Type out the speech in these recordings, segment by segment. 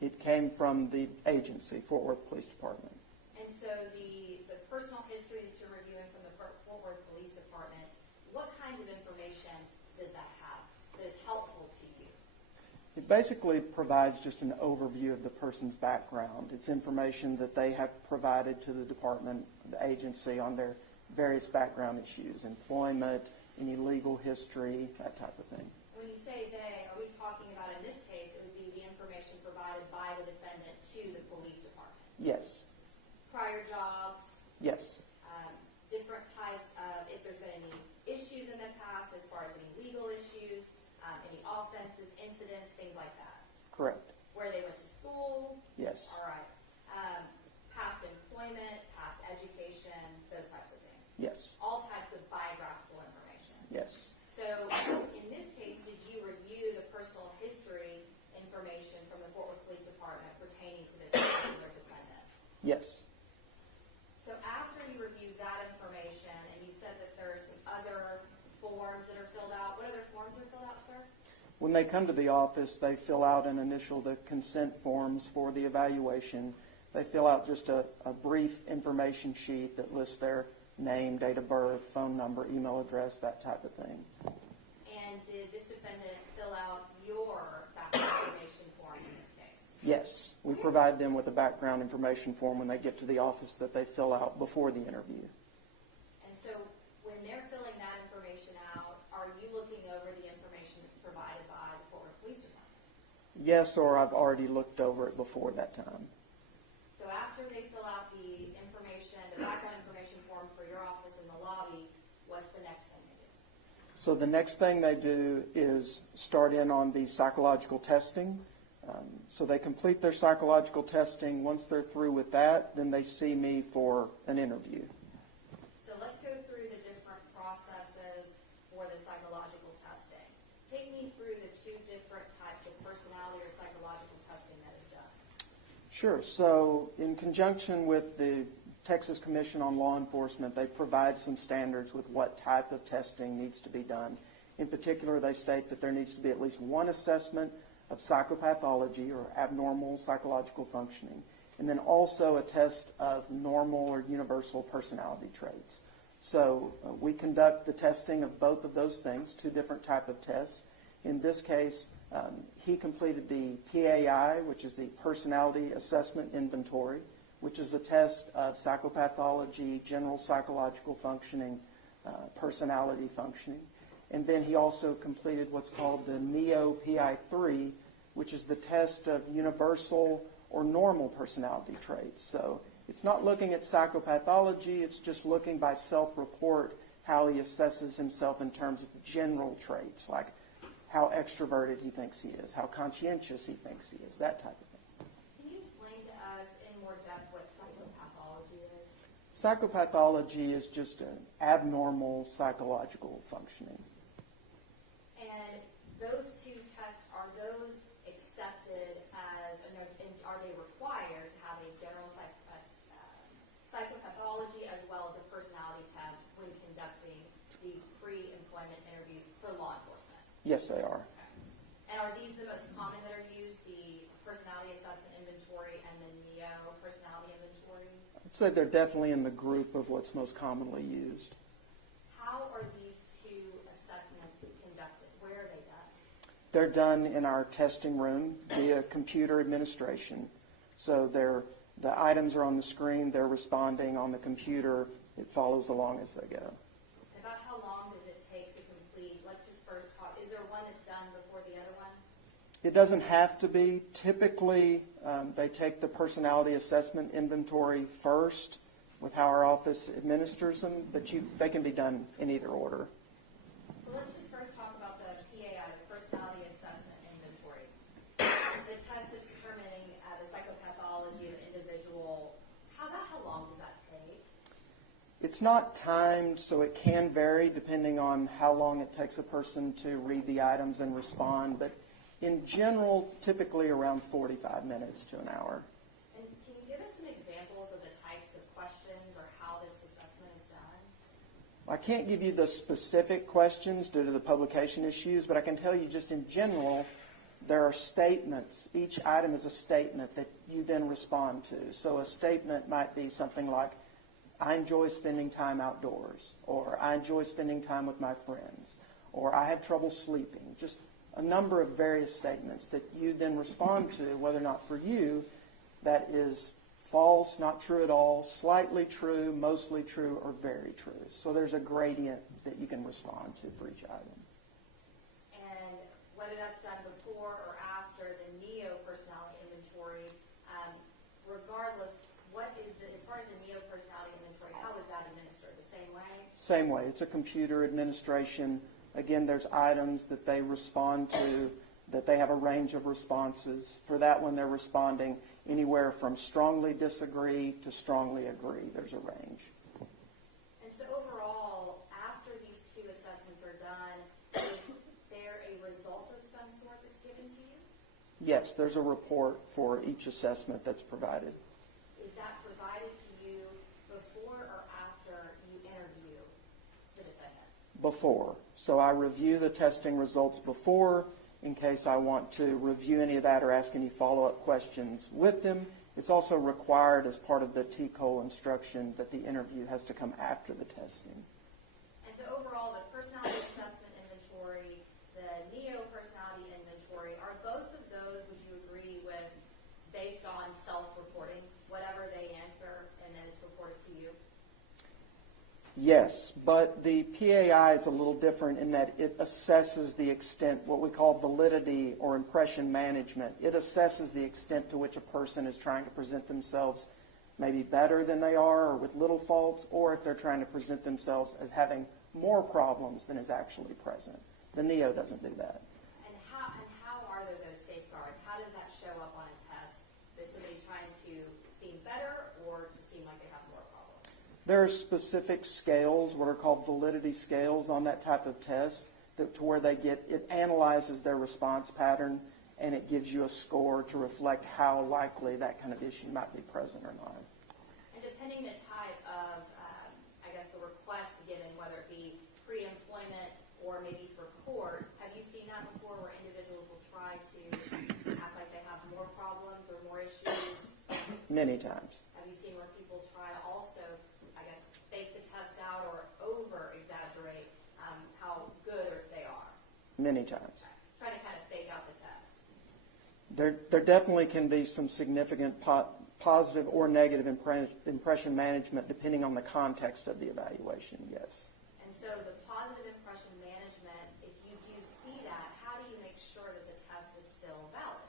It came from the agency, Fort Worth Police Department. And so the personal history that you're reviewing from the Fort Worth Police Department, what kinds of information does that have that is helpful to you? It basically provides just an overview of the person's background. It's information that they have provided to the department, the agency, on their various background issues, employment, any legal history, that type of thing. When you say they, are we talking about, in this case, it would be the information provided by the defendant to the police department? Yes. Prior jobs? Yes. Different types of, if there's been any issues in the past as far as any legal issues, any offenses, incidents, things like that? Correct. Where they went to school? Yes. All right. Past employment, past education, those types of things? Yes. All types of biographical information? Yes. So in this case, did you review the personal history information from the Fort Worth Police Department pertaining to this particular defendant? Yes. So after you reviewed that information, and you said that there are some other forms that are filled out, what other forms are filled out, sir? When they come to the office, they fill out an initial the consent forms for the evaluation. They fill out just a brief information sheet that lists their name, date of birth, phone number, email address, that type of thing. And did this defendant fill out your background information form in this case? Yes. We provide them with a background information form when they get to the office that they fill out before the interview. And so when they're filling that information out, are you looking over the information that's provided by the Fort Worth Police Department? Yes, or I've already looked over it before that time. So after they fill out the information, the background information form for your office in the lobby, what's the next thing they do? So the next thing they do is start in on the psychological testing. So they complete their psychological testing. Once they're through with that, then they see me for an interview. So let's go through the different processes for the psychological testing. Take me through the two different types of personality or psychological testing that is done. Sure. So in conjunction with the Texas Commission on Law Enforcement, they provide some standards with what type of testing needs to be done. In particular, they state that there needs to be at least one assessment of psychopathology or abnormal psychological functioning, and then also a test of normal or universal personality traits. So we conduct the testing of both of those things, two different type of tests. In this case, he completed the PAI, which is the Personality Assessment Inventory, which is a test of psychopathology, general psychological functioning, personality functioning. And then he also completed what's called the NEO-PI3, which is the test of universal or normal personality traits. So it's not looking at psychopathology, it's just looking by self-report how he assesses himself in terms of general traits, like how extroverted he thinks he is, how conscientious he thinks he is, that type of thing. Can you explain to us in more depth what psychopathology is? Psychopathology is just an abnormal psychological functioning. And those two tests, are those accepted as, are they required to have a general psychopathology as well as a personality test when conducting these pre-employment interviews for law enforcement? Yes, they are. Okay. And are these the most common that are used, the personality assessment inventory and the NEO personality inventory? I'd say they're definitely in the group of what's most commonly used. How are these two assessments conducted? Where are they done? They're done in our testing room via computer administration. So the items are on the screen, they're responding on the computer, it follows along as they go. About how long does it take to complete? Let's just first talk, is there one that's done before the other one? It doesn't have to be. Typically, they take the personality assessment inventory first with how our office administers them, but they can be done in either order. So let's just first talk about the PAI, the personality assessment inventory. The test that's determining the psychopathology of the individual, how long does that take? It's not timed, so it can vary depending on how long it takes a person to read the items and respond, but in general, typically around 45 minutes to an hour. And can you give us some examples of the types of questions or how this assessment is done? I can't give you the specific questions due to the publication issues, but I can tell you just in general, there are statements. Each item is a statement that you then respond to. So a statement might be something like, I enjoy spending time outdoors, or I enjoy spending time with my friends, or I have trouble sleeping. Just a number of various statements that you then respond to, whether or not for you that is false, not true at all, slightly true, mostly true, or very true. So there's a gradient that you can respond to for each item. And whether that's done before or after the NEO personality inventory, regardless, what is as far as the NEO personality inventory, how is that administered? The same way? Same way. It's a computer administration. Again, there's items that they respond to, that they have a range of responses. For that one, they're responding anywhere from strongly disagree to strongly agree. There's a range. And so overall, after these two assessments are done, is there a result of some sort that's given to you? Yes, there's a report for each assessment that's provided. Is that provided to you before or after you interview the defendant? Before. So I review the testing results before in case I want to review any of that or ask any follow-up questions with them. It's also required as part of the TCOL instruction that the interview has to come after the testing. And so overall, the personality assessment inventory, the NEO personality inventory, are both of those, would you agree with, based on self-reporting, whatever they answer, and then it's reported to you? Yes, but the PAI is a little different in that it assesses the extent, what we call validity or impression management. It assesses the extent to which a person is trying to present themselves maybe better than they are or with little faults, or if they're trying to present themselves as having more problems than is actually present. The NEO doesn't do that. And how are there those safeguards? How does that show up on a test? That somebody's trying to seem better or to seem like they have more problems? There are specific scales, what are called validity scales on that type of test, to where it analyzes their response pattern and it gives you a score to reflect how likely that kind of issue might be present or not. And depending the type of, I guess, the request given, whether it be pre-employment or maybe for court, have you seen that before where individuals will try to act like they have more problems or more issues? Many times. Have you seen where people try to also, I guess, fake the test out or over-exaggerate how good they are? Many times. Try to kind of fake out the test. There definitely can be some significant positive or negative impression management depending on the context of the evaluation, yes. And so the positive impression management, if you do see that, how do you make sure that the test is still valid?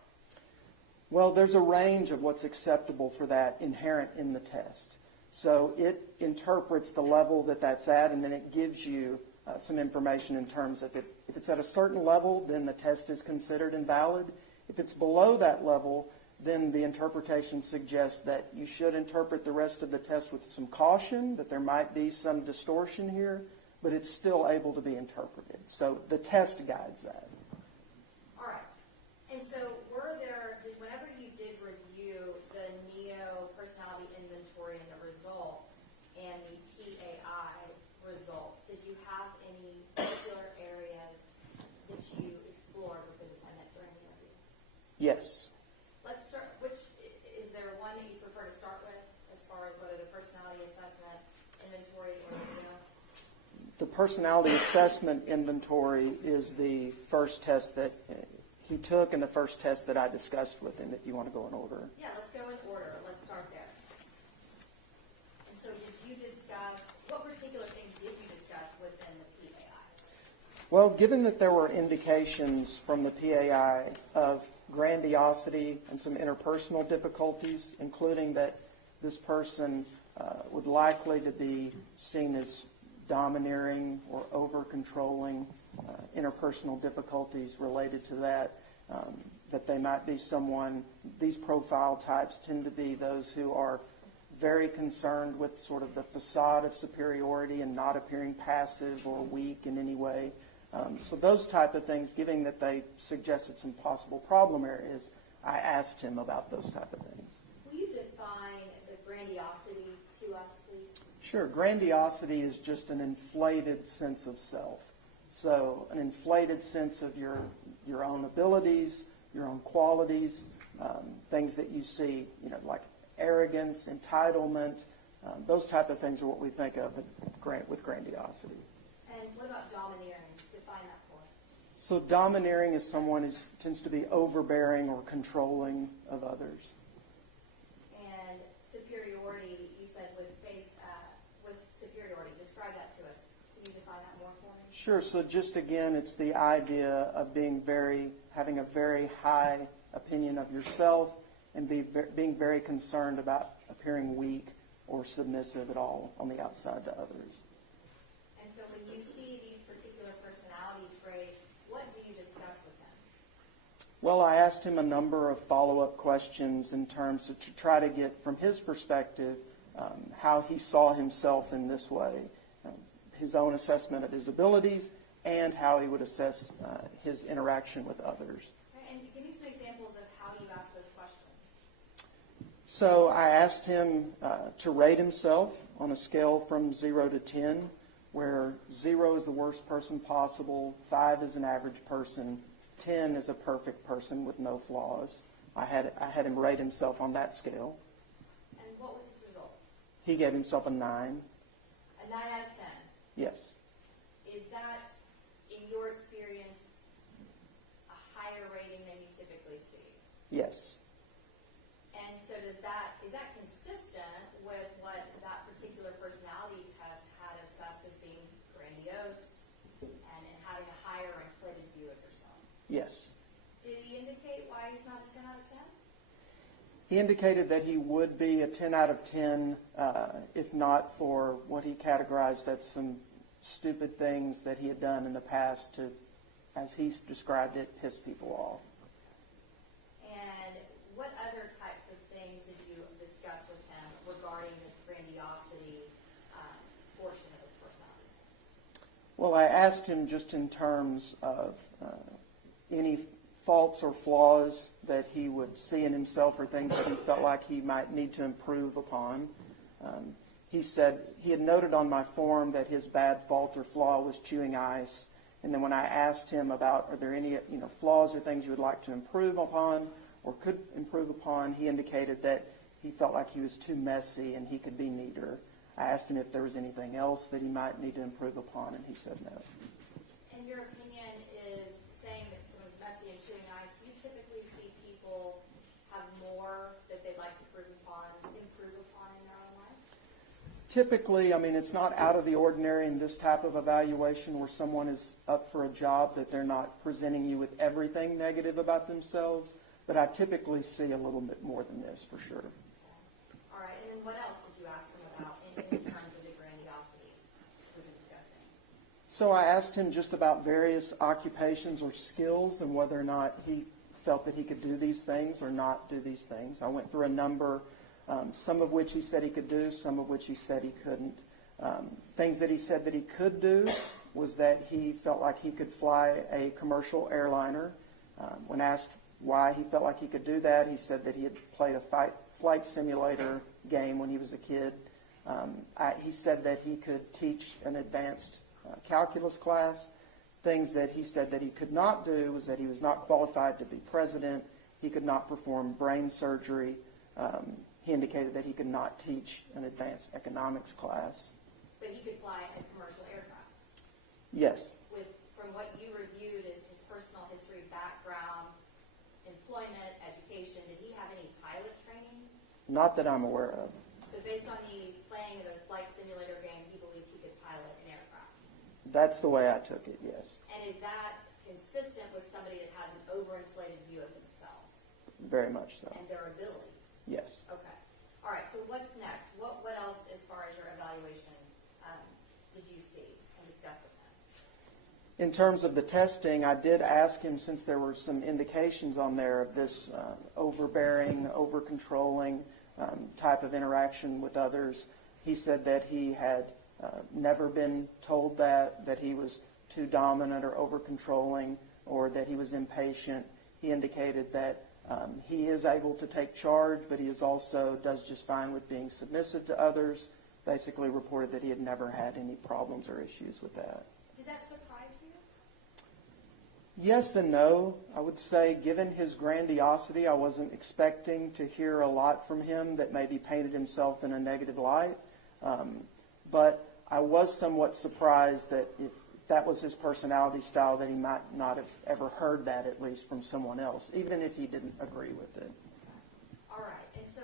Well, there's a range of what's acceptable for that inherent in the test. So it interprets the level that that's at, and then it gives you some information in terms of if it's at a certain level, then the test is considered invalid. If it's below that level, then the interpretation suggests that you should interpret the rest of the test with some caution, that there might be some distortion here, but it's still able to be interpreted. So the test guides that. All right. And so whenever you did review the NEO personality inventory and the results and the PAI results, did you have any particular areas that you explored with the defendant during the interview? Yes. Let's start, is there one that you prefer to start with as far as whether the personality assessment inventory or the NEO? The personality assessment inventory is the first test that he took and the first test that I discussed with him, if you want to go in order. Yeah, let's go in order. Let's start there. And so did you discuss, what particular things did you discuss within the PAI? Well, given that there were indications from the PAI of grandiosity and some interpersonal difficulties, including that this person would likely to be seen as domineering or over-controlling, interpersonal difficulties related to that, that they might be someone, these profile types tend to be those who are very concerned with sort of the facade of superiority and not appearing passive or weak in any way. So those type of things, given that they suggested some possible problem areas, I asked him about those type of things. Will you define the grandiosity to us, please? Sure. Grandiosity is just an inflated sense of self. So an inflated sense of your own abilities, your own qualities, things that you see, like arrogance, entitlement, those type of things are what we think of with grandiosity. And what about domineering? Define that for us. So domineering is someone who tends to be overbearing or controlling of others. And superiority, you said with superiority. Describe that to us. Can you define that more for me? Sure. So just again, it's the idea of having a very high opinion of yourself and being very concerned about appearing weak or submissive at all on the outside to others. And so when you see these particular personality traits, what do you discuss with him? Well, I asked him a number of follow-up questions in terms of to try to get from his perspective how he saw himself in this way, his own assessment of his abilities, and how he would assess his interaction with others. And give me some examples of how you asked those questions. So I asked him to rate himself on a scale from 0 to 10, where 0 is the worst person possible, 5 is an average person, 10 is a perfect person with no flaws. I had him rate himself on that scale. And what was his result? He gave himself a 9. A 9 out of 10. Yes. Is that, in your experience, a higher rating than you typically see? Yes. And so is that consistent with what that particular personality test had assessed as being grandiose and having a higher inflated view of yourself? Yes. Did he indicate why he's not a 10 out of 10? He indicated that he would be a 10 out of 10 if not for what he categorized as some stupid things that he had done in the past to, as he described it, piss people off. And what other types of things did you discuss with him regarding this grandiosity portion of his personality test? Well, I asked him just in terms of any faults or flaws that he would see in himself or things that he felt like he might need to improve upon. He said he had noted on my form that his bad fault or flaw was chewing ice. And then when I asked him about are there any flaws or things you would like to improve upon or could improve upon, he indicated that he felt like he was too messy and he could be neater. I asked him if there was anything else that he might need to improve upon, and he said no. And your opinion is saying that someone's messy and chewing ice. Do you typically see people have more that they'd like to improve upon in their own lives? Typically, it's not out of the ordinary in this type of evaluation where someone is up for a job that they're not presenting you with everything negative about themselves, but I typically see a little bit more than this for sure. All right, and then what else did you ask him about in terms of the grandiosity we've been discussing? So I asked him just about various occupations or skills and whether or not he felt that he could do these things or not do these things. I went through a number, some of which he said he could do, some of which he said he couldn't. Things that he said that he could do was that he felt like he could fly a commercial airliner. When asked why he felt like he could do that, he said that he had played a flight simulator game when he was a kid. He said that he could teach an advanced calculus class. Things that he said that he could not do was that he was not qualified to be president. He could not perform brain surgery. He indicated that he could not teach an advanced economics class. But he could fly a commercial aircraft? Yes. From what you reviewed as his personal history, background, employment, education, did he have any pilot training? Not that I'm aware of. So based on the playing of those flight simulator games, he believed he could pilot an aircraft? That's the way I took it, yes. And is that consistent with somebody that has an overinflated view of themselves? Very much so. And their abilities? Yes. Okay. All right, so what's next? What else, as far as your evaluation, did you see and discuss with him? In terms of the testing, I did ask him, since there were some indications on there of this overbearing, over-controlling type of interaction with others, he said that he had never been told that he was too dominant or over-controlling or that he was impatient. He indicated that he is able to take charge, but he is also does just fine with being submissive to others. Basically reported that he had never had any problems or issues with that. Did that surprise you? Yes and no. I would say, given his grandiosity, I wasn't expecting to hear a lot from him that maybe painted himself in a negative light. But I was somewhat surprised that if that was his personality style, that he might not have ever heard that, at least from someone else, even if he didn't agree with it. All right. And so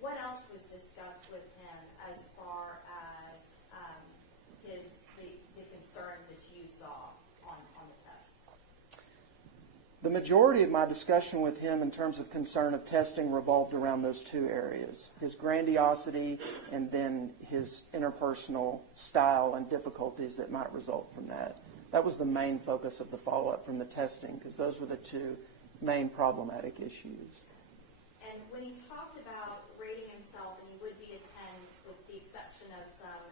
what else was discussed with him as far as the concerns that you saw on the test? The majority of my discussion with him in terms of concern of testing revolved around those two areas, his grandiosity and then his interpersonal style and difficulties that might result from that. That was the main focus of the follow-up from the testing, because those were the two main problematic issues. And when he talked about rating himself, and he would be a 10 with the exception of some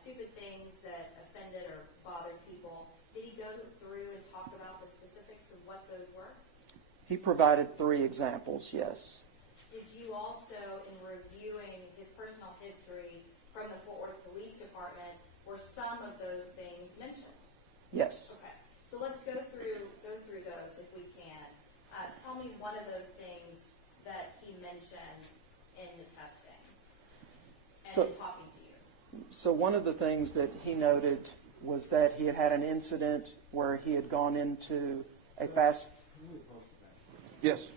stupid things that offended or bothered people, did he go through and talk about the specifics of what those were? He provided 3 examples, yes. Did you also, in reviewing his personal history from the Fort Worth Police Department, were some of those things mentioned? Yes. Okay. So let's go through those if we can. Tell me one of those things that he mentioned in the testing and in talking to you. So one of the things that he noted was that he had had an incident where he had gone into a fast... Yes.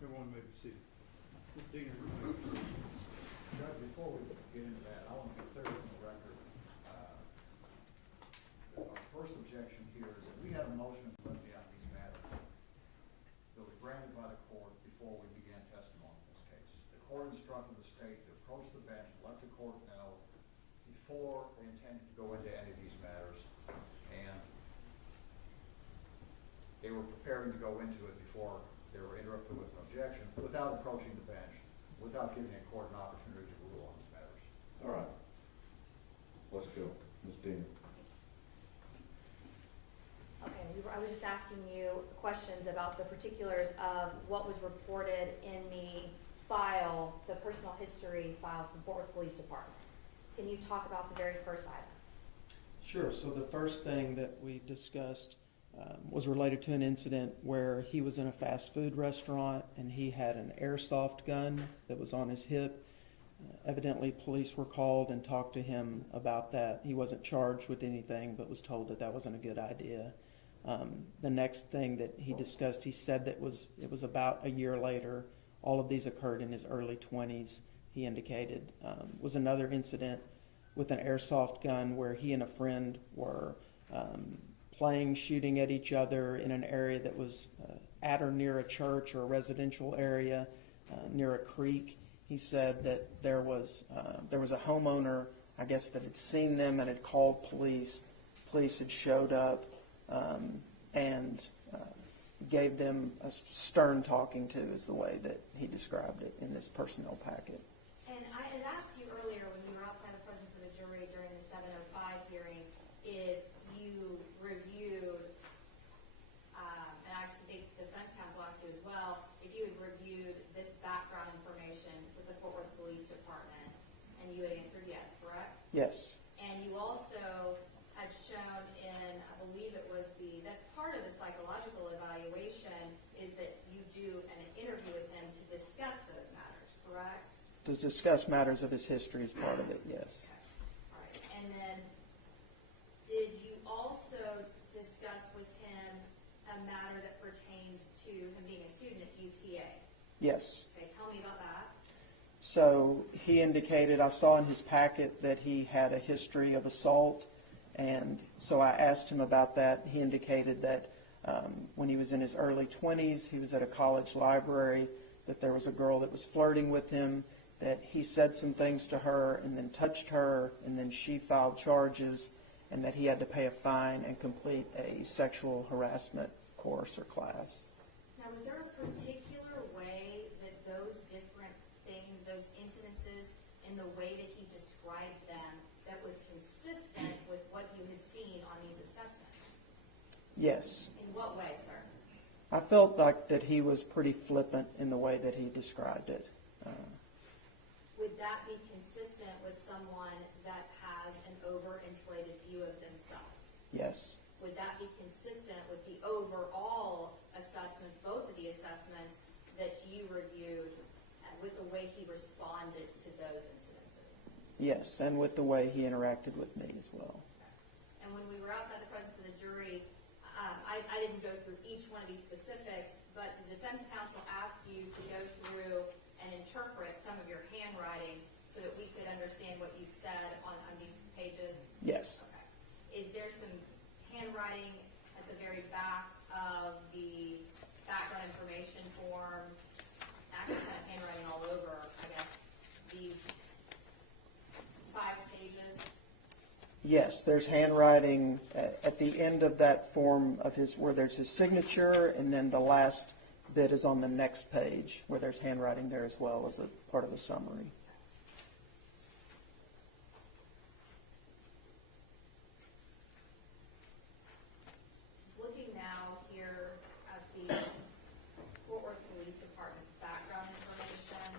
Everyone may be seated. Ms. Diener, you may be seated. Judge, before we get into that, I want to be clear on the record. Our first objection here is that we had a motion to limit on these matters that was granted by the court before we began testimony in this case. The court instructed the state to approach the bench, let the court know before they intended to go into any of these matters, and they were preparing to go into it before they were interrupted with an objection, without approaching the bench, without giving the court an opportunity to rule on these matters. All right. Let's go. Ms. Diener. Okay, I was just asking you questions about the particulars of what was reported in the file, the personal history file from Fort Worth Police Department. Can you talk about the very first item? Sure. So the first thing that we discussed was related to an incident where he was in a fast food restaurant and he had an airsoft gun that was on his hip. Evidently, police were called and talked to him about that. He wasn't charged with anything, but was told that that wasn't a good idea. The next thing that he discussed, he said that it was about a year later. All of these occurred in his early 20s, he indicated. Was another incident with an airsoft gun where he and a friend were playing, shooting at each other in an area that was at or near a church or a residential area, near a creek. He said that there was a homeowner I guess that had seen them and had called police. Police had showed up and gave them a stern talking to, is the way that he described it in this personnel packet. And I had asked you earlier when you were outside the presence of the jury during the 705 hearing if you reviewed, and I actually think defense counsel asked you as well, if you had reviewed this background information with the Fort Worth Police Department, and you had answered yes, correct? Yes. And you also had shown in, I believe it was that's part of the psychological evaluation, is that you do an interview with him to discuss those matters, correct? To discuss matters of his history is part of it, yes. Okay. All right. And then did you also discuss with him a matter that pertained to him being a student at UTA? Yes. Okay, tell me about that. So he indicated, I saw in his packet that he had a history of assault, and so I asked him about that. He indicated that when he was in his early 20s, he was at a college library, that there was a girl that was flirting with him, that he said some things to her and then touched her, and then she filed charges, and that he had to pay a fine and complete a sexual harassment course or class. Now, was there a particular way that those different things, those incidences, in the way that he described them, that was consistent with what you had seen on these assessments? Yes. In what way, sir? I felt like that he was pretty flippant in the way that he described it. Would that be consistent with someone that has an overinflated view of themselves? Yes. Would that be consistent with the overall assessments, both of the assessments that you reviewed, with the way he responded to those incidences? Yes, and with the way he interacted with me as well. And when we were outside the presence of the jury, I didn't go through each one of these specifics, but the defense counsel asked you to go through and interpret some of your handwriting so that we could understand what you said on these pages? Yes. Okay. Is there some handwriting at the very back of the background information form? Actually, kind of handwriting all over, I guess, these 5 pages? Yes, there's handwriting at the end of that form of his, where there's his signature, and then the last bit is on the next page, where there's handwriting there as well as a part of the summary. Looking now here at the Fort Worth Police Department's background information,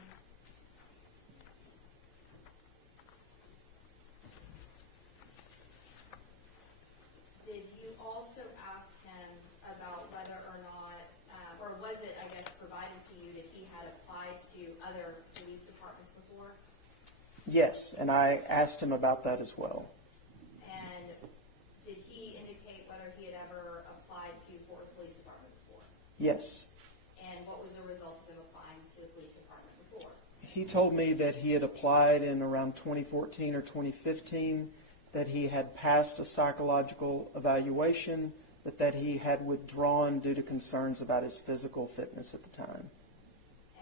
did you also ask him about whether or not, or was it, I guess, provided to you that he had applied to other police departments before? Yes, and I asked him about that as well. And did he indicate whether he had ever applied to Fort Worth Police Department before? Yes. And what was the result of him applying to the police department before? He told me that he had applied in around 2014 or 2015, that he had passed a psychological evaluation, but that he had withdrawn due to concerns about his physical fitness at the time.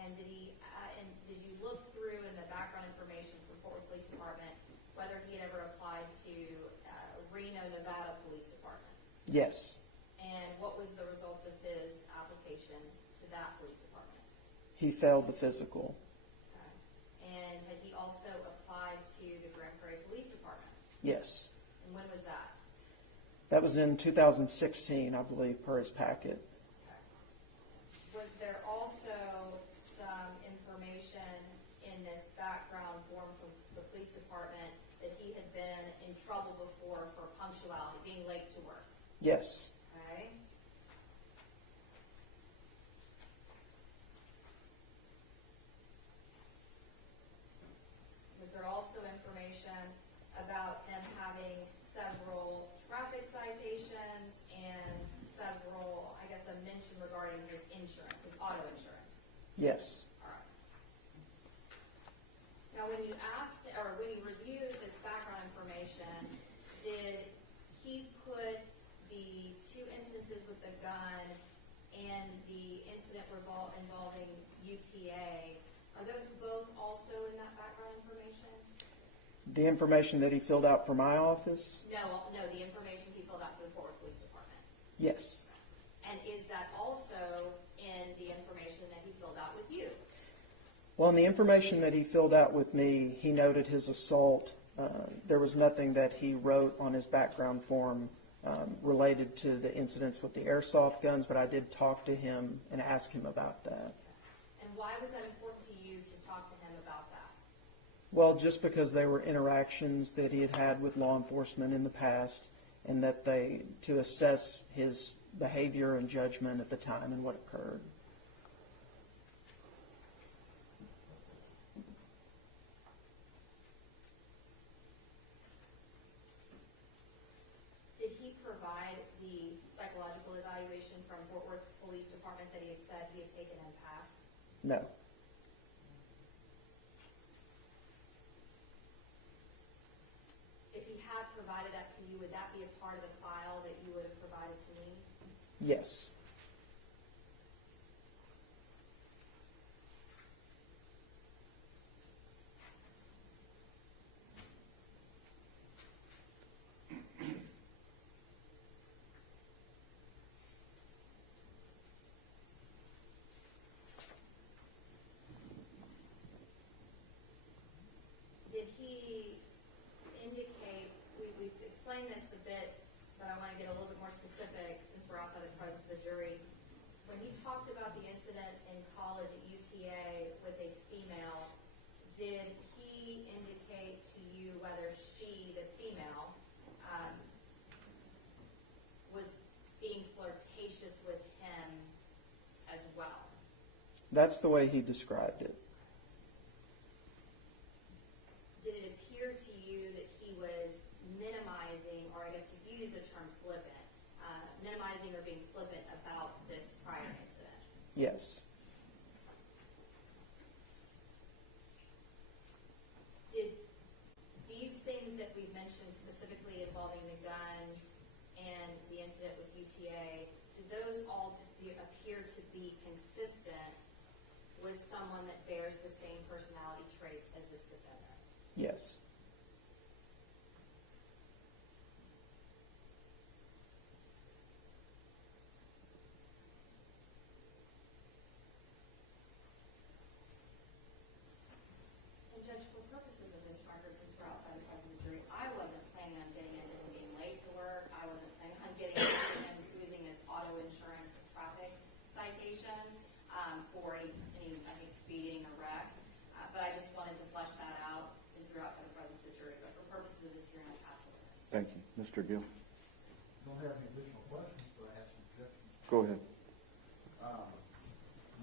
And did you look through in the background information for Fort Worth Police Department whether he had ever applied to Reno, Nevada Police Department? Yes. And what was the result of his application to that police department? He failed the physical. Okay. And had he also applied to the Grand Prairie Police Department? Yes. And when was that? That was in 2016, I believe, per his packet. Okay. Was there also some information in this background form from the police department that he had been in trouble before for punctuality, being late to work? Yes. Okay. Was there also information about him having several traffic citations and several, I guess, a mention regarding his insurance, his auto insurance? Yes. All right. Now, when you asked, or when you reviewed this background information, did he put the 2 instances with the gun and the incident involving UTA, are those both also in that background information? The information that he filled out for my office? No, the information he filled out for the Fort Worth Police Department. Yes. And is that also in the information that he filled out with you? Well, in the information that he filled out with me, he noted his assault. There was nothing that he wrote on his background form related to the incidents with the airsoft guns, but I did talk to him and ask him about that. And why was that important to you to talk to him about that? Well, just because they were interactions that he had had with law enforcement in the past, and that to assess his behavior and judgment at the time and what occurred. Did he provide the psychological evaluation from Fort Worth Police Department that he had said he had taken in the past? No. If he had provided that to you, would that be a part of the file that you would have provided to me? Yes. Did he indicate, we've explained this a bit, but I want to get a little bit more specific since we're outside the presence of the jury. When he talked about the incident in college at UTA with a female, did he indicate to you whether she, the female, was being flirtatious with him as well? That's the way he described it. Did it appear to you that he was minimizing, or I guess you used the term flippant, minimizing or being flippant about this prior incident? Yes. Did these things that we've mentioned, specifically involving the guns and the incident with UTA, did those all appear to be consistent with someone that bears the same personality traits as this defendant? Yes. And Judge, for purposes of this record, since we're outside the presence of the jury, I wasn't planning on getting into him being late to work. I wasn't planning on getting into him losing his auto insurance or traffic citations for any, I think, speeding or wrecks. But I just wanted to flesh that out since we're outside the presence of the jury. But for purposes of this hearing, I'll pass the witness. Thank you. Mr. Gill? Don't have any additional questions, but I have some objections. Go ahead.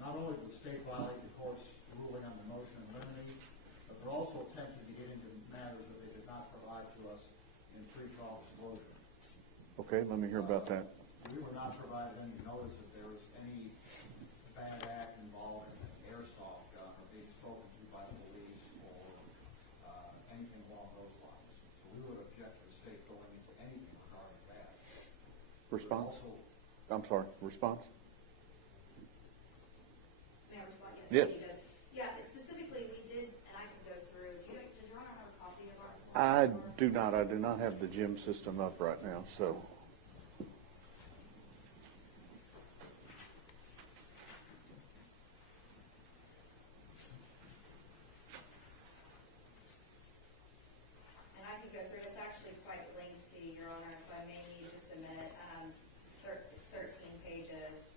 Not only did the state violate the court's ruling on the motion in limine, but they're also attempting to get into matters that they did not provide to us in pretrial disclosure. Okay, let me hear about that. We were not provided any notice that there was any bad act involving an airsoft gun or being spoken to by the police or anything along those lines. So we would object to the state going into anything regarding that. Response? Also, I'm sorry, response? May I respond? Yes. You did. Yeah, specifically, we did, and I can go through, does Your Honor have a copy of our? I do not. I do not have the gym system up right now, so. And I can go through, it's actually quite lengthy, Your Honor, so I may need just a minute. It's 13 pages.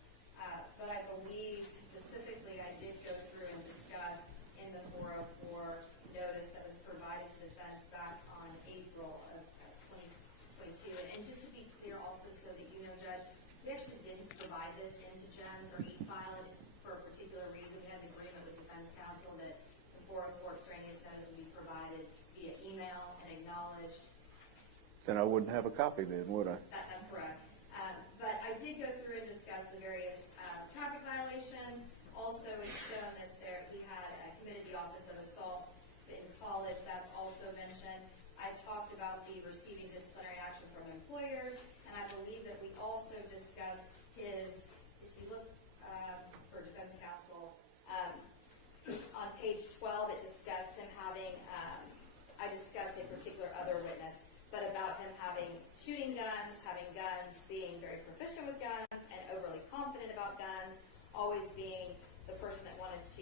But I believe specifically I did go through and discuss in the 404 notice that was provided to defense back on April of 2022. And just to be clear also, so that you know, Judge, we actually didn't provide this into GEMS or e-file it for a particular reason. We had an agreement with defense counsel that the 404 extraneous notice would be provided via email and acknowledged. Then I wouldn't have a copy then, would I? That's correct. But I did go through and discuss the various traffic violations. Also, it's shown that he had committed the offense of assault in college. That's also mentioned. I talked about the receiving disciplinary action from employers, and I believe that we also discussed his, if you look for defense counsel, on page 12, it discussed him having, I discussed a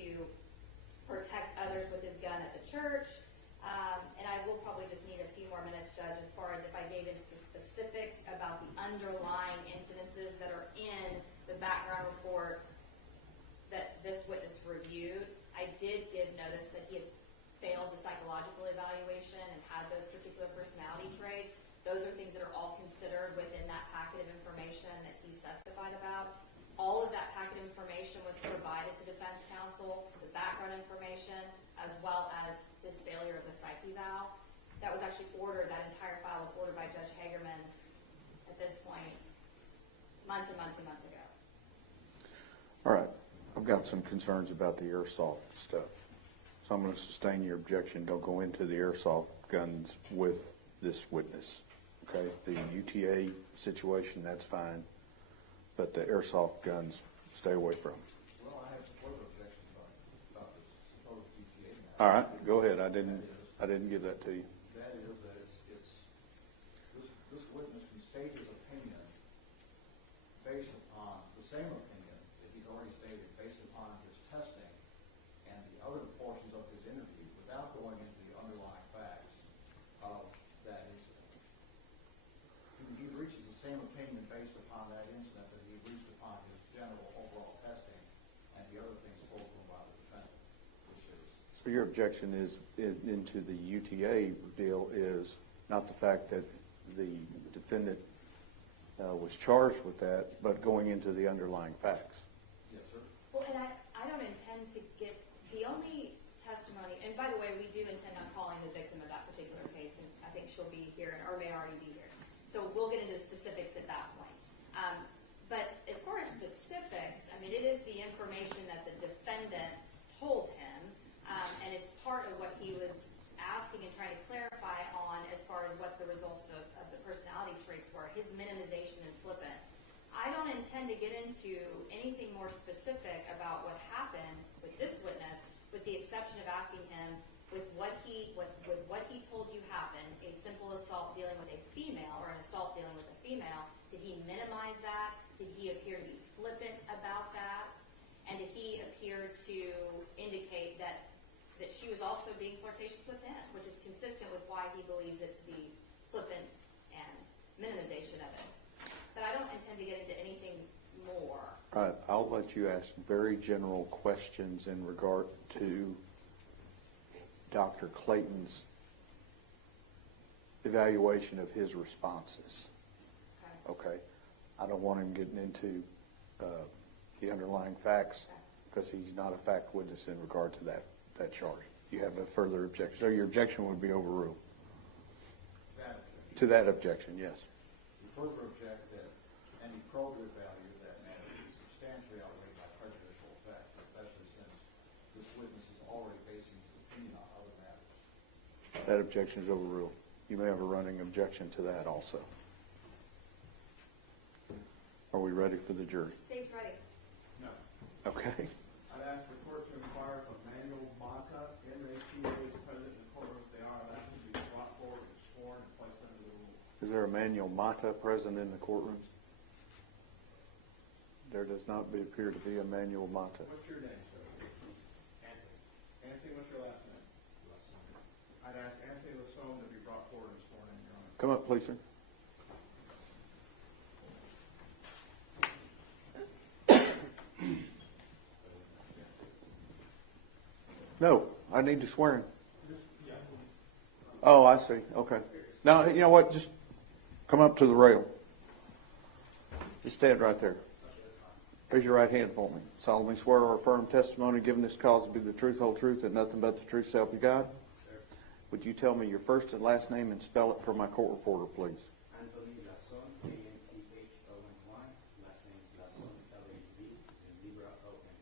to protect others with his gun at the church. And I will probably just need a few more minutes, Judge, as far as if I gave into the specifics about the underlying incidences that are in the background report that this witness reviewed. I did give notice that he had failed the psychological evaluation and had those particular personality traits. Those are things that are all considered within that packet of information that he's testified about. All of that packet of information was provided to defense counsel, the background information, as well as this failure of the psych eval. That was actually ordered, that entire file was ordered by Judge Hagerman at this point, months and months and months ago. All right. I've got some concerns about the airsoft stuff. So I'm going to sustain your objection. Don't go into the airsoft guns with this witness. Okay? The UTA situation, that's fine. But the airsoft guns, stay away from. Well, I have further objections about this supposed GTA matter. All right. Go ahead. I didn't give that to you. That is that this witness can state his opinion based upon the same opinion that he's already stated based upon his testing and the other portions of his interview without going into the underlying facts of that incident. He reaches the same opinion based upon that incident that he reached upon his general overall testing and the other things spoken by the defendant, which is. So your objection is into the UTA deal is not the fact that the defendant was charged with that, but going into the underlying facts. Yes, sir. Well, and I don't intend to get, the only testimony, and by the way, we do intend on calling the victim of that particular case, and I think she'll be here, or may already be here. So we'll get into the specifics at that point. But as far as specifics, I mean, it is the information that the defendant told him, and it's part of what he was asking and trying to clarify on as far as what the results of the personality traits were, his minimization and flippant. I don't intend to get into anything more specific about what happened with this witness, with the exception of asking him with what he told you happened, a simple assault dealing with a female or an assault dealing with a female, did he minimize that? Did he appear to be flippant about that? And did he appear to indicate that she was also being flirtatious with him, which is consistent with why he believes it to be flippant and minimization of it. But I don't intend to get into anything more. All right. I'll let you ask very general questions in regard to Dr. Clayton's evaluation of his responses. Okay. I don't want him getting into the underlying facts because he's not a fact witness in regard to that charge. You have a further objection. So your objection would be overruled. That objection. To that objection, yes. We further object that any probative value of that matter is substantially outweighed by prejudicial effect, especially since this witness is already basing his opinion on other matters. That objection is overruled. You may have a running objection to that also. Are we ready for the jury? State's ready. No. Okay. I'd ask the court to inquire of Manuel Mata, MATA, is present in the courtroom. If they are, I'd ask them to be brought forward and sworn and placed under the rules. Is there a Manuel Mata present in the courtroom? There does not appear to be a Manuel Mata. What's your name, sir? Anthony. Anthony, what's your last name? Lassone. I'd ask Anthony Lassone to be brought forward and sworn in, Your Honor. Come up, please, sir. No, I need to swear in. Oh, I see. Okay. Now, you know what? Just come up to the rail. Just stand right there. Raise your right hand for me. Solemnly swear or affirm testimony given this cause to be the truth, whole truth, and nothing but the truth, so help you God? Would you tell me your first and last name and spell it for my court reporter, please? Anthony Lassone, A-N-T-H-O-N-Y. Last name is Lassone, L-A-Z, zebra O-N.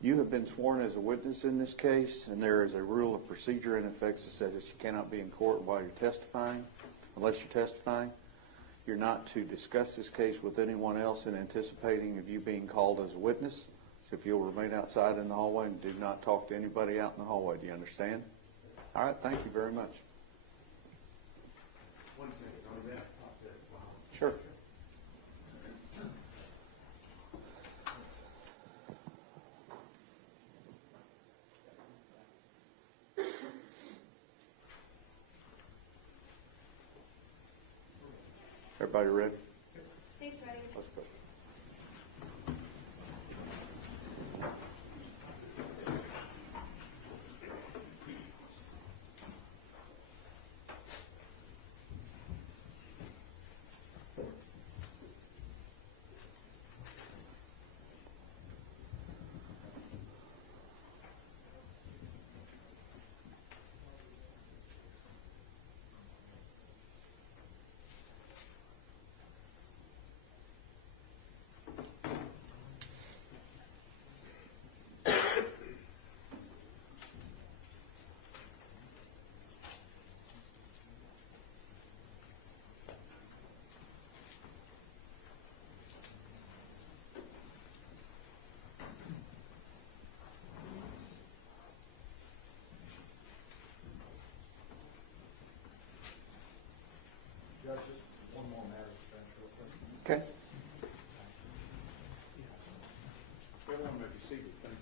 You have been sworn as a witness in this case, and there is a rule of procedure in effect that says you cannot be in court while you're testifying, unless you're testifying. You're not to discuss this case with anyone else in anticipating of you being called as a witness. So if you'll remain outside in the hallway and do not talk to anybody out in the hallway. Do you understand? All right. Thank you very much. 1 second. I'll be back. Sure. Everybody ready? Seats ready. Let's go. Judge, just one more matter to finish real quick. Okay. Everyone may be seated. Thank you.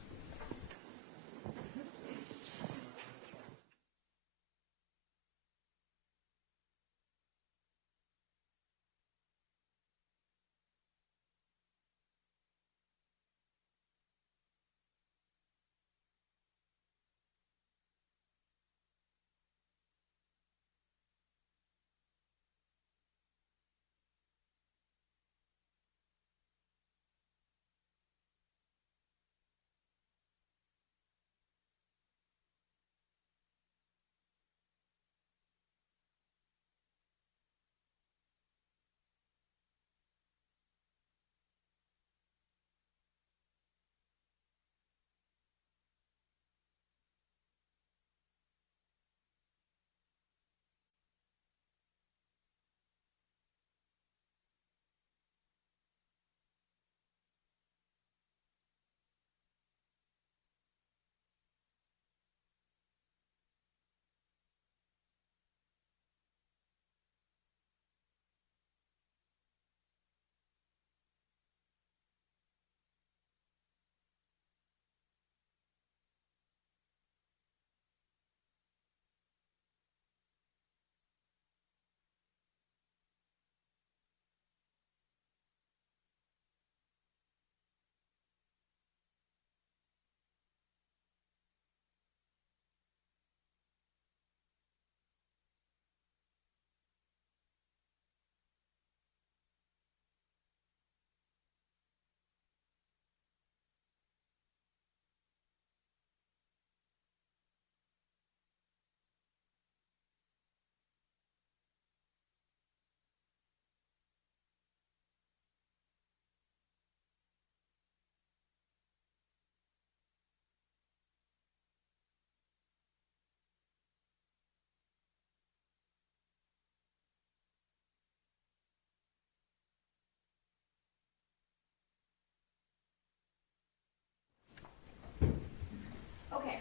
Okay,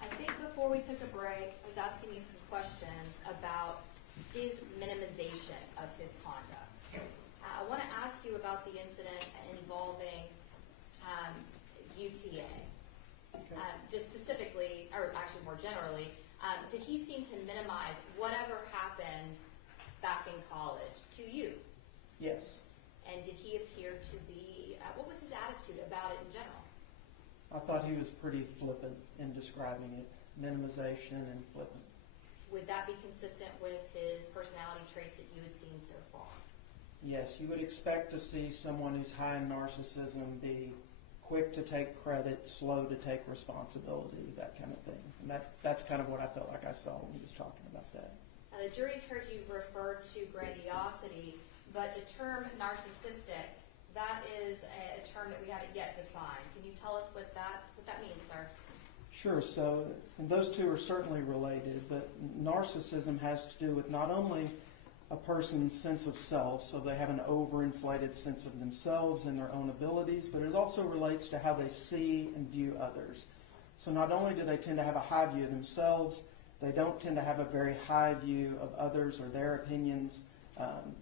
I think before we took a break, I was asking you some questions about his minimization of his conduct. I want to ask you about the incident involving UTA. Just specifically, or actually more generally, did he seem to minimize whatever happened back in college to you? Yes. And did he appear to be, what was his attitude about it in general? I thought he was pretty flippant in describing it, minimization and flippant. Would that be consistent with his personality traits that you had seen so far? Yes, you would expect to see someone who's high in narcissism be quick to take credit, slow to take responsibility, that kind of thing. And that's kind of what I felt like I saw when he was talking about that. The jury's heard you refer to grandiosity, but the term narcissistic, that is a term that we haven't yet defined. Can you tell us what that means, sir? Sure. So and those two are certainly related, but narcissism has to do with not only a person's sense of self, so they have an overinflated sense of themselves and their own abilities, but it also relates to how they see and view others. So not only do they tend to have a high view of themselves, they don't tend to have a very high view of others or their opinions.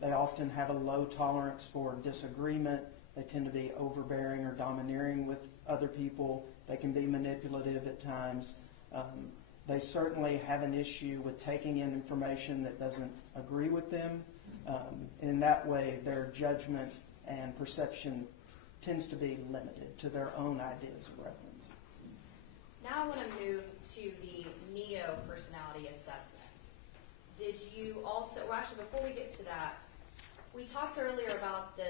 They often have a low tolerance for disagreement. They tend to be overbearing or domineering with other people. They can be manipulative at times. They certainly have an issue with taking in information that doesn't agree with them. In that way, their judgment and perception tends to be limited to their own ideas of reference. Now I want to move to the NEO personality assessment. Did you also, well actually before we get to that, we talked earlier about the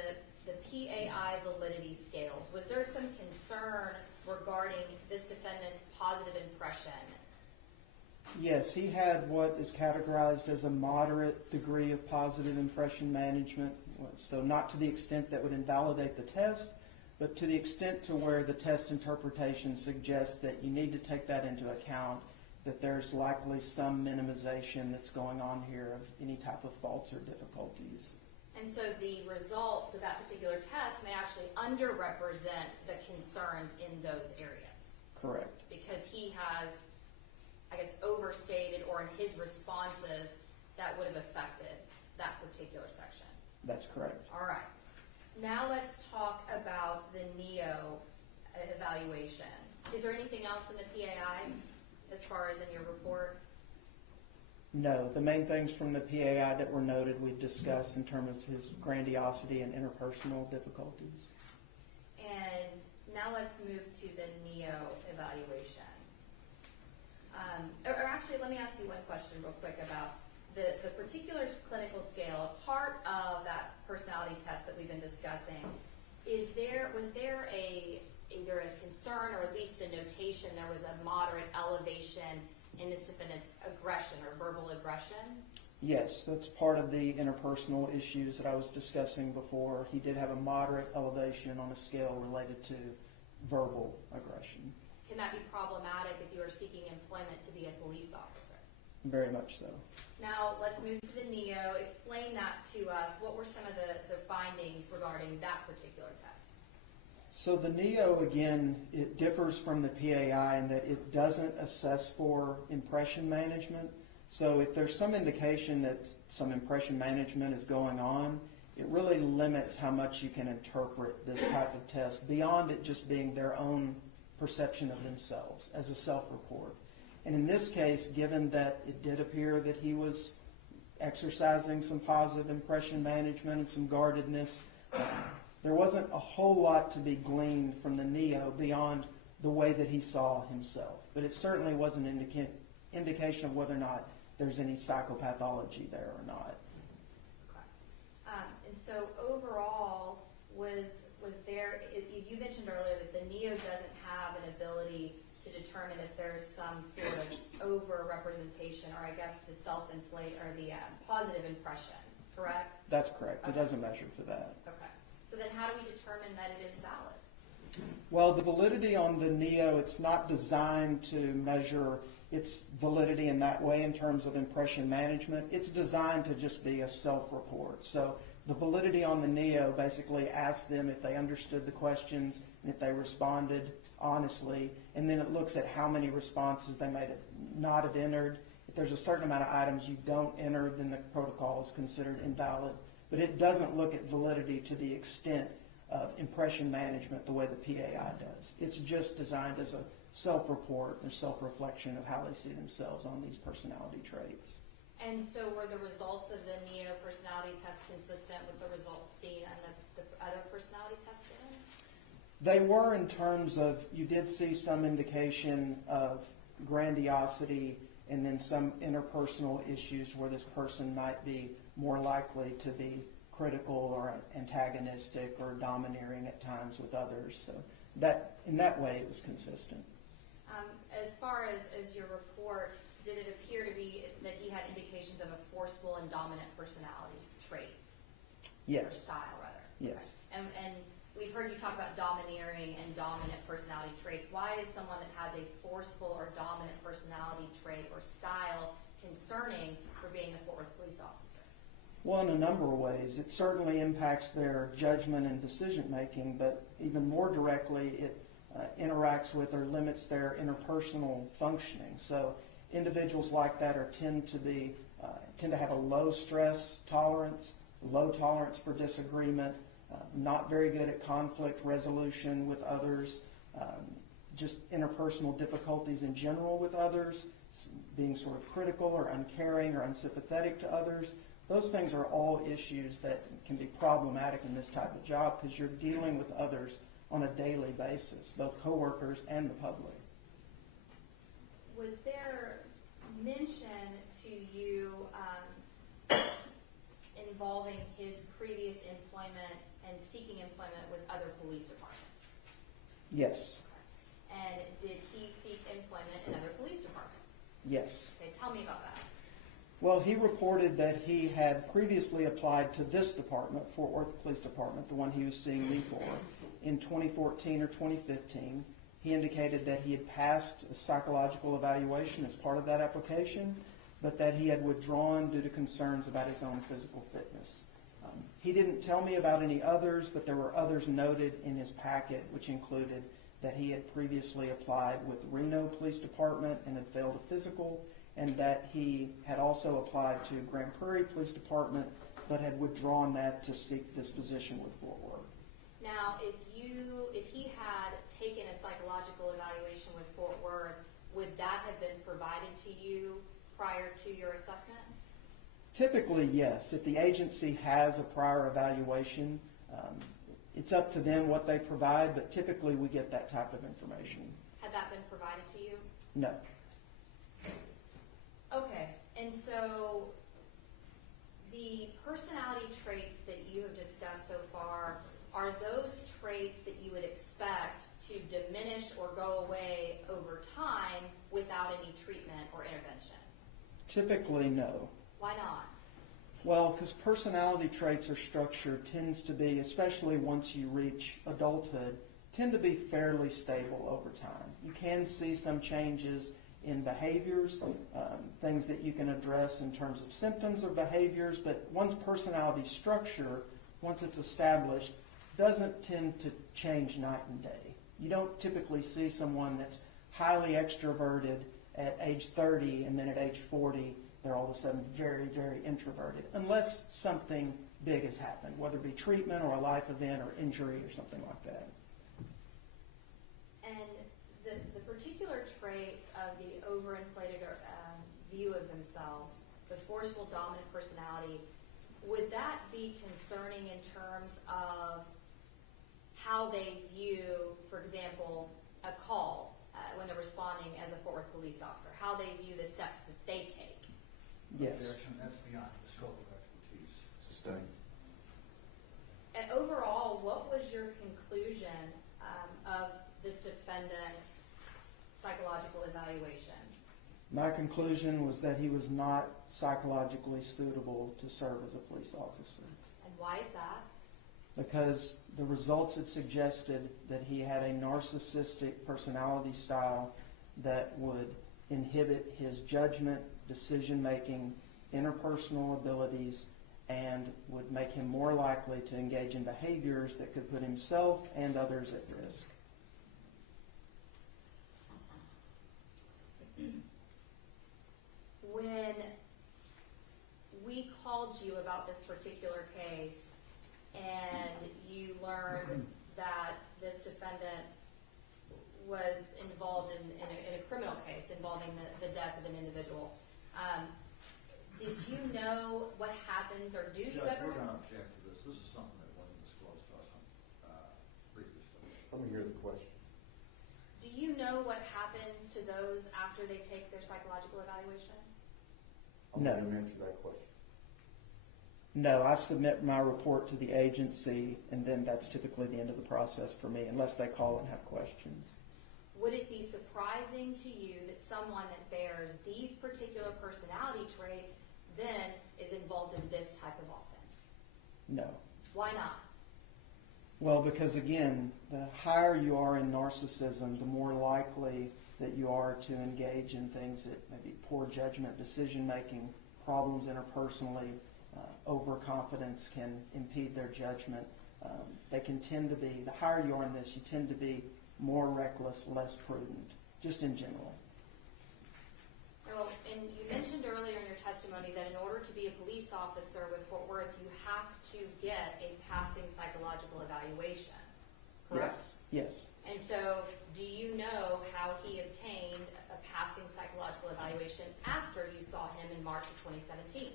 PAI validity scales. Was there some concern regarding this defendant's positive impression? Yes, he had what is categorized as a moderate degree of positive impression management. So not to the extent that would invalidate the test, but to the extent to where the test interpretation suggests that you need to take that into account, that there's likely some minimization that's going on here of any type of faults or difficulties. And so the results of that particular test may actually underrepresent the concerns in those areas. Correct. Because he has, I guess, overstated, or in his responses, that would have affected that particular section. That's correct. All right. Now let's talk about the NEO evaluation. Is there anything else in the PAI as far as in your report? No, the main things from the PAI that were noted we've discussed in terms of his grandiosity and interpersonal difficulties. And now let's move to the NEO evaluation. Or actually, let me ask you one question real quick about the particular clinical scale. Part of that personality test that we've been discussing, was there either a concern or at least a notation there was a moderate elevation in this defendant's aggression or verbal aggression? Yes, that's part of the interpersonal issues that I was discussing before. He did have a moderate elevation on a scale related to verbal aggression. Can that be problematic if you are seeking employment to be a police officer? Very much so. Now, let's move to the NEO. Explain that to us. What were some of the findings regarding that particular test? So the NEO, again, it differs from the PAI in that it doesn't assess for impression management. So if there's some indication that some impression management is going on, it really limits how much you can interpret this type of test beyond it just being their own perception of themselves as a self-report. And in this case, given that it did appear that he was exercising some positive impression management and some guardedness, there wasn't a whole lot to be gleaned from the NEO beyond the way that he saw himself. But it certainly was an indication of whether or not there's any psychopathology there or not. Okay. And so overall, was there, you mentioned earlier that the NEO doesn't have an ability to determine if there's some sort of over-representation, or I guess the self-inflate, or the positive impression, correct? That's correct. Okay. It doesn't measure for that. Okay. So then how do we determine that it is valid? Well, the validity on the NEO, it's not designed to measure its validity in that way in terms of impression management. It's designed to just be a self-report. So the validity on the NEO basically asks them if they understood the questions and if they responded honestly, and then it looks at how many responses they may not have entered. If there's a certain amount of items you don't enter, then the protocol is considered invalid. But it doesn't look at validity to the extent of impression management the way the PAI does. It's just designed as a self-report or self-reflection of how they see themselves on these personality traits. And so were the results of the NEO personality test consistent with the results seen on the other personality tests given? They were, in terms of, you did see some indication of grandiosity and then some interpersonal issues where this person might be more likely to be critical or antagonistic or domineering at times with others. So that, in that way, it was consistent. As far as your report, did it appear to be that he had indications of a forceful and dominant personality traits? Or Yes. style, rather. Yes. And we've heard you talk about domineering and dominant personality traits. Why is someone that has a forceful or dominant personality trait or style concerning for being a Fort Worth police officer? Well, in a number of ways. It certainly impacts their judgment and decision-making, but even more directly, it interacts with or limits their interpersonal functioning. So individuals like that tend to have a low stress tolerance, low tolerance for disagreement, not very good at conflict resolution with others, just interpersonal difficulties in general with others, being sort of critical or uncaring or unsympathetic to others. Those things are all issues that can be problematic in this type of job because you're dealing with others on a daily basis, both coworkers and the public. Was there mention to you involving his previous employment and seeking employment with other police departments? Yes. And did he seek employment in other police departments? Yes. Okay, tell me about that. Well, he reported that he had previously applied to this department, Fort Worth Police Department, the one he was seeing me for, in 2014 or 2015. He indicated that he had passed a psychological evaluation as part of that application, but that he had withdrawn due to concerns about his own physical fitness. He didn't tell me about any others, but there were others noted in his packet, which included that he had previously applied with Reno Police Department and had failed a physical, and that he had also applied to Grand Prairie Police Department, but had withdrawn that to seek this position with Fort Worth. Now, if he had taken a psychological evaluation with Fort Worth, would that have been provided to you prior to your assessment? Typically, yes. If the agency has a prior evaluation, it's up to them what they provide, but typically we get that type of information. Had that been provided to you? No. Okay, and so the personality traits that you have discussed so far, are those traits that you would expect to diminish or go away over time without any treatment or intervention? Typically, no. Why not? Well, because personality traits or structure tends to be, especially once you reach adulthood, tend to be fairly stable over time. You can see some changes in behaviors, things that you can address in terms of symptoms or behaviors, but one's personality structure, once it's established, doesn't tend to change night and day. You don't typically see someone that's highly extroverted at age 30 and then at age 40 they're all of a sudden very, very introverted, unless something big has happened, whether it be treatment or a life event or injury or something like that. And the particular traits of the overinflated view of themselves, the forceful dominant personality, would that be concerning in terms of how they view, for example, a call when they're responding as a Fort Worth police officer, how they view the steps that they take? Yes. Objection, that's beyond the scope of expertise. Sustained. And overall, what was your conclusion of this defendant's psychological evaluation? My conclusion was that he was not psychologically suitable to serve as a police officer, And why is that? because the results had suggested that he had a narcissistic personality style that would inhibit his judgment, decision-making, interpersonal abilities, and would make him more likely to engage in behaviors that could put himself and others at risk. When we called you about this particular case and you learned that this defendant was involved in a criminal case involving the death of an individual, did you know what happens, or do you Judge, ever? we're going to object to this. This is something that wasn't disclosed to us previously. Let me hear the question. Do you know what happens to those after they take their psychological evaluation? No. Let me answer that question. No, I submit my report to the agency, and then that's typically the end of the process for me, unless they call and have questions. Would it be surprising to you that someone that bears these particular personality traits then is involved in this type of offense? No. Why not? Well, because again, the higher you are in narcissism, the more likely that you are to engage in things that maybe poor judgment, decision-making, problems interpersonally, overconfidence can impede their judgment. They can tend to be, the higher you are in this, you tend to be more reckless, less prudent, just in general. Well, and you mentioned earlier in your testimony that in order to be a police officer with Fort Worth, you have to get a passing psychological evaluation, correct? Yes. And so, do you know how he obtained a passing psychological evaluation March of 2017.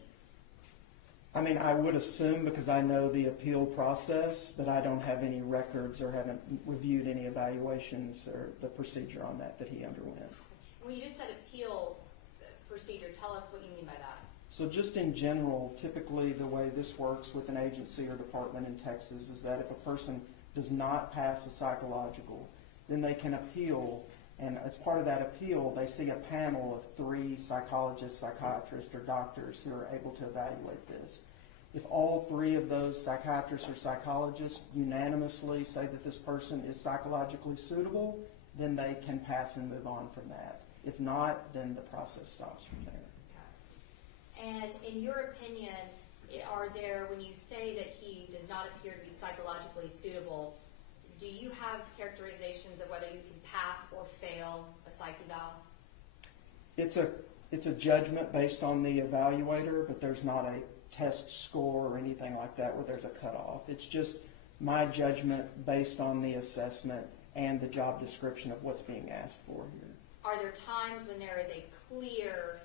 I mean, I would assume because I know the appeal process, but I don't have any records or haven't reviewed any evaluations or the procedure on that he underwent. When you just said appeal procedure, tell us what you mean by that. So just in general, typically the way this works with an agency or department in Texas is that if a person does not pass a psychological, then they can appeal, and as part of that appeal, they see a panel of 3 psychologists, psychiatrists, or doctors who are able to evaluate this. If all 3 of those psychiatrists or psychologists unanimously say that this person is psychologically suitable, then they can pass and move on from that. If not, then the process stops from there. And in your opinion, are there, when you say that he does not appear to be psychologically suitable, do you have characterizations of whether you can pass or fail a psych eval? It's a judgment based on the evaluator, but there's not a test score or anything like that where there's a cutoff. It's just my judgment based on the assessment and the job description of what's being asked for here. Are there times when there is a clear,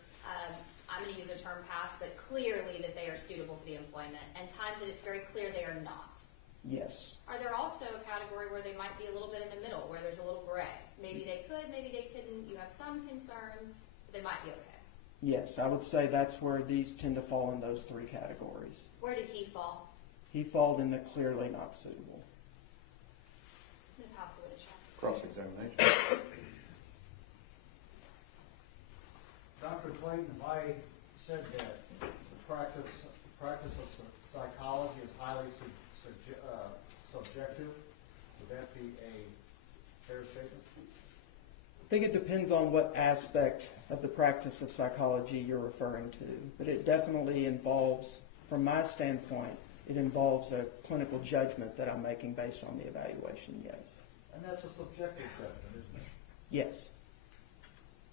I'm going to use the term pass, but clearly that they are suitable for the employment, and times that it's very clear they are not? Yes. Are there also a category where they might be a little bit in the middle, where there's a little gray? Maybe they could, maybe they couldn't. You have some concerns, but they might be okay. Yes, I would say that's where these tend to fall in those 3 categories. Where did he fall? He falls in the clearly not suitable. I'm going to pass the witness check. Cross-examination. Dr. Clayton, if I said that the practice of psychology is highly subjective, would that be a fair statement? I think it depends on what aspect of the practice of psychology you're referring to, but it definitely involves, from my standpoint, it involves a clinical judgment that I'm making based on the evaluation, yes. And that's a subjective judgment, isn't it? Yes.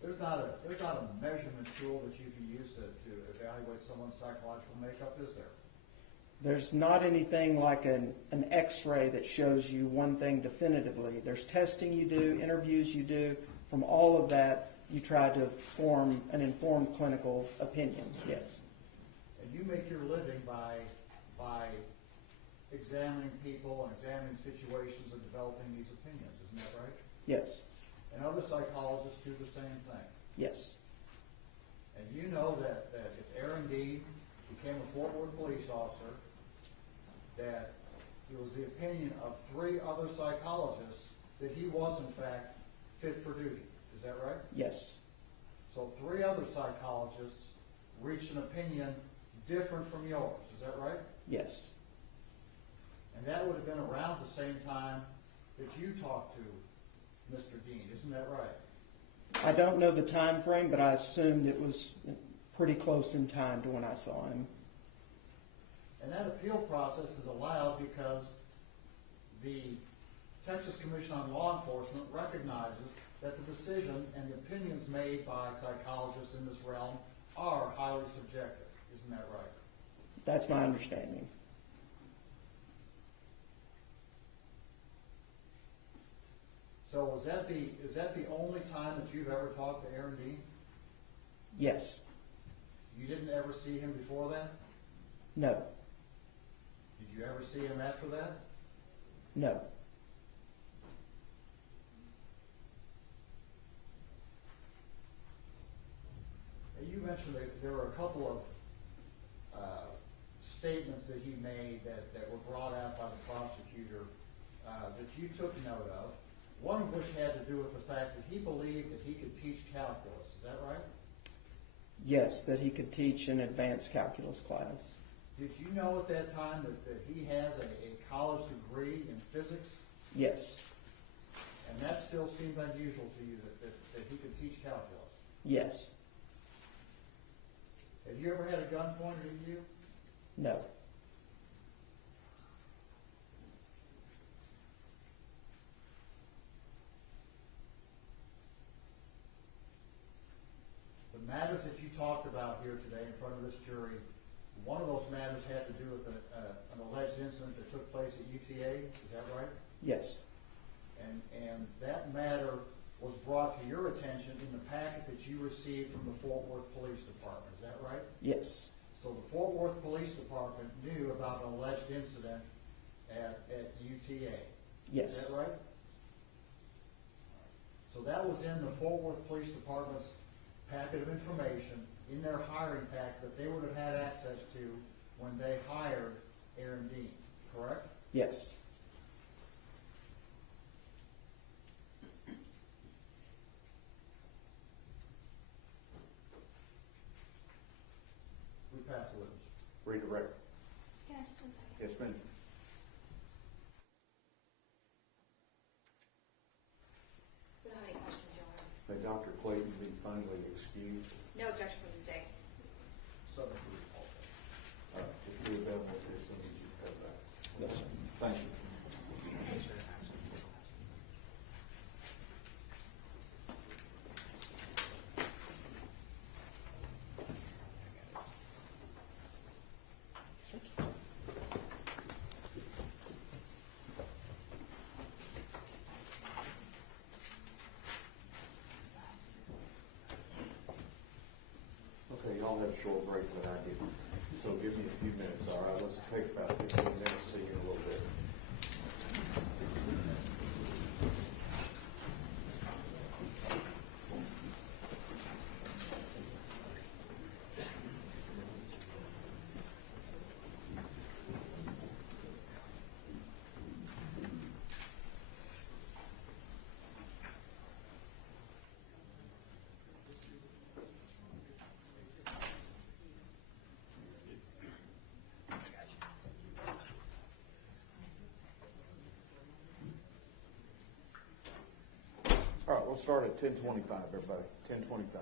There's not a measurement tool that you can use to evaluate someone's psychological makeup, is there? There's not anything like an X-ray that shows you one thing definitively. There's testing you do, interviews you do. From all of that, you try to form an informed clinical opinion, yes. And you make your living by examining people and examining situations and developing these opinions, isn't that right? Yes. And other psychologists do the same thing. Yes. And you know that if Aaron Dean became a Fort Worth police officer, that it was the opinion of 3 other psychologists that he was, in fact, fit for duty. Is that right? Yes. So 3 other psychologists reached an opinion different from yours. Is that right? Yes. And that would have been around the same time that you talked to Mr. Dean. Isn't that right? I don't know the time frame, but I assumed it was pretty close in time to when I saw him. And that appeal process is allowed because the Texas Commission on Law Enforcement recognizes that the decision and the opinions made by psychologists in this realm are highly subjective. Isn't that right? That's my understanding. So is that the only time that you've ever talked to Aaron Dean? Yes. You didn't ever see him before that? No. Did you ever see him after that? No. You mentioned that there were a couple of statements that he made that were brought out by the prosecutor that you took note of, one of which had to do with the fact that he believed that he could teach calculus. Is that right? Yes, that he could teach an advanced calculus class. Did you know at that time that he has a college degree in physics? Yes. And that still seemed unusual to you, that he could teach calculus? Yes. Have you ever had a gun pointed at you? No. The matters that you talked about here today in front of this jury, one of those matters had to do with an alleged incident that took place at UTA. Is that right? Yes. And that matter was brought to your attention in the packet that you received from the Fort Worth Police Department. Is that right? Yes. So the Fort Worth Police Department knew about an alleged incident at UTA. Yes. Is that right? So that was in the Fort Worth Police Department's packet of information, in their hiring pack that they would have had access to when they hired Aaron Dean, correct? Yes. We pass the witness. Redirect. Yeah, just 1 second. Yes, ma'am. We don't have any questions, Your Honor. May Dr. Clayton be finally excused? No objection from the state. Subject to recall. If you're available as soon as you have that. Yes, sir. Thank you. Okay, y'all have a short break that I give. So give me a few minutes, all right? Let's take about 15 minutes, see you in a little bit. All right, we'll start at 10:25, everybody. 10:25.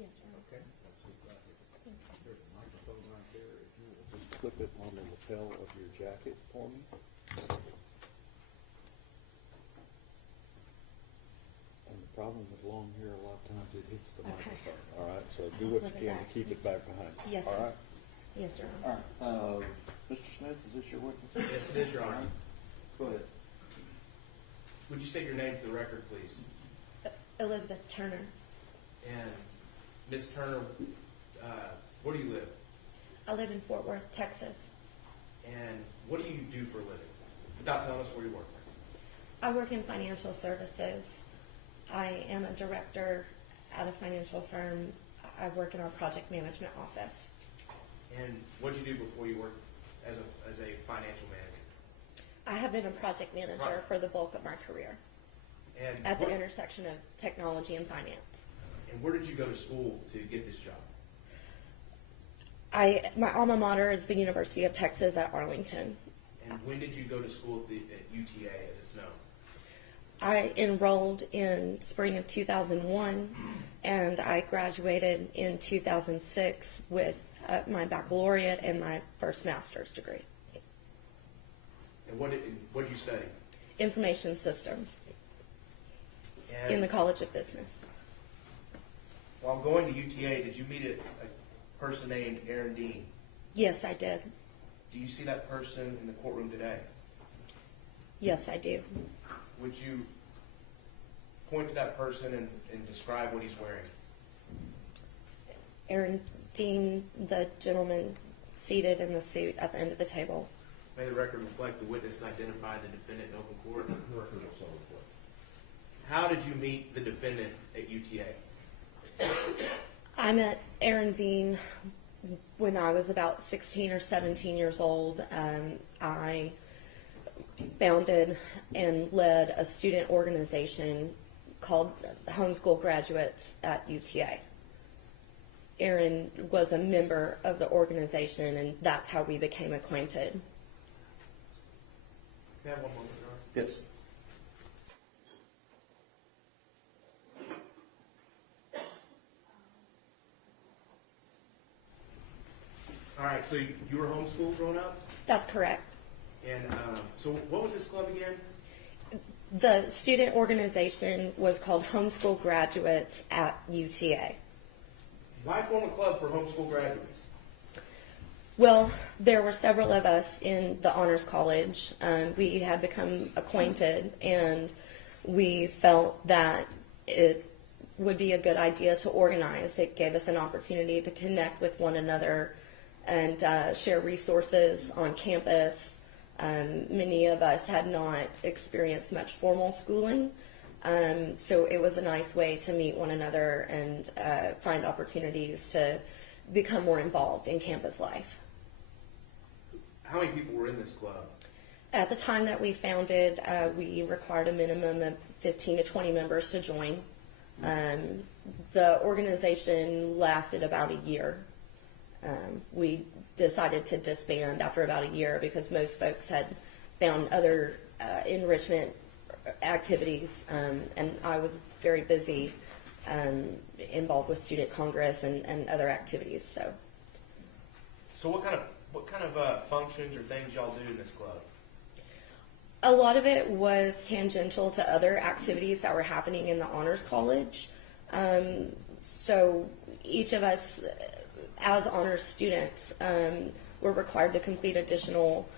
Yes, sir. Okay, that's it right here. There's a microphone right there. If you will just clip it on the lapel of your jacket for me. And the problem with long hair, a lot of times it hits the microphone. All right, so do what you can to keep it back behind you. Yes, All sir. right? Yes, sir. All right. Mr. Smith, is this your witness? Yes, it is, Your Honor. Go ahead. Would you state your name for the record, please? Elizabeth Turner. And Ms. Turner, where do you live? I live in Fort Worth, Texas. And what do you do for a living? Without telling us where you work. I work in financial services. I am a director at a financial firm. I work in our project management office. And what did you do before you worked as a financial manager? I have been a project manager Right. for the bulk of my career And at the what- intersection of technology and finance. And where did you go to school to get this job? My alma mater is the University of Texas at Arlington. And when did you go to school at UTA, as it's known? I enrolled in spring of 2001, and I graduated in 2006 with my baccalaureate and my first master's degree. And what did you study? Information systems And in the College of Business. while going to UTA, did you meet a person named Aaron Dean? Yes, I did. Do you see that person in the courtroom today? Yes, I do. Would you point to that person and describe what he's wearing? Aaron Dean, the gentleman seated in the suit at the end of the table. May the record reflect the witness identified the defendant in open court. The record will so reflect. How did you meet the defendant at UTA? I met Aaron Dean when I was about 16 or 17 years old. I founded and led a student organization called Homeschool Graduates at UTA. Aaron was a member of the organization, and that's how we became acquainted. May I have one moment, Your Honor? Yes. All right, so you were homeschooled growing up? That's correct. And so what was this club again? The student organization was called Homeschool Graduates at UTA. Why form a club for homeschool graduates? Well, there were several of us in the Honors College. We had become acquainted, and we felt that it would be a good idea to organize. It gave us an opportunity to connect with one another and share resources on campus. Many of us had not experienced much formal schooling, so it was a nice way to meet one another and find opportunities to become more involved in campus life. How many people were in this club? At the time that we founded, we required a minimum of 15 to 20 members to join. The organization lasted about a year. We decided to disband after about a year because most folks had found other enrichment activities, and I was very busy involved with Student Congress and other activities. So what kind of functions or things y'all do in this club? A lot of it was tangential to other activities that were happening in the Honors College. So each of us, as honors students, were required to complete additional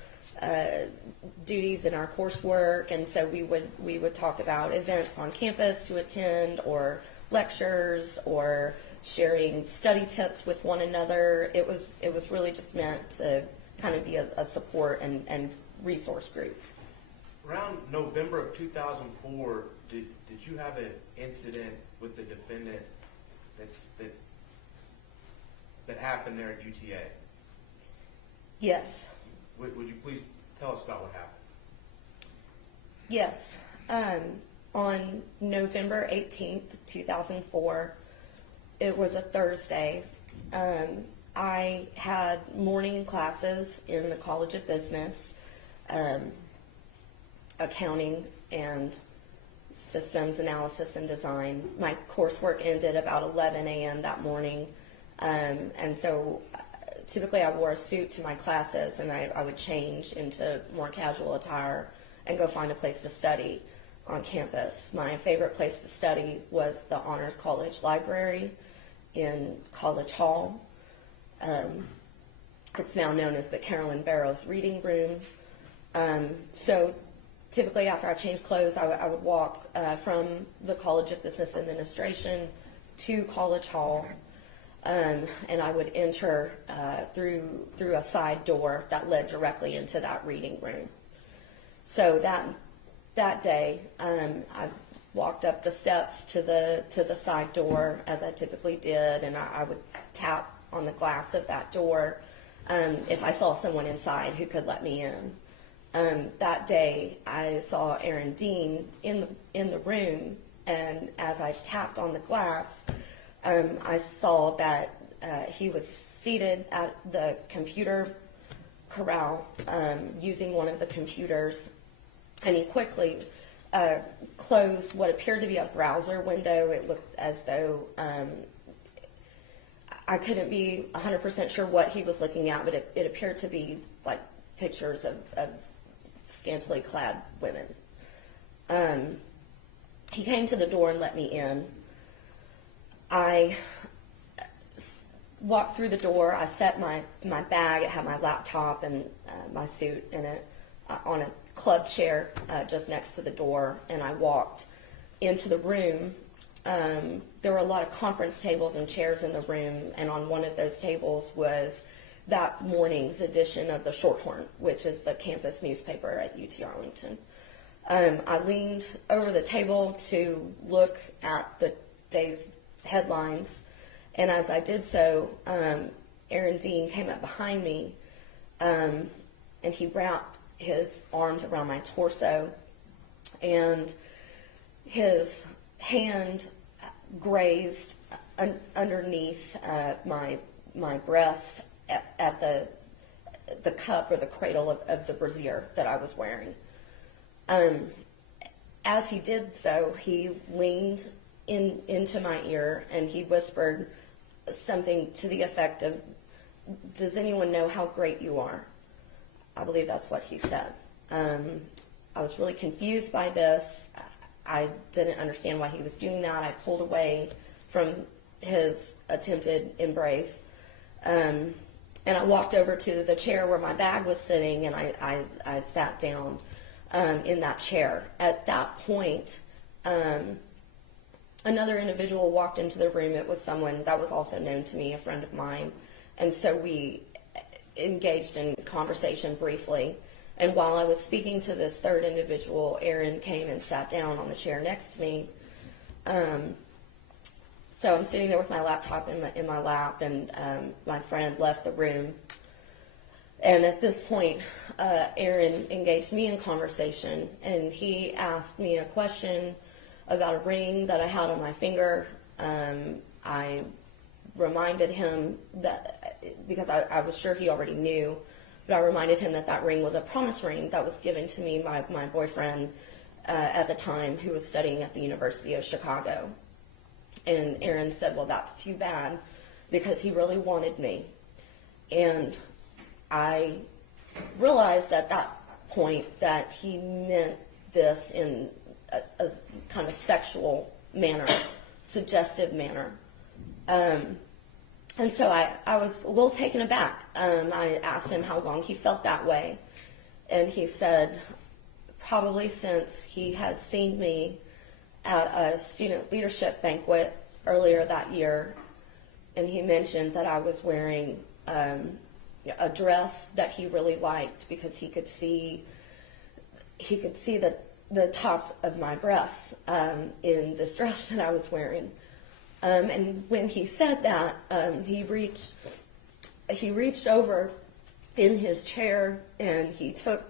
duties in our coursework, and so we would talk about events on campus to attend, or lectures, or sharing study tips with one another. It was really just meant to kind of be a support and resource group. Around November of 2004, did you have an incident with the defendant that happened there at UTA? Yes. Would you please tell us about what happened? Yes. On November 18th, 2004, it was a Thursday. I had morning classes in the College of Business, accounting and systems analysis and design. My coursework ended about 11 a.m. that morning, and so typically I wore a suit to my classes, and I would change into more casual attire and go find a place to study on campus. My favorite place to study was the Honors College Library in College Hall. It's now known as the Carolyn Barrows Reading Room. So typically after I changed clothes, I would walk from the College of Business Administration to College Hall, and I would enter through a side door that led directly into that reading room. So that day, I walked up the steps to the side door as I typically did, and I would tap on the glass of that door if I saw someone inside who could let me in. That day, I saw Aaron Dean in the room, and as I tapped on the glass, I saw that he was seated at the computer corral using one of the computers, and he quickly closed what appeared to be a browser window. It looked as though I couldn't be 100% sure what he was looking at, but it appeared to be like pictures of scantily clad women. He came to the door and let me in. I walked through the door. I set my bag. It had my laptop and my suit in it on a club chair just next to the door, and I walked into the room. There were a lot of conference tables and chairs in the room, and on one of those tables was that morning's edition of the Shorthorn, which is the campus newspaper at UT Arlington. I leaned over the table to look at the day's headlines, and as I did so, Aaron Dean came up behind me, and he wrapped his arms around my torso, and his hand grazed underneath my breast at the cup or the cradle of the brassiere that I was wearing. As he did so, he leaned into my ear and he whispered something to the effect of, "Does anyone know how great you are?" I believe that's what he said. I was really confused by this. I didn't understand why he was doing that. I pulled away from his attempted embrace, and I walked over to the chair where my bag was sitting, and I sat down in that chair. At that point, another individual walked into the room. It was someone that was also known to me, a friend of mine, and so we engaged in conversation briefly. And while I was speaking to this third individual, Aaron came and sat down on the chair next to me. So I'm sitting there with my laptop in my lap, and my friend left the room. And at this point, Aaron engaged me in conversation, and he asked me a question about a ring that I had on my finger. I reminded him that, because I was sure he already knew, but I reminded him that ring was a promise ring that was given to me by my boyfriend at the time, who was studying at the University of Chicago. And Aaron said, "Well, that's too bad, because he really wanted me." And I realized at that point that he meant this in a kind of sexual manner, suggestive manner. And so I was a little taken aback. I asked him how long he felt that way, and he said probably since he had seen me at a student leadership banquet earlier that year, and he mentioned that I was wearing a dress that he really liked because he could see the tops of my breasts in this dress that I was wearing. And when he said that, he reached over in his chair and he took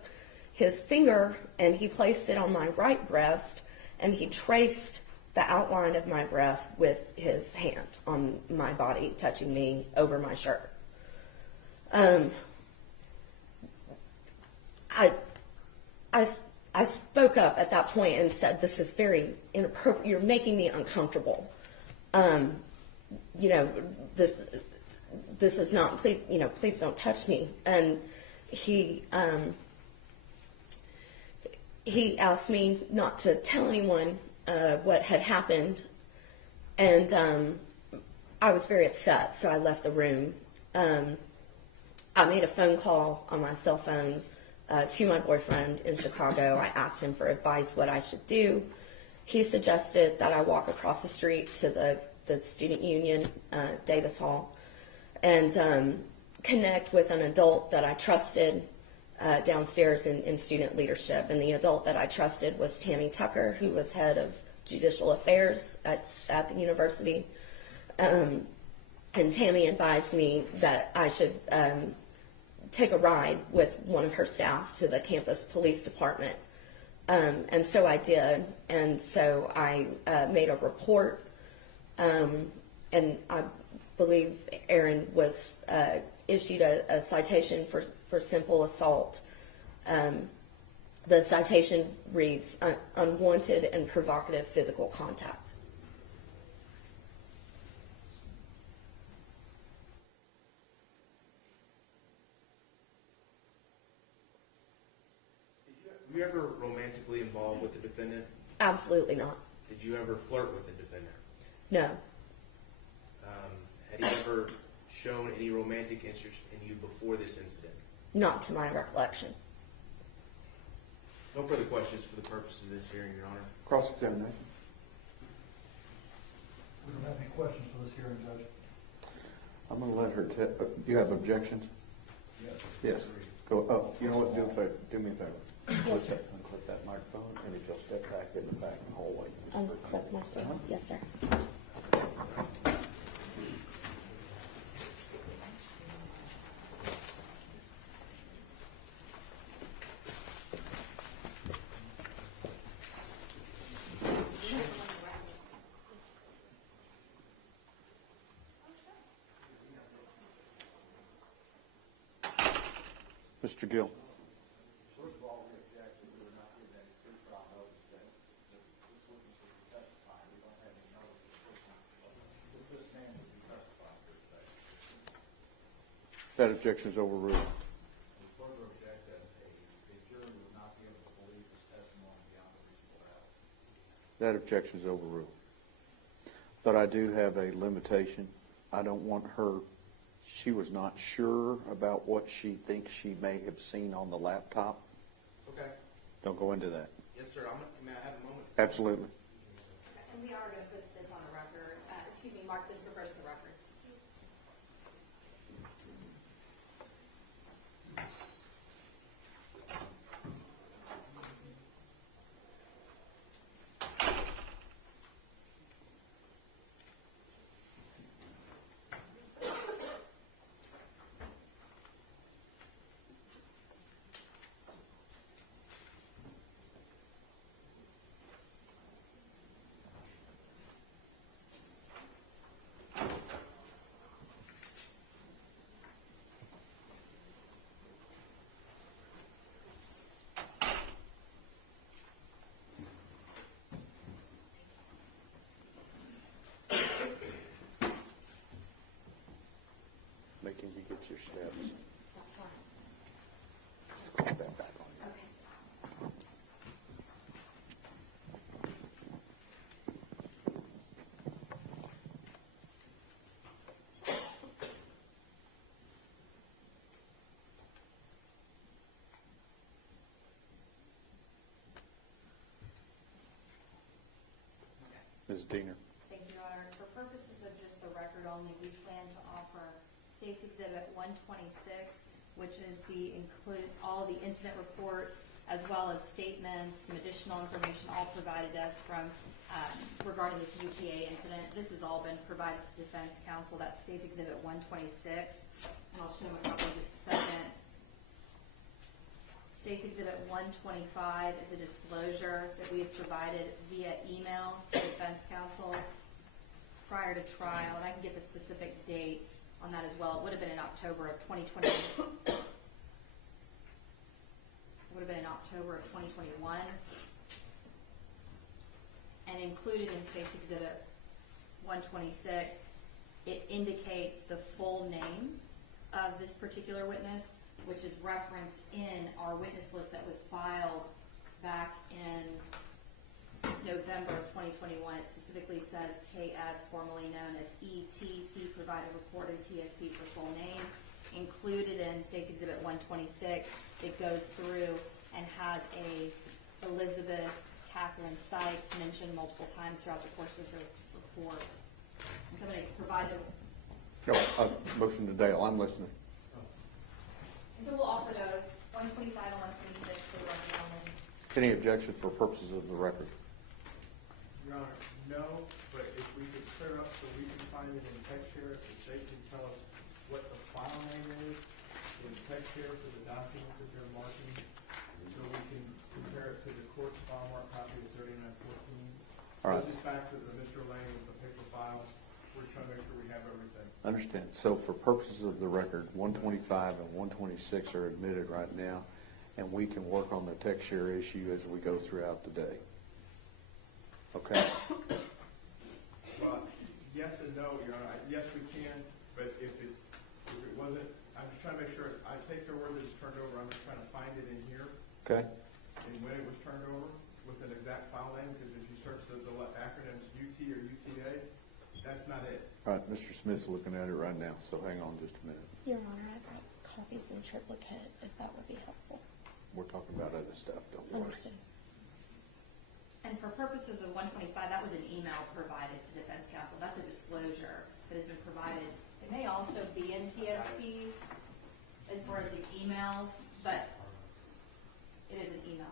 his finger and he placed it on my right breast, and he traced the outline of my breast with his hand on my body, touching me over my shirt. I I spoke up at that point and said, "This is very inappropriate. You're making me uncomfortable. You know, this is not. Please, you know, please don't touch me." And he asked me not to tell anyone what had happened, and I was very upset, so I left the room. I made a phone call on my cell phone to my boyfriend in Chicago. I asked him for advice what I should do. He suggested that I walk across the street to the student union, Davis Hall, and connect with an adult that I trusted downstairs in student leadership. And the adult that I trusted was Tammy Tucker, who was head of judicial affairs at the university. And Tammy advised me that I should take a ride with one of her staff to the campus police department. And so I did. And so I made a report. And I believe Aaron was issued a citation for simple assault. The citation reads, unwanted and provocative physical contact. Were you ever romantically involved with the defendant? Absolutely not. Did you ever flirt with the defendant? No. Had he ever shown any romantic interest in you before this incident? Not to my recollection. No further questions for the purposes of this hearing, Your Honor. Cross-examination. We don't have any questions for this hearing, Judge. I'm going to let her, you have objections? Yes. Yes. Go, oh, you know what, do me a favor. Unclip that microphone, and if you'll step back in the back hallway. Unclip my phone. Yes, sir. Mr. Gill. First of all, we object that we were not given any pre-trial notice that this witness would be testifying. We don't have any notice that this man would be testifying here today. That objection is overruled. We further object that a jury would not be able to believe his testimony beyond a reasonable doubt. That objection is overruled. But I do have a limitation. I don't want her, she was not sure about what she thinks she may have seen on the laptop. Okay. Don't go into that. Yes, sir. May I have a moment? Absolutely. And we are going to put this on the record. Excuse me, Mark, this refers to the record. Making you get your steps. That's fine. Put that back on you. Okay. Ms. Diener. Thank you, Your Honor. For purposes of just the record only, we plan to offer State's Exhibit 126, which is all the incident report, as well as statements, some additional information, all provided us from regarding this UTA incident. This has all been provided to Defense Counsel. That's State's Exhibit 126, and I'll show them a copy in just a second. State's Exhibit 125 is a disclosure that we have provided via email to Defense Counsel prior to trial, and I can get the specific dates on that as well. It would have been in October of 2020. It would have been in October October of 2021. And included in State's Exhibit 126, it indicates the full name of this particular witness, which is referenced in our witness list that was filed back in November of 2021. It specifically says KS, formerly known as ETC, provided reported TSP for full name. Included in State's Exhibit 126, it goes through and has a Elizabeth Catherine Sykes mentioned multiple times throughout the course of the report. And somebody provided. Motion to Dale. I'm listening. And so we'll offer those 125 and 126 for the record only. Any objection for purposes of the record? Your Honor, no, but if we could clear up so we can find it in text share, if the state can tell us what the file name is in text share for the document that they're marking, so we can compare it to the court's file mark copy of 3914. All right. This is back to the Mr. Lane with the paper files. We're trying to make sure we have everything. Understand. So for purposes of the record, 125 and 126 are admitted right now, and we can work on the text share issue as we go throughout the day. Okay? Well, yes and no, Your Honor. Yes, we can, but if it wasn't, I'm just trying to make sure, I take your word that it's turned over, I'm just trying to find it in here, Okay? and when it was turned over, with an exact file name, because if you search the acronyms UT or UTA, that's not it. All right, Mr. Smith's looking at it right now, so hang on just a minute. Your Honor, I brought copies in triplicate, if that would be helpful. We're talking about other stuff, don't worry. Understood. And for purposes of 125, that was an email provided to defense counsel. That's a disclosure that has been provided. It may also be in TSP as far as the emails, but it is an email.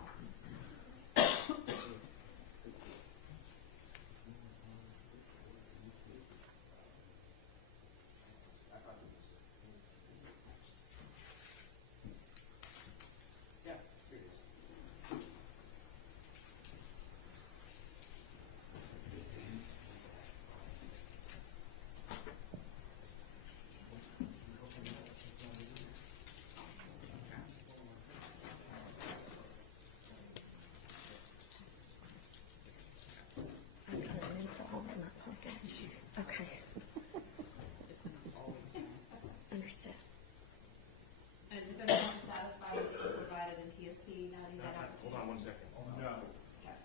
I've got an info all in my pocket. Okay. Understood. And is defense counsel satisfied with what's been provided in TSP now that he's had opportunity? Hold on one second. No. Okay.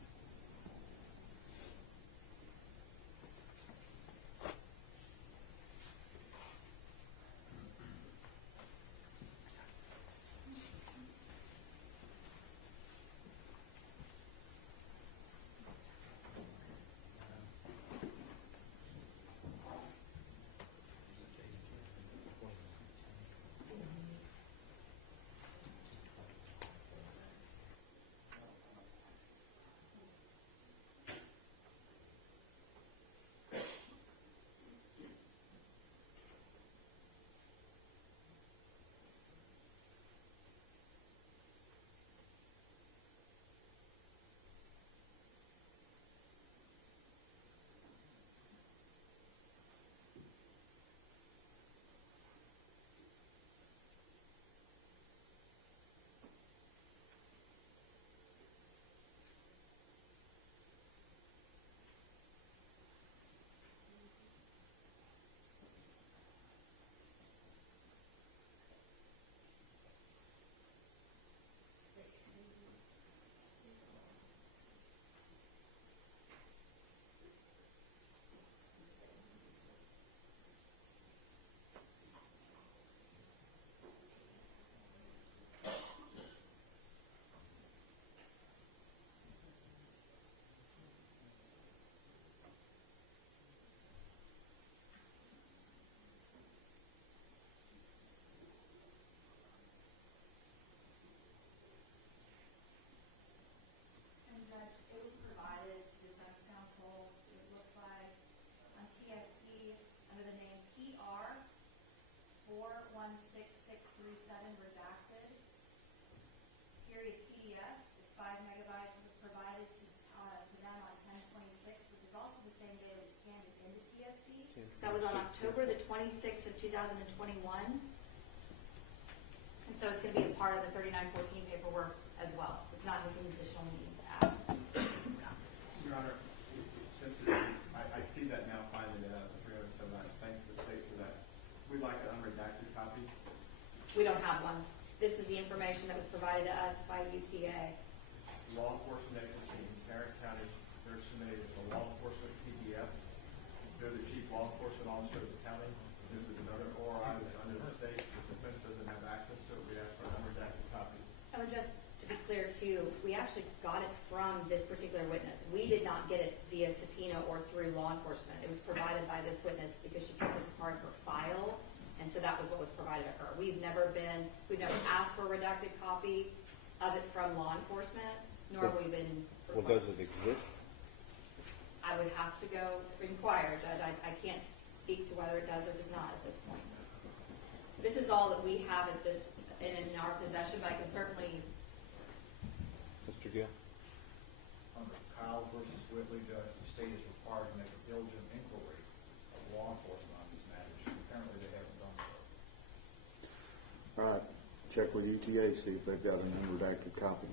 That was on October the 26th of 2021. And so it's going to be a part of the 3914 paperwork as well. It's not We don't have one. This is the information that was provided to us by UTA. Law enforcement agency in Tarrant County, they're submitted as a law enforcement PDF. They're the chief law enforcement officer of the county. This is another ORI that's under the state. The defense doesn't have access to it. We ask for an unredacted copy. Oh, just to be clear too, we actually got it from this particular witness. We did not get it via subpoena or through law enforcement. It was provided by this witness because she kept this part of her file, and so that was what was provided to her. We've never asked for a redacted copy of it from law enforcement, nor have we been Well, does it exist? I would have to go inquire, Judge. I can't speak to whether it does or does not at this point. This is all that we have at this in our possession, but I can certainly. Mr. Gill? Under Kyle versus Whitley, Judge, the state is required to make a diligent inquiry of law enforcement on these matters. Apparently, they haven't done so. All right, check with UTA, see if they've got an unredacted copy.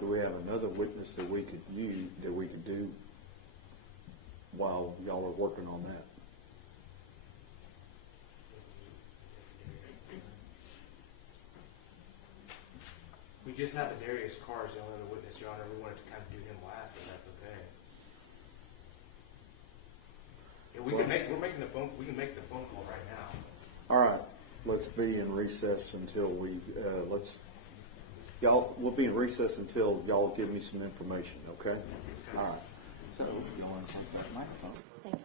Do we have another witness that we could use, that we could do while y'all are working on that? We just have a Darius Carr as the only other witness, Your Honor. We wanted to kind of do him last, if that's okay. Yeah, we can make the phone call right now. All right, let's be in recess until we'll be in recess until y'all give me some information, okay? All right. So, you want to take that microphone? Thank you.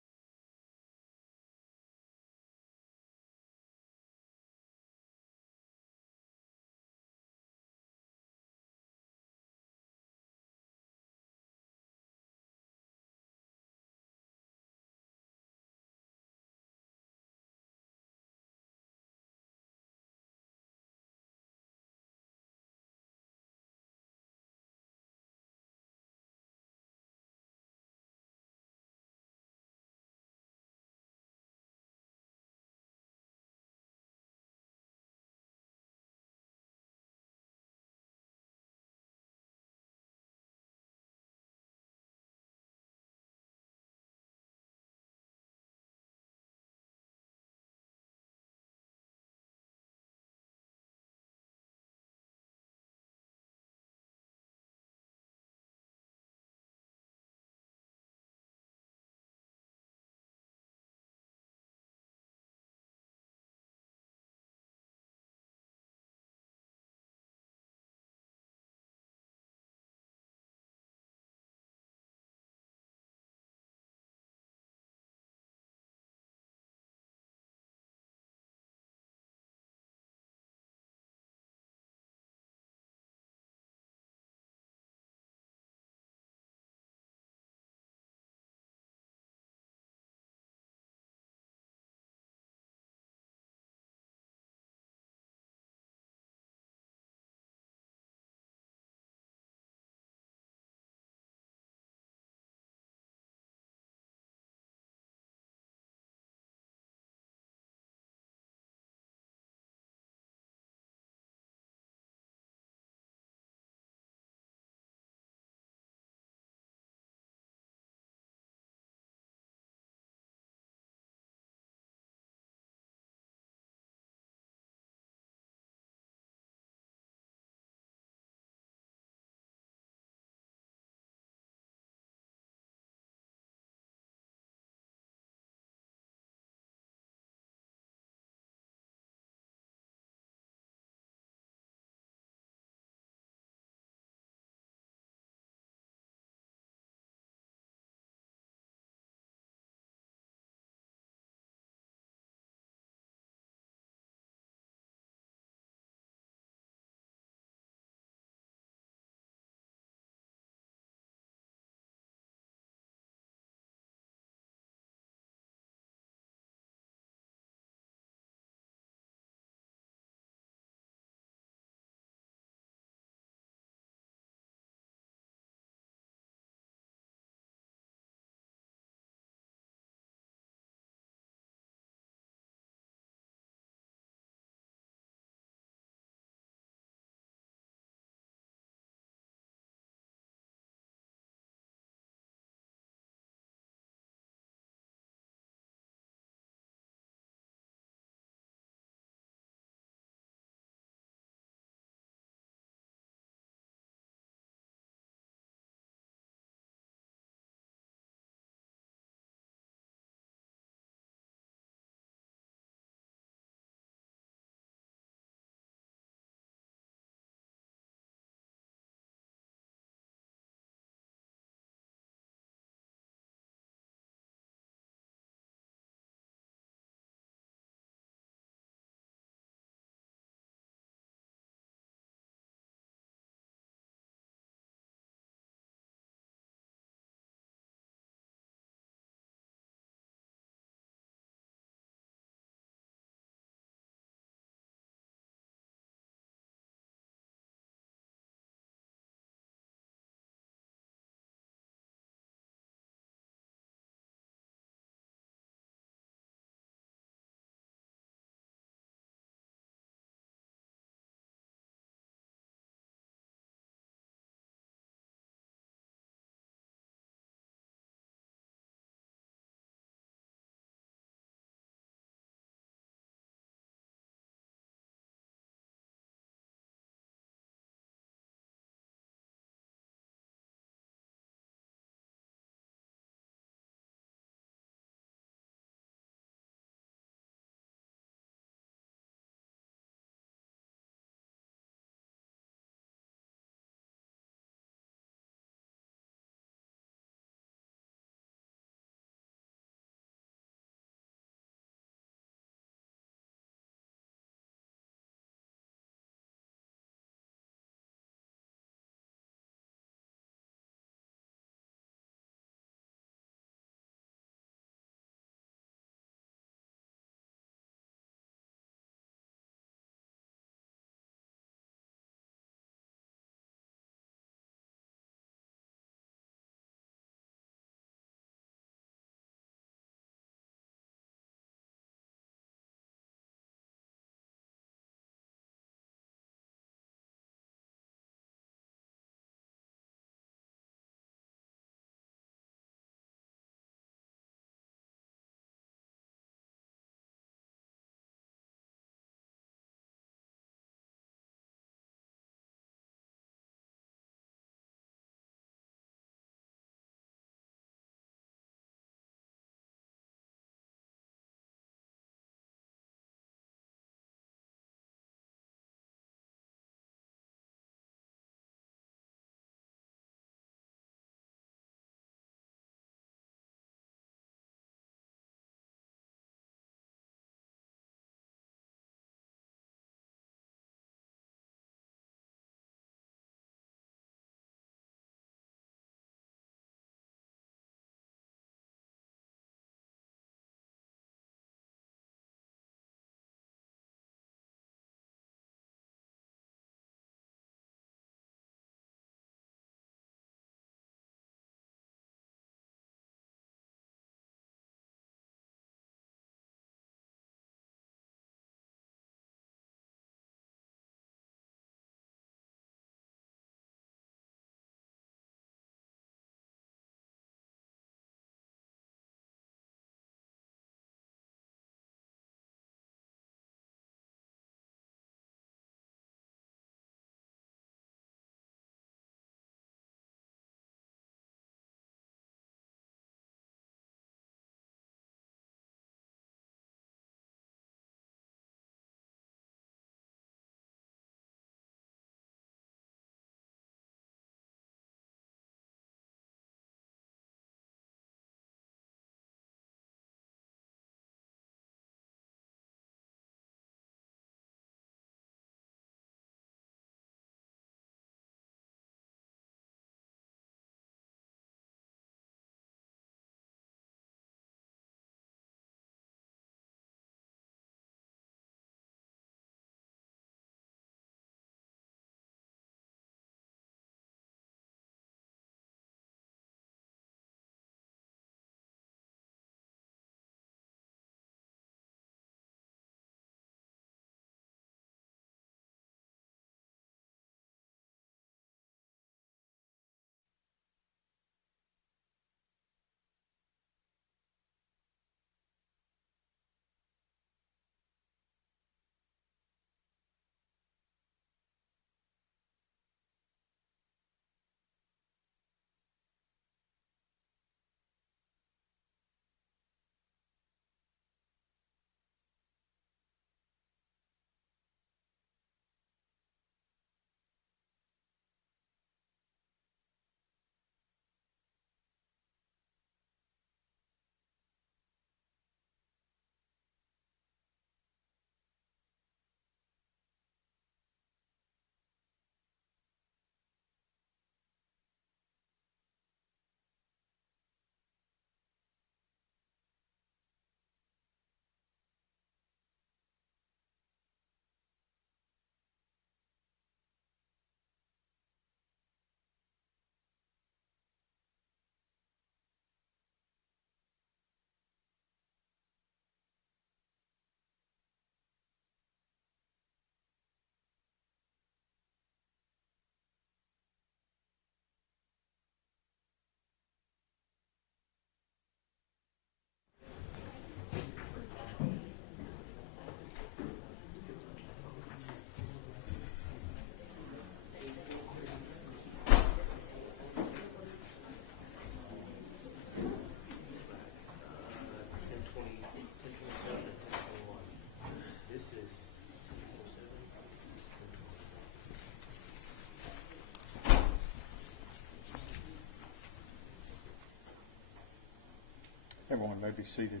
Everyone may be seated.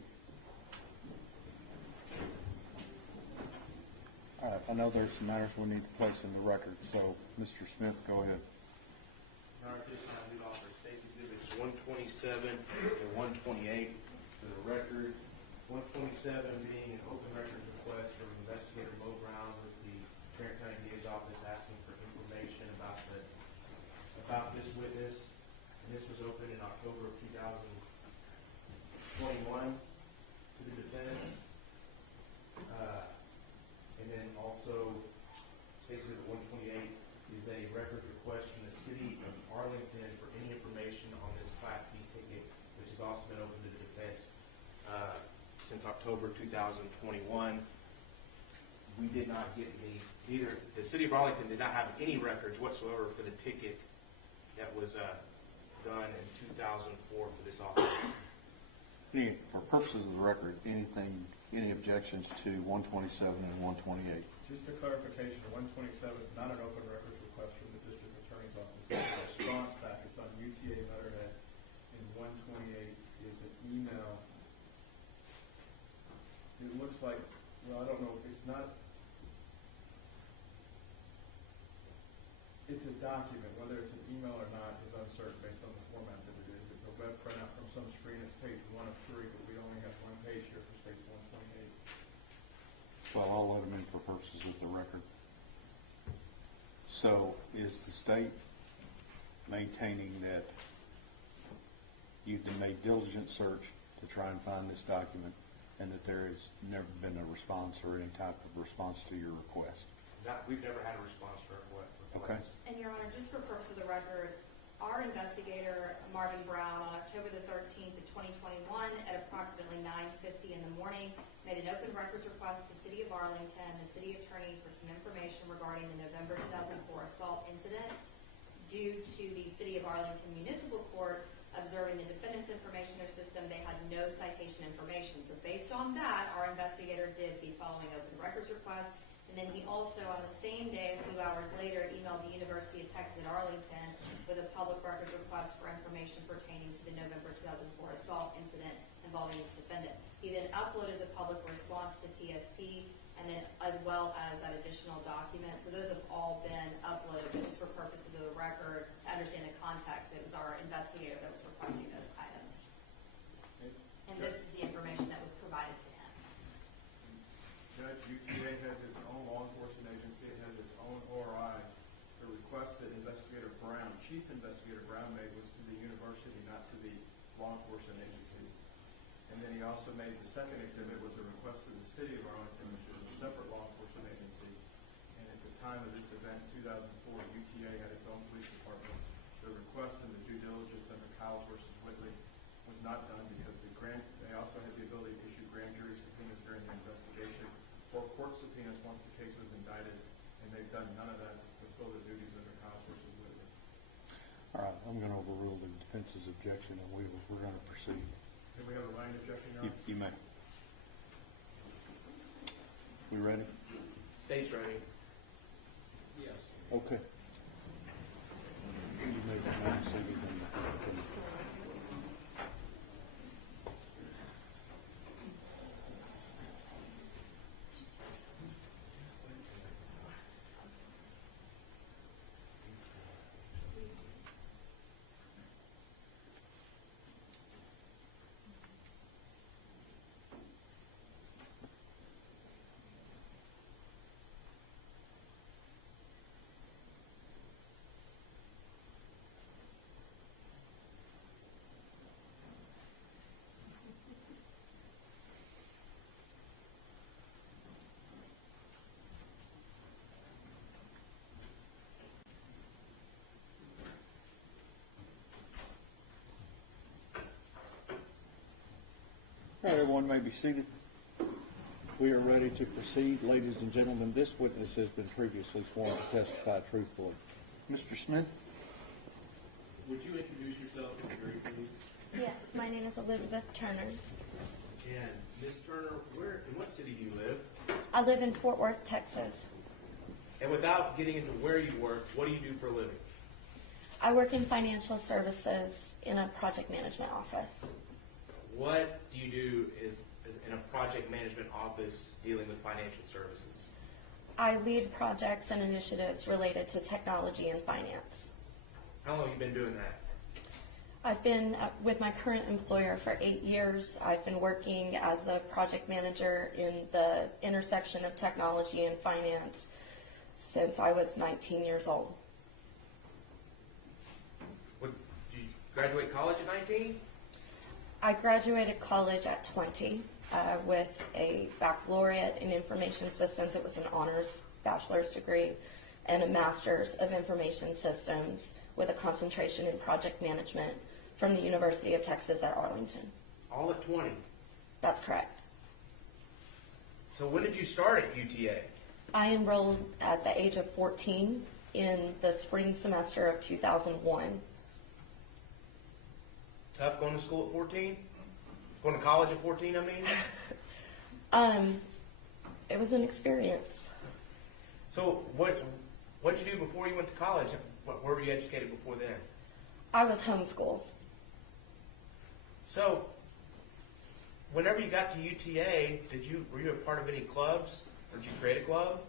All right, I know there's some matters we need to place in the record, so Mr. Smith, go ahead. Your Honor, at this time, we offer State Exhibits 127 and 128 for the record. 127 being an open records request from Investigator Mo Brown with the Tarrant County DA's office asking for information about this witness. And this was opened in October of 2021 to the defense. And then also, State Exhibit 128 is a record request from the City of Arlington for any information on this Class C ticket, which has also been open to the defense since October 2021. We did not get the City of Arlington did not have any records whatsoever for the ticket that was done in 2004 for this office. For purposes of the record, any objections to 127 and 128? Just a clarification, 127 is not an open records request from the district attorney's office. It's a response back. It's on UTA letterhead. And 128 is an email. It looks like, well, I don't know, it's not, it's a document. Whether it's an email or not is uncertain based on the format that it is. It's a web printout from some screen. It's page 1 of 3, but we only have one page here for State 128. Well, I'll let them in for purposes of the record. So is the state maintaining that you've made diligent search to try and find this document and that there has never been a response or any type of response to your request? We've never had a response for what? Okay. And Your Honor, just for purpose of the record, our investigator, Marvin Brown, on October the 13th of 2021 at approximately 9:50 in the morning, made an open records request to the City of Arlington, the city attorney, for some information regarding the November 2004 assault incident due to the City of Arlington Municipal Court observing the defendant's information in their system. They had no citation information. So based on that, our investigator did the following open records request. And then he also, on the same day, a few hours later, emailed the University of Texas at Arlington with a public records request for information pertaining to the November 2004 assault incident involving this defendant. He then uploaded the public response to TSP, and then as well as that additional document. So those have all been uploaded, but just for purposes of the record, to understand the context, it was our investigator that was requesting those items. And this is the information that was provided to him. Judge, UTA has its own law enforcement agency. It has its own ORI. The request that Investigator Brown, Chief Investigator Brown, made was to the university, not to the law enforcement agency. And then he also made the second exhibit was a request to the City of Arlington, which is a separate law enforcement agency. And at the time of this event, 2004, UTA had its own police department. The request and the due diligence under Kyles versus Whitley was not done because they also had the ability to issue grand jury subpoenas during the investigation or court subpoenas once the case was indicted, and they've done none of that to fulfill their duties under Kyles versus Whitley. All right, I'm going to overrule the defense's objection, and we're going to proceed. Can we have a line objection, Your Honor? You may. We ready? State's ready. Yes. Okay. You may say anything. All right, everyone may be seated. We are ready to proceed. Ladies and gentlemen, this witness has been previously sworn to testify truthfully. Mr. Smith? Would you introduce yourself to the jury, please? Yes, my name is Elizabeth Turner. And Ms. Turner, in what city do you live? I live in Fort Worth, Texas. And without getting into where you work, what do you do for a living? I work in financial services in a project management office. what do you do is in a project management office dealing with financial services? I lead projects and initiatives related to technology and finance. How long have you been doing that? I've been with my current employer for 8 years. I've been working as a project manager in the intersection of technology and finance since I was 19 years old. Did you graduate college at 19? I graduated college at 20 with a baccalaureate in information systems. It was an honors bachelor's degree, and a master's of information systems with a concentration in project management from the University of Texas at Arlington. All at 20? That's correct. So when did you start at UTA? I enrolled at the age of 14 in the spring semester of 2001. Tough going to school at 14? Going to college at 14, I mean? It was an experience. So what'd you do before you went to college? Where were you educated before then? I was homeschooled. So whenever you got to UTA, were you a part of any clubs? Or did you create a club?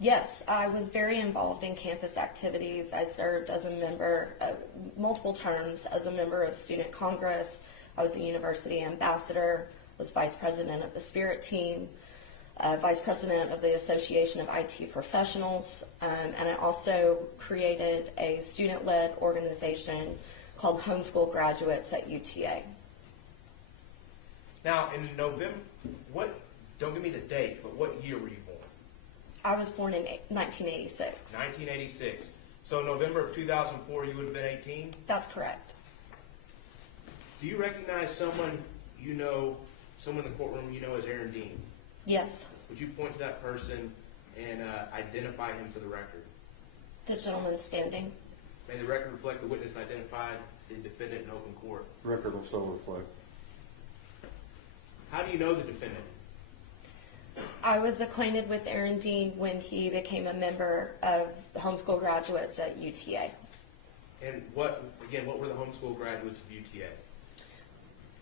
Yes, I was very involved in campus activities. I served as a member, multiple terms, as a member of Student Congress. I was a university ambassador, was vice president of the Spirit Team, vice president of the Association of IT Professionals, and I also created a student-led organization called Homeschool Graduates at UTA. Now, in November, don't give me the date, but what year were you born? I was born in 1986. 1986. So November of 2004, you would have been 18? That's correct. Do you recognize someone in the courtroom you know as Aaron Dean? Yes. Would you point to that person and identify him for the record? The gentleman standing. May the record reflect the witness identified the defendant in open court. Record will so reflect. How do you know the defendant? I was acquainted with Aaron Dean when he became a member of the Homeschool Graduates at UTA. And what were the homeschool graduates of UTA?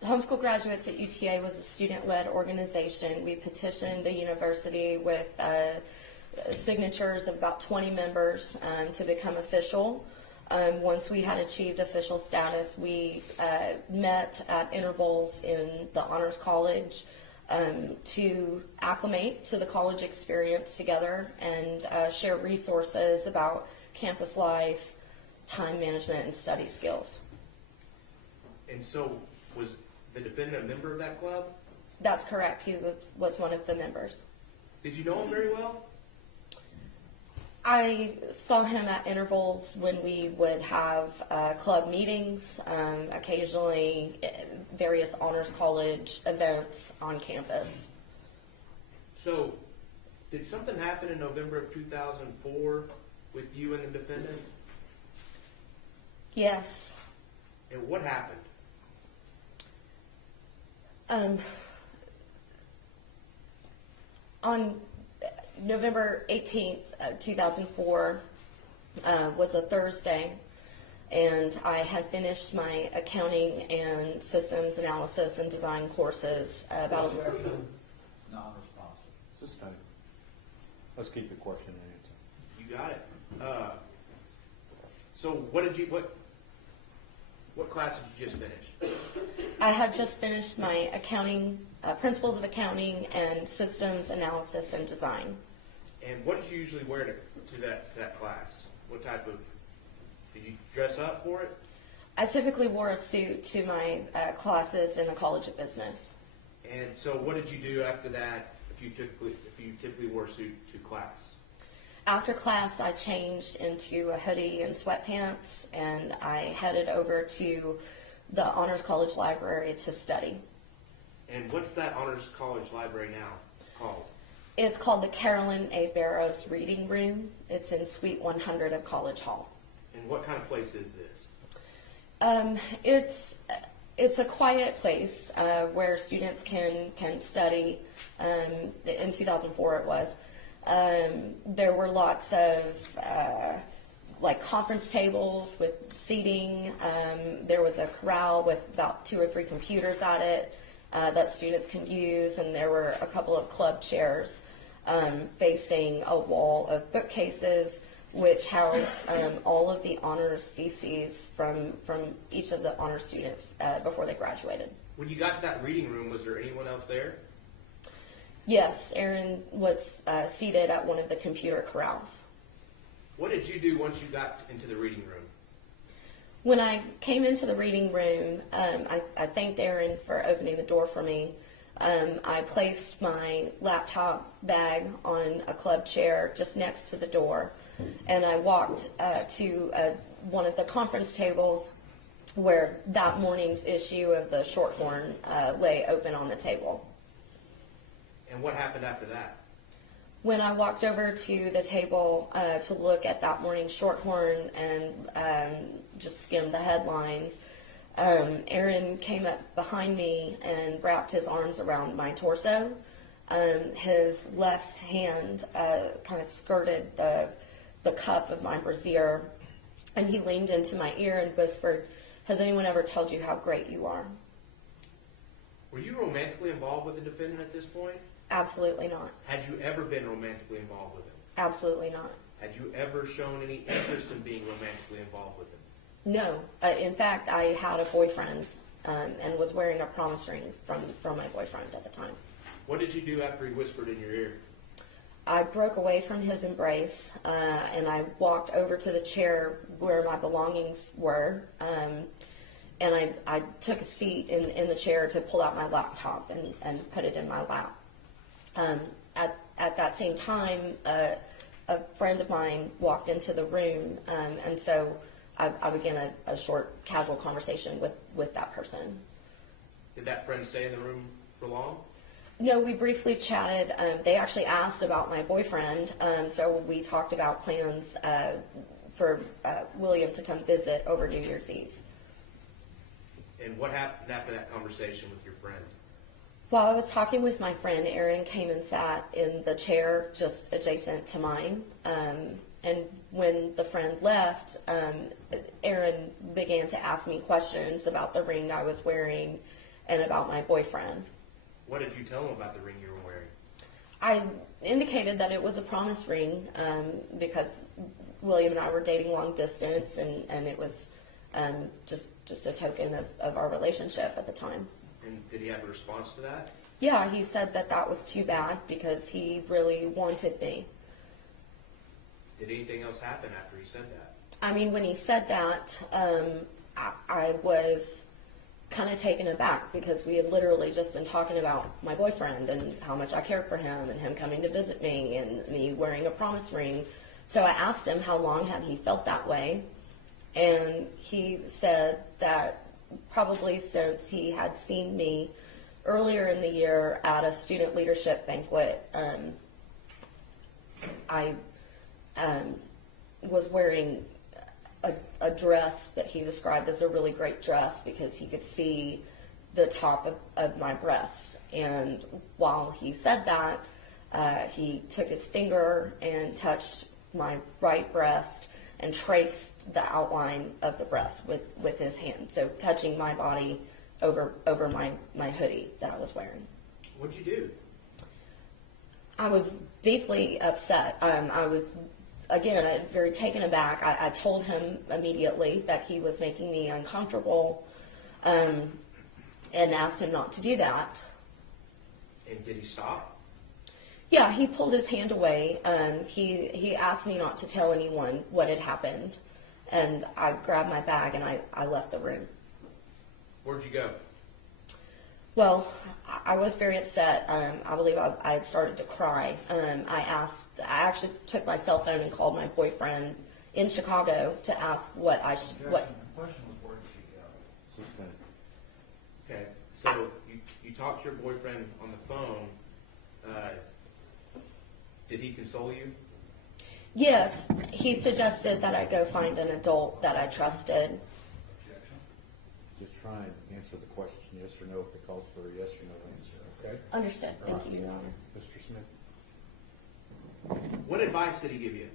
The Homeschool Graduates at UTA was a student-led organization. We petitioned the university with signatures of about 20 members to become official. Once we had achieved official status, we met at intervals in the Honors College to acclimate to the college experience together and share resources about campus life, time management, and study skills. And so was the defendant a member of that club? That's correct. He was one of the members. Did you know him very well? I saw him at intervals when we would have club meetings, occasionally various honors college events on campus. So, did something happen in November of 2004 with you and the defendant? Yes. And what happened? On November 18th, 2004 was a Thursday, and I had finished my accounting and systems analysis and design courses about Non-responsive. Sustain. Let's keep the question and answer. You got it. So what class did you just finish? I had just finished my accounting, principles of accounting and systems analysis and design. And what did you usually wear to that class? What type of, did you dress up for it? I typically wore a suit to my classes in the College of Business. And so what did you do after that if you typically wore a suit to class? After class, I changed into a hoodie and sweatpants, and I headed over to the Honors College Library to study. And what's that Honors College Library now called? It's called the Carolyn A. Barrows Reading Room. It's in Suite 100 of College Hall. And what kind of place is this? It's a quiet place where students can study. In 2004 it was. There were lots of like conference tables with seating. There was a corral with about 2 or 3 computers at it that students can use, and there were a couple of club chairs facing a wall of bookcases which housed all of the honors theses from each of the honors students before they graduated. When you got to that reading room, was there anyone else there? Yes, Aaron was seated at one of the computer corrals. What did you do once you got into the reading room? When I came into the reading room, I thanked Aaron for opening the door for me. I placed my laptop bag on a club chair just next to the door, and I walked to one of the conference tables where that morning's issue of the Shorthorn lay open on the table. And what happened after that? When I walked over to the table to look at that morning's Shorthorn and just skimmed the headlines, Aaron came up behind me and wrapped his arms around my torso. His left hand kind of skirted the cup of my brassiere, and he leaned into my ear and whispered, "Has anyone ever told you how great you are?" Were you romantically involved with the defendant at this point? Absolutely not. Had you ever been romantically involved with him? Absolutely not. Had you ever shown any interest in being romantically involved with him? No. In fact, I had a boyfriend and was wearing a promise ring from my boyfriend at the time. What did you do after he whispered in your ear? I broke away from his embrace and I walked over to the chair where my belongings were, and I took a seat in the chair to pull out my laptop and put it in my lap. At that same time, a friend of mine walked into the room, and so I began a short, casual conversation with that person. Did that friend stay in the room for long? No, we briefly chatted. They actually asked about my boyfriend, so we talked about plans for William to come visit over New Year's Eve. And what happened after that conversation with your friend? While I was talking with my friend, Aaron came and sat in the chair just adjacent to mine. And when the friend left, Aaron began to ask me questions about the ring I was wearing and about my boyfriend. What did you tell him about the ring you were wearing? I indicated that it was a promise ring because William and I were dating long distance, and it was just a token of our relationship at the time. And did he have a response to that? Yeah, he said that was too bad because he really wanted me. Did anything else happen after he said that? I mean, when he said that, I was kind of taken aback because we had literally just been talking about my boyfriend and how much I cared for him and him coming to visit me and me wearing a promise ring. So I asked him how long had he felt that way, and he said that probably since he had seen me earlier in the year at a student leadership banquet. I was wearing a dress that he described as a really great dress because he could see the top of my breasts. And while he said that, he took his finger and touched my right breast and traced the outline of the breast with his hand. So touching my body over my hoodie that I was wearing. What'd you do? I was deeply upset. I was, again, very taken aback. I told him immediately that he was making me uncomfortable and asked him not to do that. And did he stop? Yeah, he pulled his hand away. He asked me not to tell anyone what had happened, and I grabbed my bag and I left the room. Where'd you go? Well, I was very upset. I believe I had started to cry. I actually took my cell phone and called my boyfriend in Chicago to ask what I should. The question was, where did she go? Okay, so you talked to your boyfriend on the phone. Did he console you? Yes, he suggested that I go find an adult that I trusted. Objection? Just try and answer the question yes or no if it calls for a yes or no answer, okay? Understood. Thank you, Your Honor. Mr. Smith? What advice did he give you?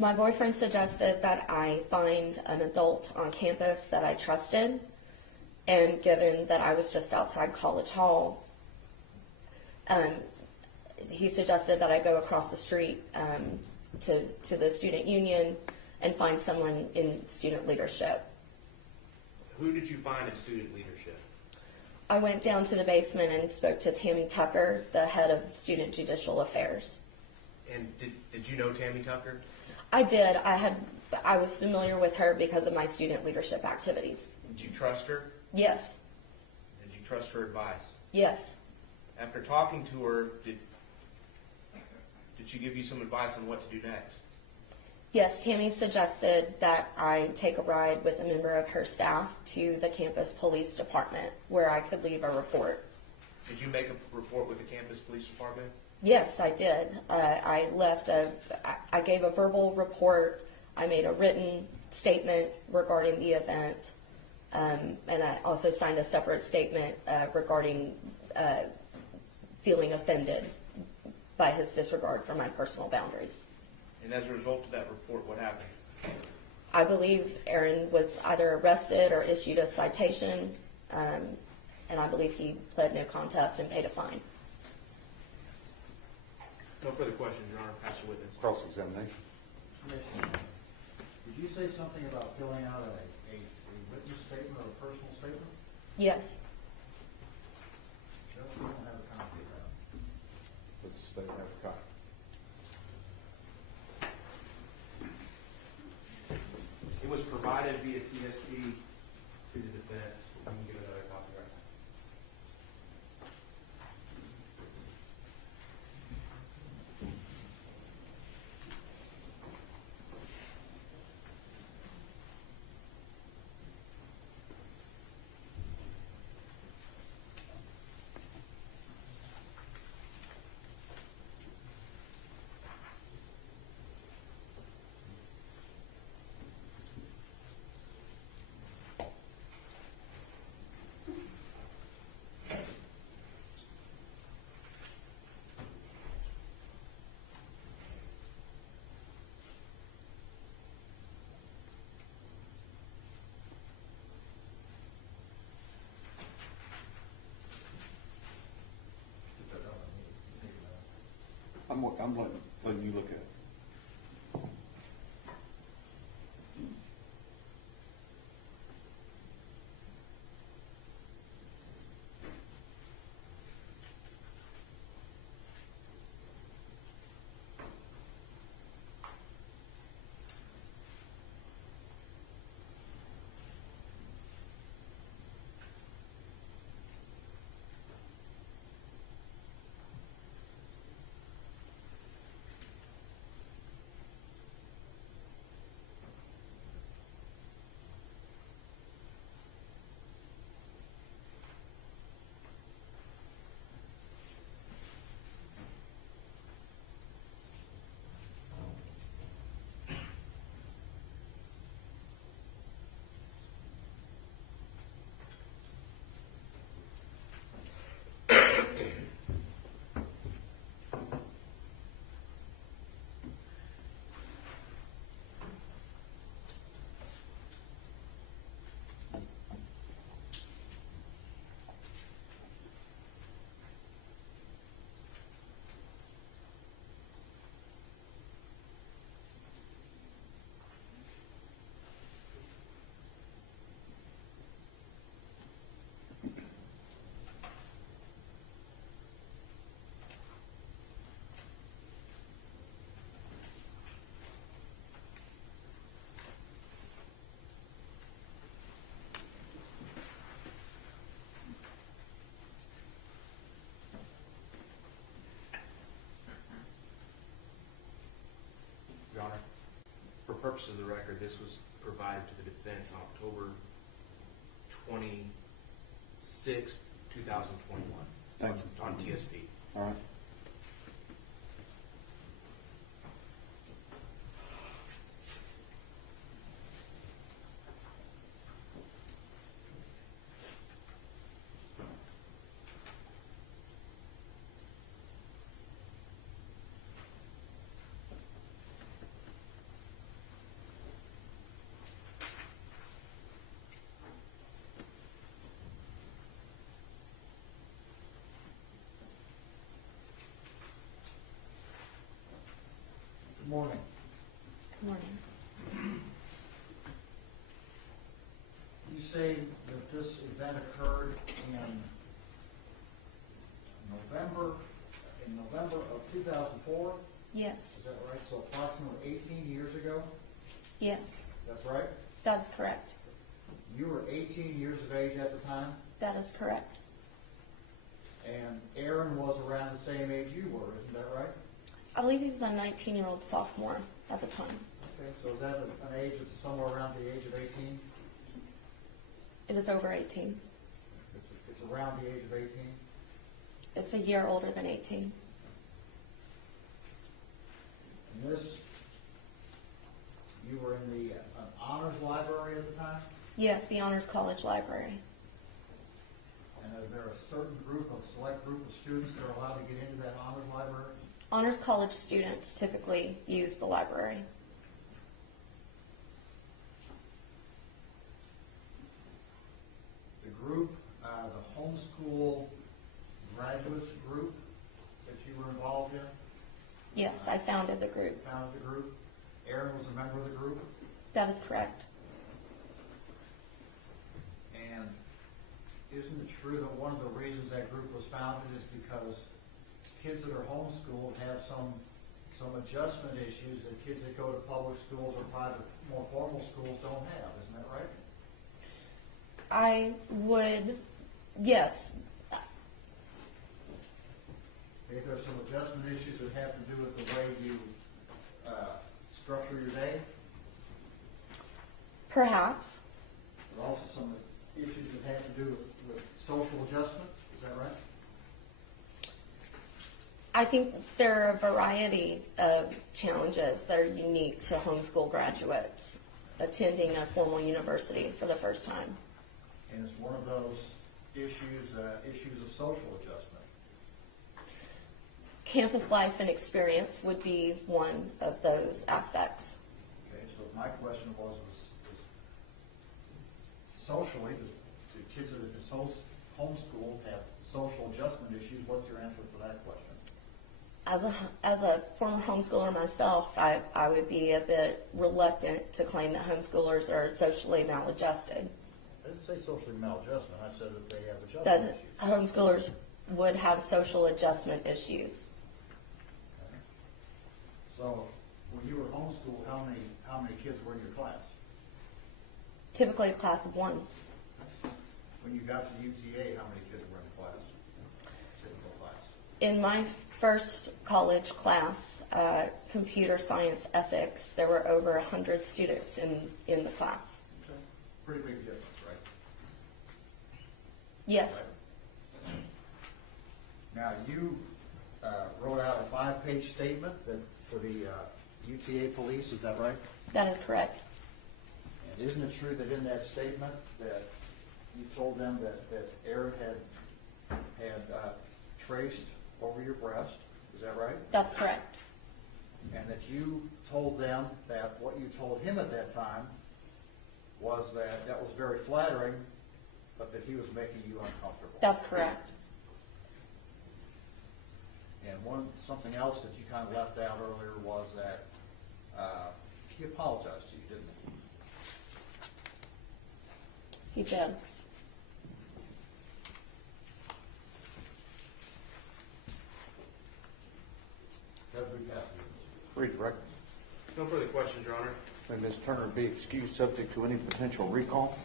My boyfriend suggested that I find an adult on campus that I trusted, and given that I was just outside College Hall, he suggested that I go across the street to the student union and find someone in student leadership. Who did you find in student leadership? I went down to the basement and spoke to Tammy Tucker, the head of Student Judicial Affairs. And did you know Tammy Tucker? I did. I was familiar with her because of my student leadership activities. Did you trust her? Yes. Did you trust her advice? Yes. After talking to her, did she give you some advice on what to do next? Yes, Tammy suggested that I take a ride with a member of her staff to the campus police department where I could leave a report. Did you make a report with the campus police department? Yes, I did. I gave a verbal report. I made a written statement regarding the event, and I also signed a separate statement regarding feeling offended by his disregard for my personal boundaries. And as a result of that report, what happened? I believe Aaron was either arrested or issued a citation, and I believe he pled no contest and paid a fine. No further questions, Your Honor. Pass your witness. Cross-examination. Commissioner, did you say something about filling out a witness statement or a personal statement? Yes. Judge, we don't have a copy of that. Let's state have a copy. It was provided via TSP to the defense. We can give another copy right now. I'm letting you look at it. Your Honor, for purposes of the record, this was provided to the defense on October 26, 2021. Thank you. On TSP. All right. say that this event occurred in November of 2004? Yes. Is that right? So approximately 18 years ago? Yes. That's right? That is correct. You were 18 years of age at the time, That is correct. and Aaron was around the same age you were, isn't that right? I believe he was a 19-year-old sophomore at the time. Okay, so is that an age that's somewhere around the age of 18? It is over 18. It's around the age of 18? It's a year older than 18. And this, you were in the an honors library at the time? Yes, the Honors College Library. And is there a certain select group of students that are allowed to get into that honors library? Honors College students typically use the library. The group, the homeschool graduates group that you were involved in, Yes, I founded the group. founded the group. Aaron was a member of the group. That is correct. And isn't it true that one of the reasons that group was founded is because kids that are homeschooled have some adjustment issues that kids that go to public schools or private, more formal schools don't have, isn't that right? I would, yes, If there's some adjustment issues that have to do with the way you structure your day, perhaps. but also some issues that have to do with social adjustment, is that right? I think there are a variety of challenges that are unique to homeschool graduates attending a formal university for the first time. And it's one of those issues of social adjustment. Campus life and experience would be one of those aspects. Okay, so my question was socially, do kids that have been homeschooled have social adjustment issues? What's your answer for that question? As a former homeschooler myself, I would be a bit reluctant to claim that homeschoolers are socially maladjusted. I didn't say socially maladjustment. I said that they have adjustment That issues. homeschoolers would have social adjustment issues. Okay. So when you were homeschooled, how many kids were in your class? Typically a class of one. When you got to UTA, how many kids were in the class? Typical class. In my first college class, computer science ethics, there were over 100 students in the class. Okay. Pretty big difference, right? Yes, Now, you wrote out a 5-page statement for the UTA police, is that right? that is correct. And isn't it true that in that statement that you told them that Aaron had traced over your breast, is that right? That's correct. And that you told them that what you told him at that time was that was very flattering, but that he was making you uncomfortable. That's correct. And something else that you kind of left out earlier was that he apologized to you, didn't he? He did. Have we passed it? Read the record. No further questions, Your Honor. May Ms. Turner be excused subject to any potential recall?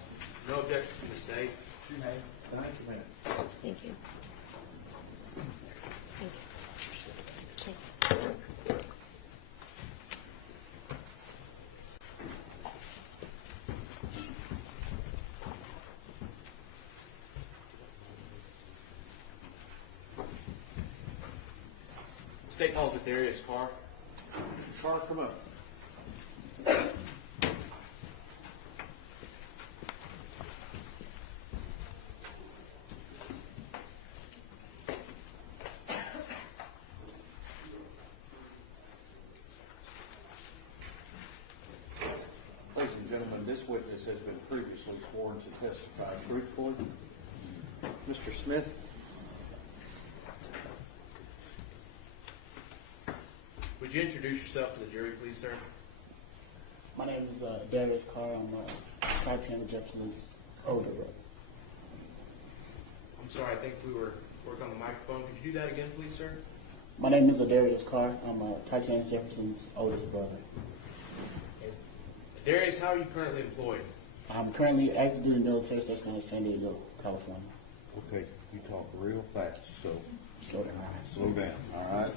No objection from the state. You may. 90 minutes. Thank you. Thank you. Thank you. State calls it Darius Carr. Carr, come up. Ladies and gentlemen, this witness has been previously sworn to testify truthfully. Mr. Smith? Would you introduce yourself to the jury, please, sir? My name is Darius Carr. I'm Atatiana Jefferson's Older brother. I'm sorry, I think we were working on the microphone. Could you do that again, please, sir? My name is Darius Carr. I'm Atatiana Jefferson's oldest brother. Darius, how are you currently employed? I'm currently active duty military station in San Diego, California. Okay, you talk real fast, so Slow down. slow down, all right?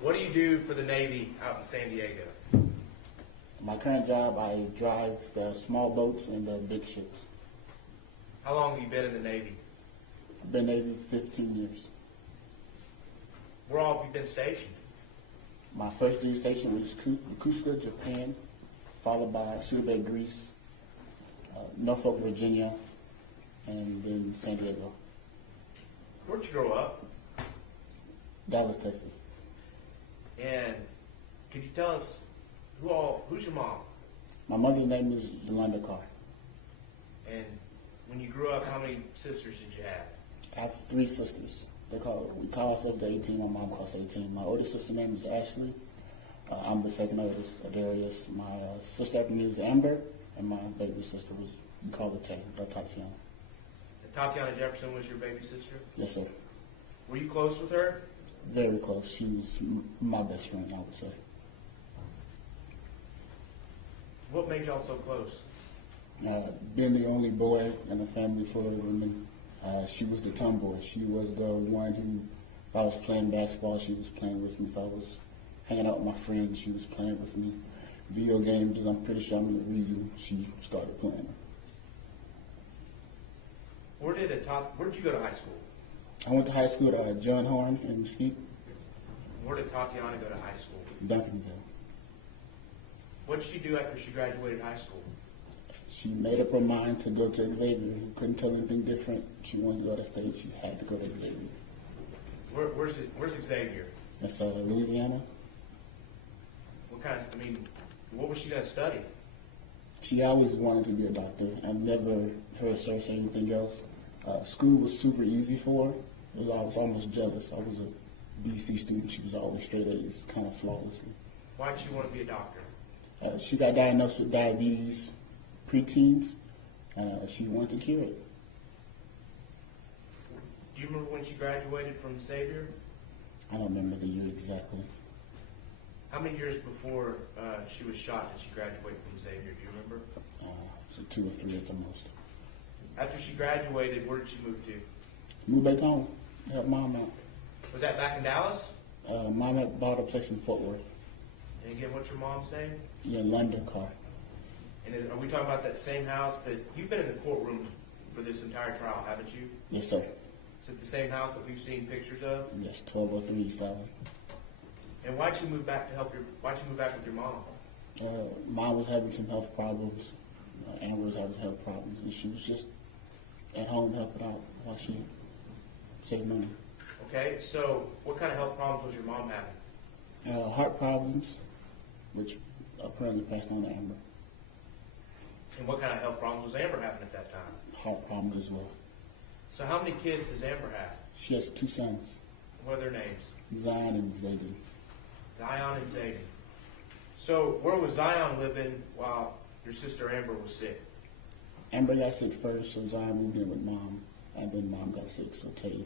What do you do for the Navy out in San Diego? My current job, I drive the small boats and the big ships. How long have you been in the Navy? I've been Navy 15 years. Where all have you been stationed? My first duty station was Yokosuka, Japan, followed by Suda, Greece, Norfolk, Virginia, and then San Diego. Where'd you grow up? Dallas, Texas. And could you tell us who's your mom? My mother's name is Yolanda Carr. And when you grew up, how many sisters did you have? I have 3 sisters. We call ourselves the 18. My mom calls 18. My oldest sister's name is Ashley. I'm the second oldest, Darius. My sister after me is Amber, and my baby sister we call her Tatiana. Atatiana Jefferson was your baby sister? Yes, sir. Were you close with her? Very close. She was my best friend, I would say. What made y'all so close? Being the only boy in the family full of women, she was the tomboy. She was the one who, if I was playing basketball, she was playing with me. If I was hanging out with my friends, she was playing with me. Video games, I'm pretty sure I'm the reason she started playing them. Where did you go to high school? I went to high school at John Horn in Mesquite, Where did Tatiana go to high school? Duncanville. What did she do after she graduated high school? She made up her mind to go to Xavier. Who couldn't tell anything different. She wanted to go to state. She had to go to Xavier. Where's Xavier? That's Louisiana. What was she going to study? She always wanted to be a doctor. I've never heard her say anything else. School was super easy for her. I was almost jealous. I was a BC student. She was always straight A's, kind of flawlessly. Why did she want to be a doctor? She got diagnosed with diabetes, preteens, and she wanted to cure it. Do you remember when she graduated from Xavier? I don't remember the year exactly. How many years before she was shot did she graduate from Xavier? Do you remember? So 2 or 3 at the most. After she graduated, where did she move to? Moved back home. Helped mom out. Was that back in Dallas? Mom had bought a place in Fort Worth. And again, what's your mom's name? Yeah, London Carr. And are we talking about that same house that you've been in the courtroom for this entire trial, haven't you? Yes, sir. Is it the same house that we've seen pictures of? Yes, 1203 East Island. And why'd you move back with your mom? Mom was having some health problems. Amber was having health problems, and she was just at home helping out while she saved money. Okay, so what kind of health problems was your mom having? Heart problems, which apparently passed on to Amber. And what kind of health problems was Amber having at that time? Heart problems as well. So how many kids does Amber have? She has 2 sons, What are their names? Zion and Zayden. Zion and Zayden. So where was Zion living while your sister Amber was sick? Amber got sick first, so Zion moved in with Mom, and then Mom got sick, so Tay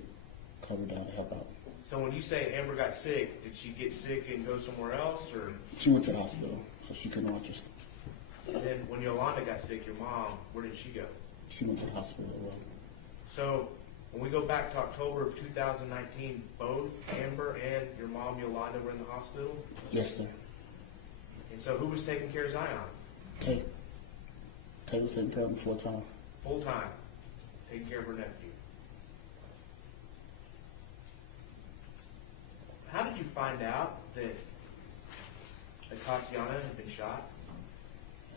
covered down to help out. So when you say Amber got sick, did she get sick and go somewhere else, or? She went to the hospital, so she couldn't watch us. And then when Yolanda got sick, your mom, where did she go? She went to the hospital as well. So when we go back to October of 2019, both Amber and your mom, Yolanda, were in the hospital? Yes, sir. And so who was taking care of Zion? Tay. Tay was taking care of him full time. Full time, taking care of her nephew. How did you find out that Atatiana had been shot?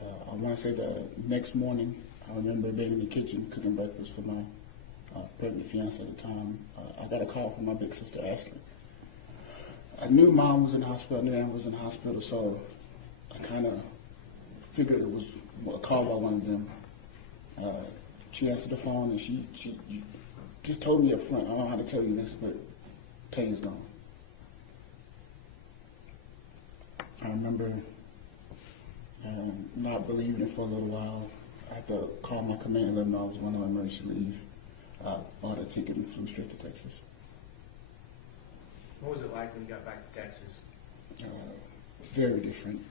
I want to say the next morning, I remember being in the kitchen cooking breakfast for my pregnant fiance at the time. I got a call from my big sister, Ashley. I knew Mom was in the hospital, I knew Amber was in the hospital, so I kind of figured it was a call by one of them. She answered the phone, and she just told me up front, I don't know how to tell you this, but Tay is gone. I remember not believing it for a little while. I had to call my command and let them know I was going on emergency leave. Bought a ticket and flew straight to Texas. What was it like when you got back to Texas? Very different.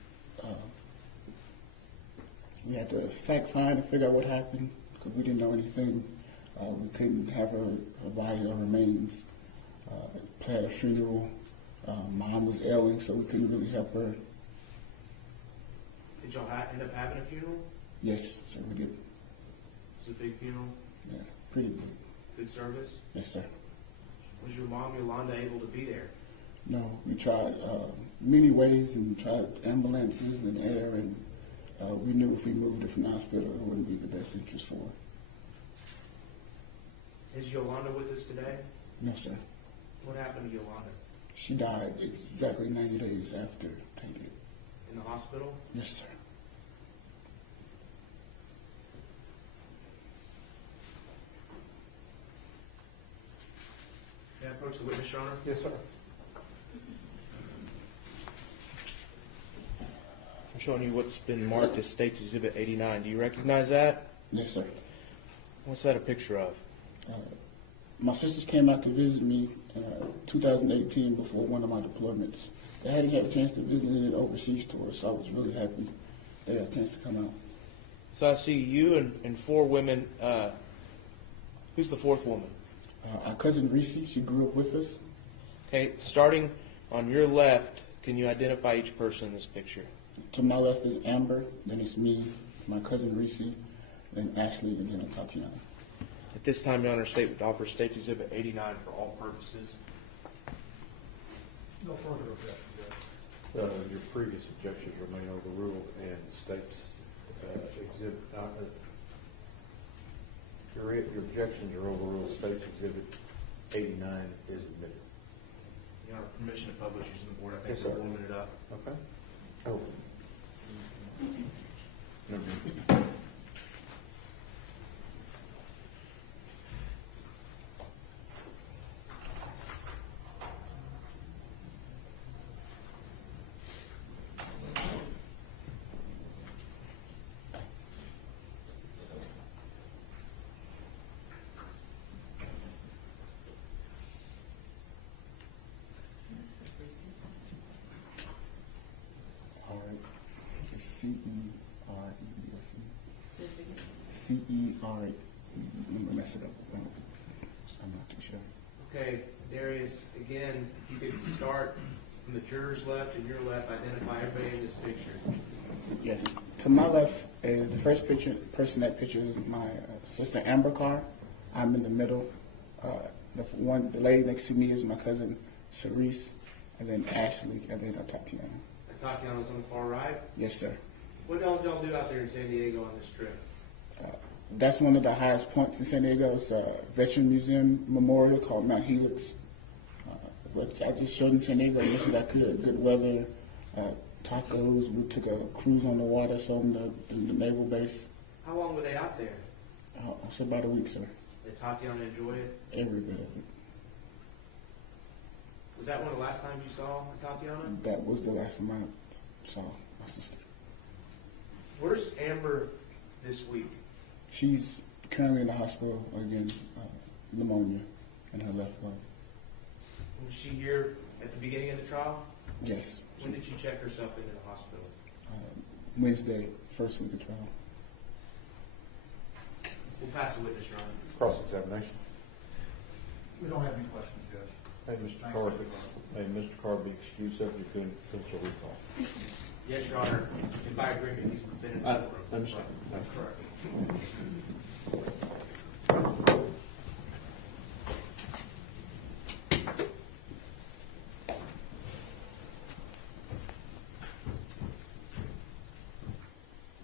We had to fact find and figure out what happened because we didn't know anything. We couldn't have her body or remains. Planned a funeral. Mom was ailing, so we couldn't really help her. Did y'all end up having a funeral? Yes, sir, we did. It's a big funeral? Yeah, pretty big. Good service? Yes, sir. Was your mom, Yolanda, able to be there? No, we tried many ways and tried ambulances and air, and we knew if we moved her from the hospital, it wouldn't be the best interest for her. Is Yolanda with us today? No, sir. What happened to Yolanda? She died exactly 90 days after taking it. In the hospital? Yes, sir. May I approach the witness, Your Honor? Yes, sir. I'm showing you what's been marked as State's Exhibit 89. Do you recognize that? Yes, sir. What's that a picture of? My sisters came out to visit me 2018 before one of my deployments. They hadn't had a chance to visit an overseas tour, so I was really happy they had a chance to come out. So I see you and four women. Who's the fourth woman? Our cousin Reese, she grew up with us. Okay, starting on your left, can you identify each person in this picture? To my left is Amber, then it's me, my cousin Reese, then Ashley, and then Atatiana. At this time, Your Honor, State would offer State's Exhibit 89 for all purposes. No further objection, Judge. Your previous objections remain overruled, and states exhibit. Your objections are overruled. States Exhibit 89 is admitted. Your Honor, permission to publish using the board. I think Yes, sir. we're warming it up. Okay. Oh. All right. It's C-E-R-E-S-E. C-E-R-E. I'm going to mess it up. I'm not too sure. Okay, Darius, again, if you could start from the juror's left and your left, identify everybody in this picture. Yes. To my left is the first person that pictures my sister Amber Carr. I'm in the middle. The lady next to me is my cousin Cerise, and then Ashley, and then Tatiana. Tatiana's on the far right. Yes, sir. What all did y'all do out there in San Diego on this trip? That's one of the highest points in San Diego. It's a veteran museum memorial called Mount Helix. Which I just showed in San Diego as much as I could. Good weather, tacos. We took a cruise on the water, showed them the naval base. How long were they out there? It's about a week, sir. Did Tatiana enjoy it? Every bit of it. Was that one of the last times you saw Tatiana? That was the last time I saw my sister. Where's Amber this week? She's currently in the hospital again, pneumonia in her left lung. Was she here at the beginning of the trial? Yes. When did she check herself into the hospital? Wednesday, first week of trial. We'll pass the witness, Your Honor. Cross-examination. We don't have any questions, Judge. May Mr. Carr be excused subject to potential recall. Yes, Your Honor. And by agreement, he's been in the courtroom. Understand. That's correct.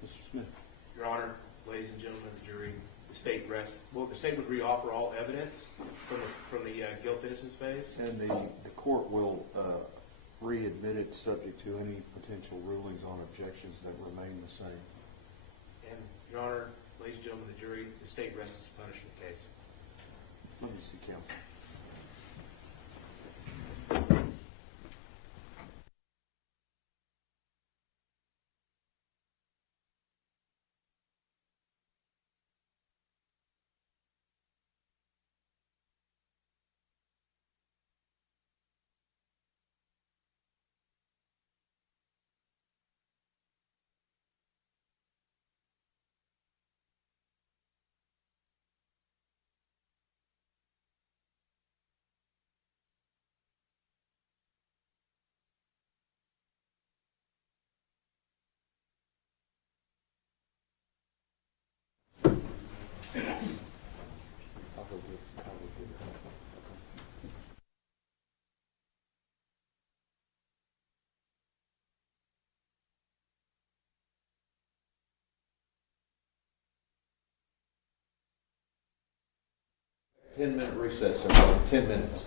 Mr. Smith. Your Honor, ladies and gentlemen of the jury, the state rests. Well, the state would reoffer all evidence from the guilt-innocence phase. And the court will readmit it subject to any potential rulings on objections that remain the same. And, Your Honor, ladies and gentlemen of the jury, the state rests its punishment case. Let me see, counsel. 10-minute recess, everybody. 10 minutes.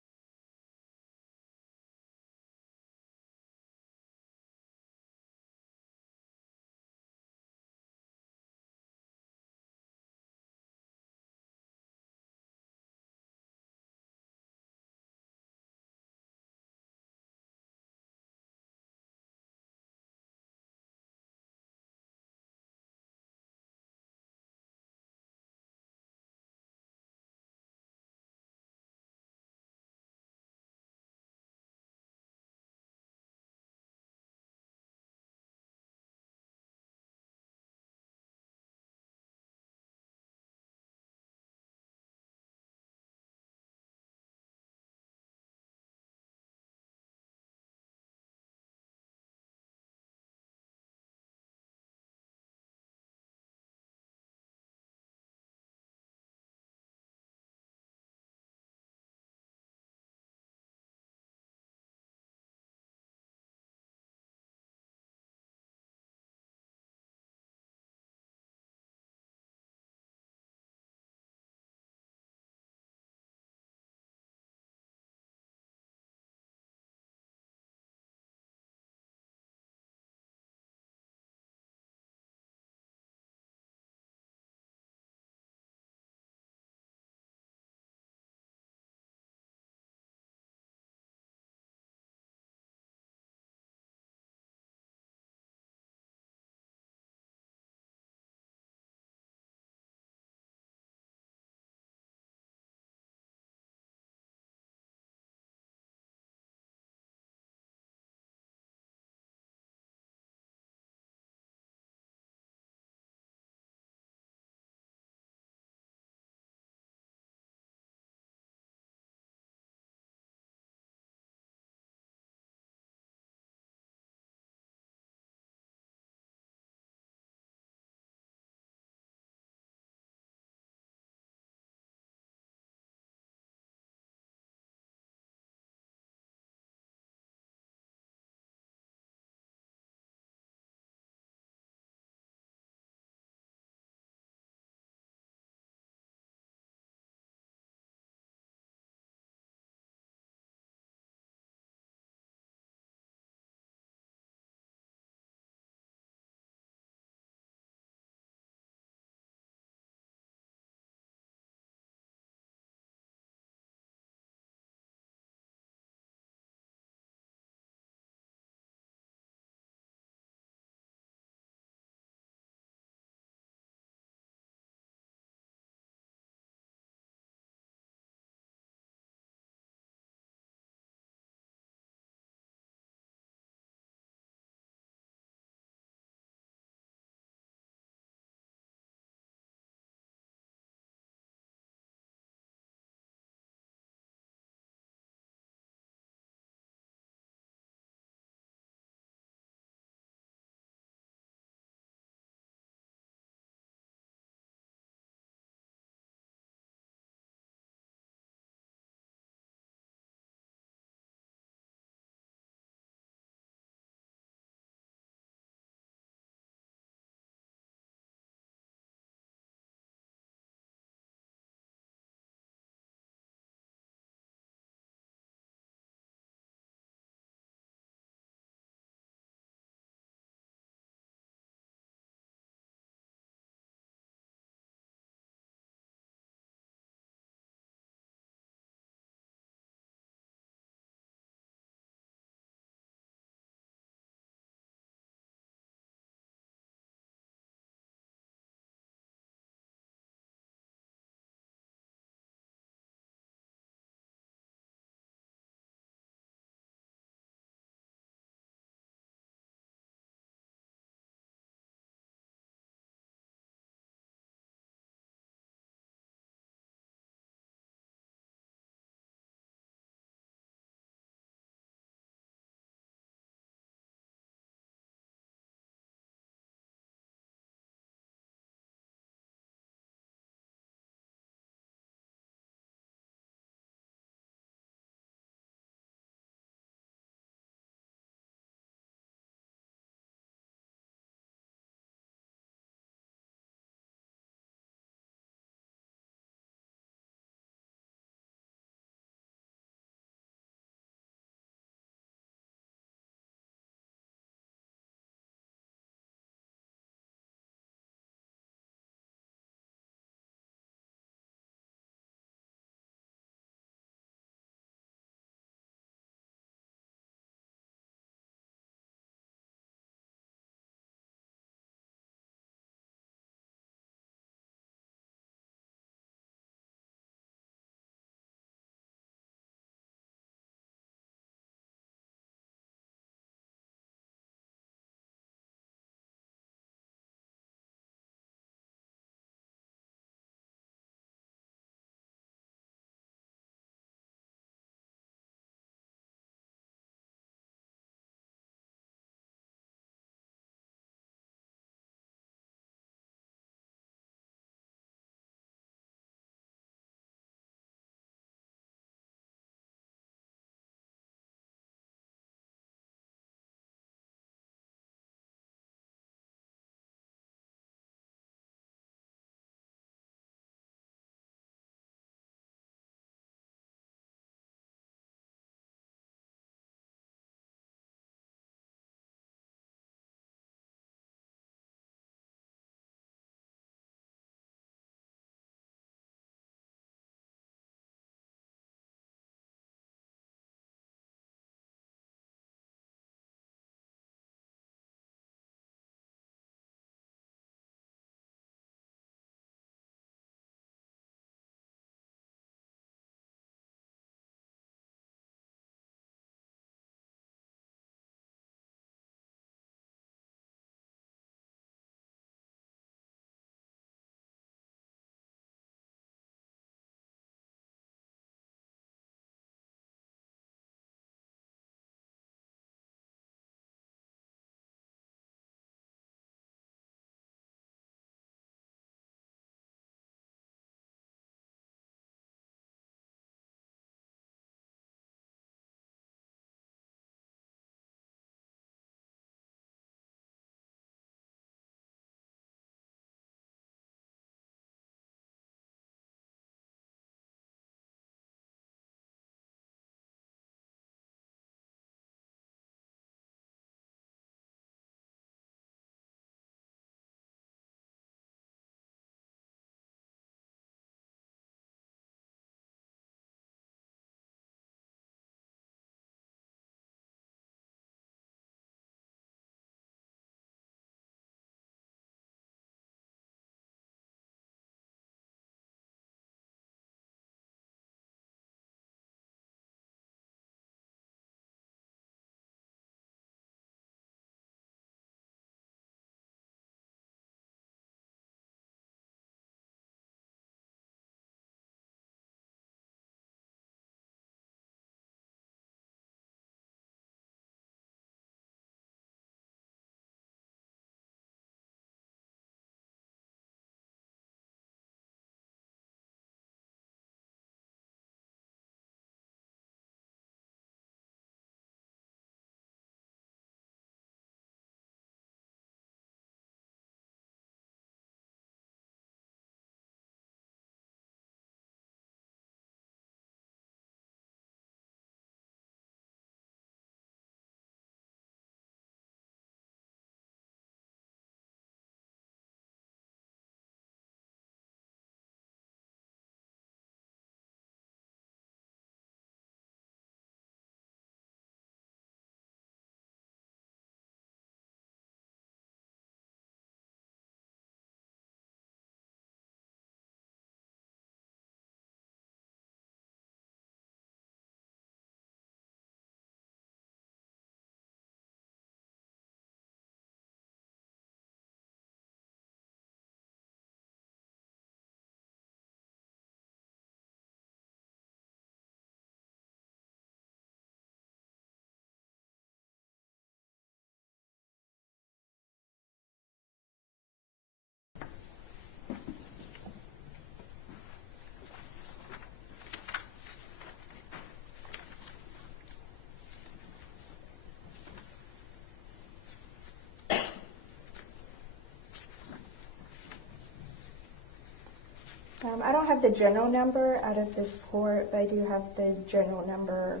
I don't have the general number out of this court, but I do have the general number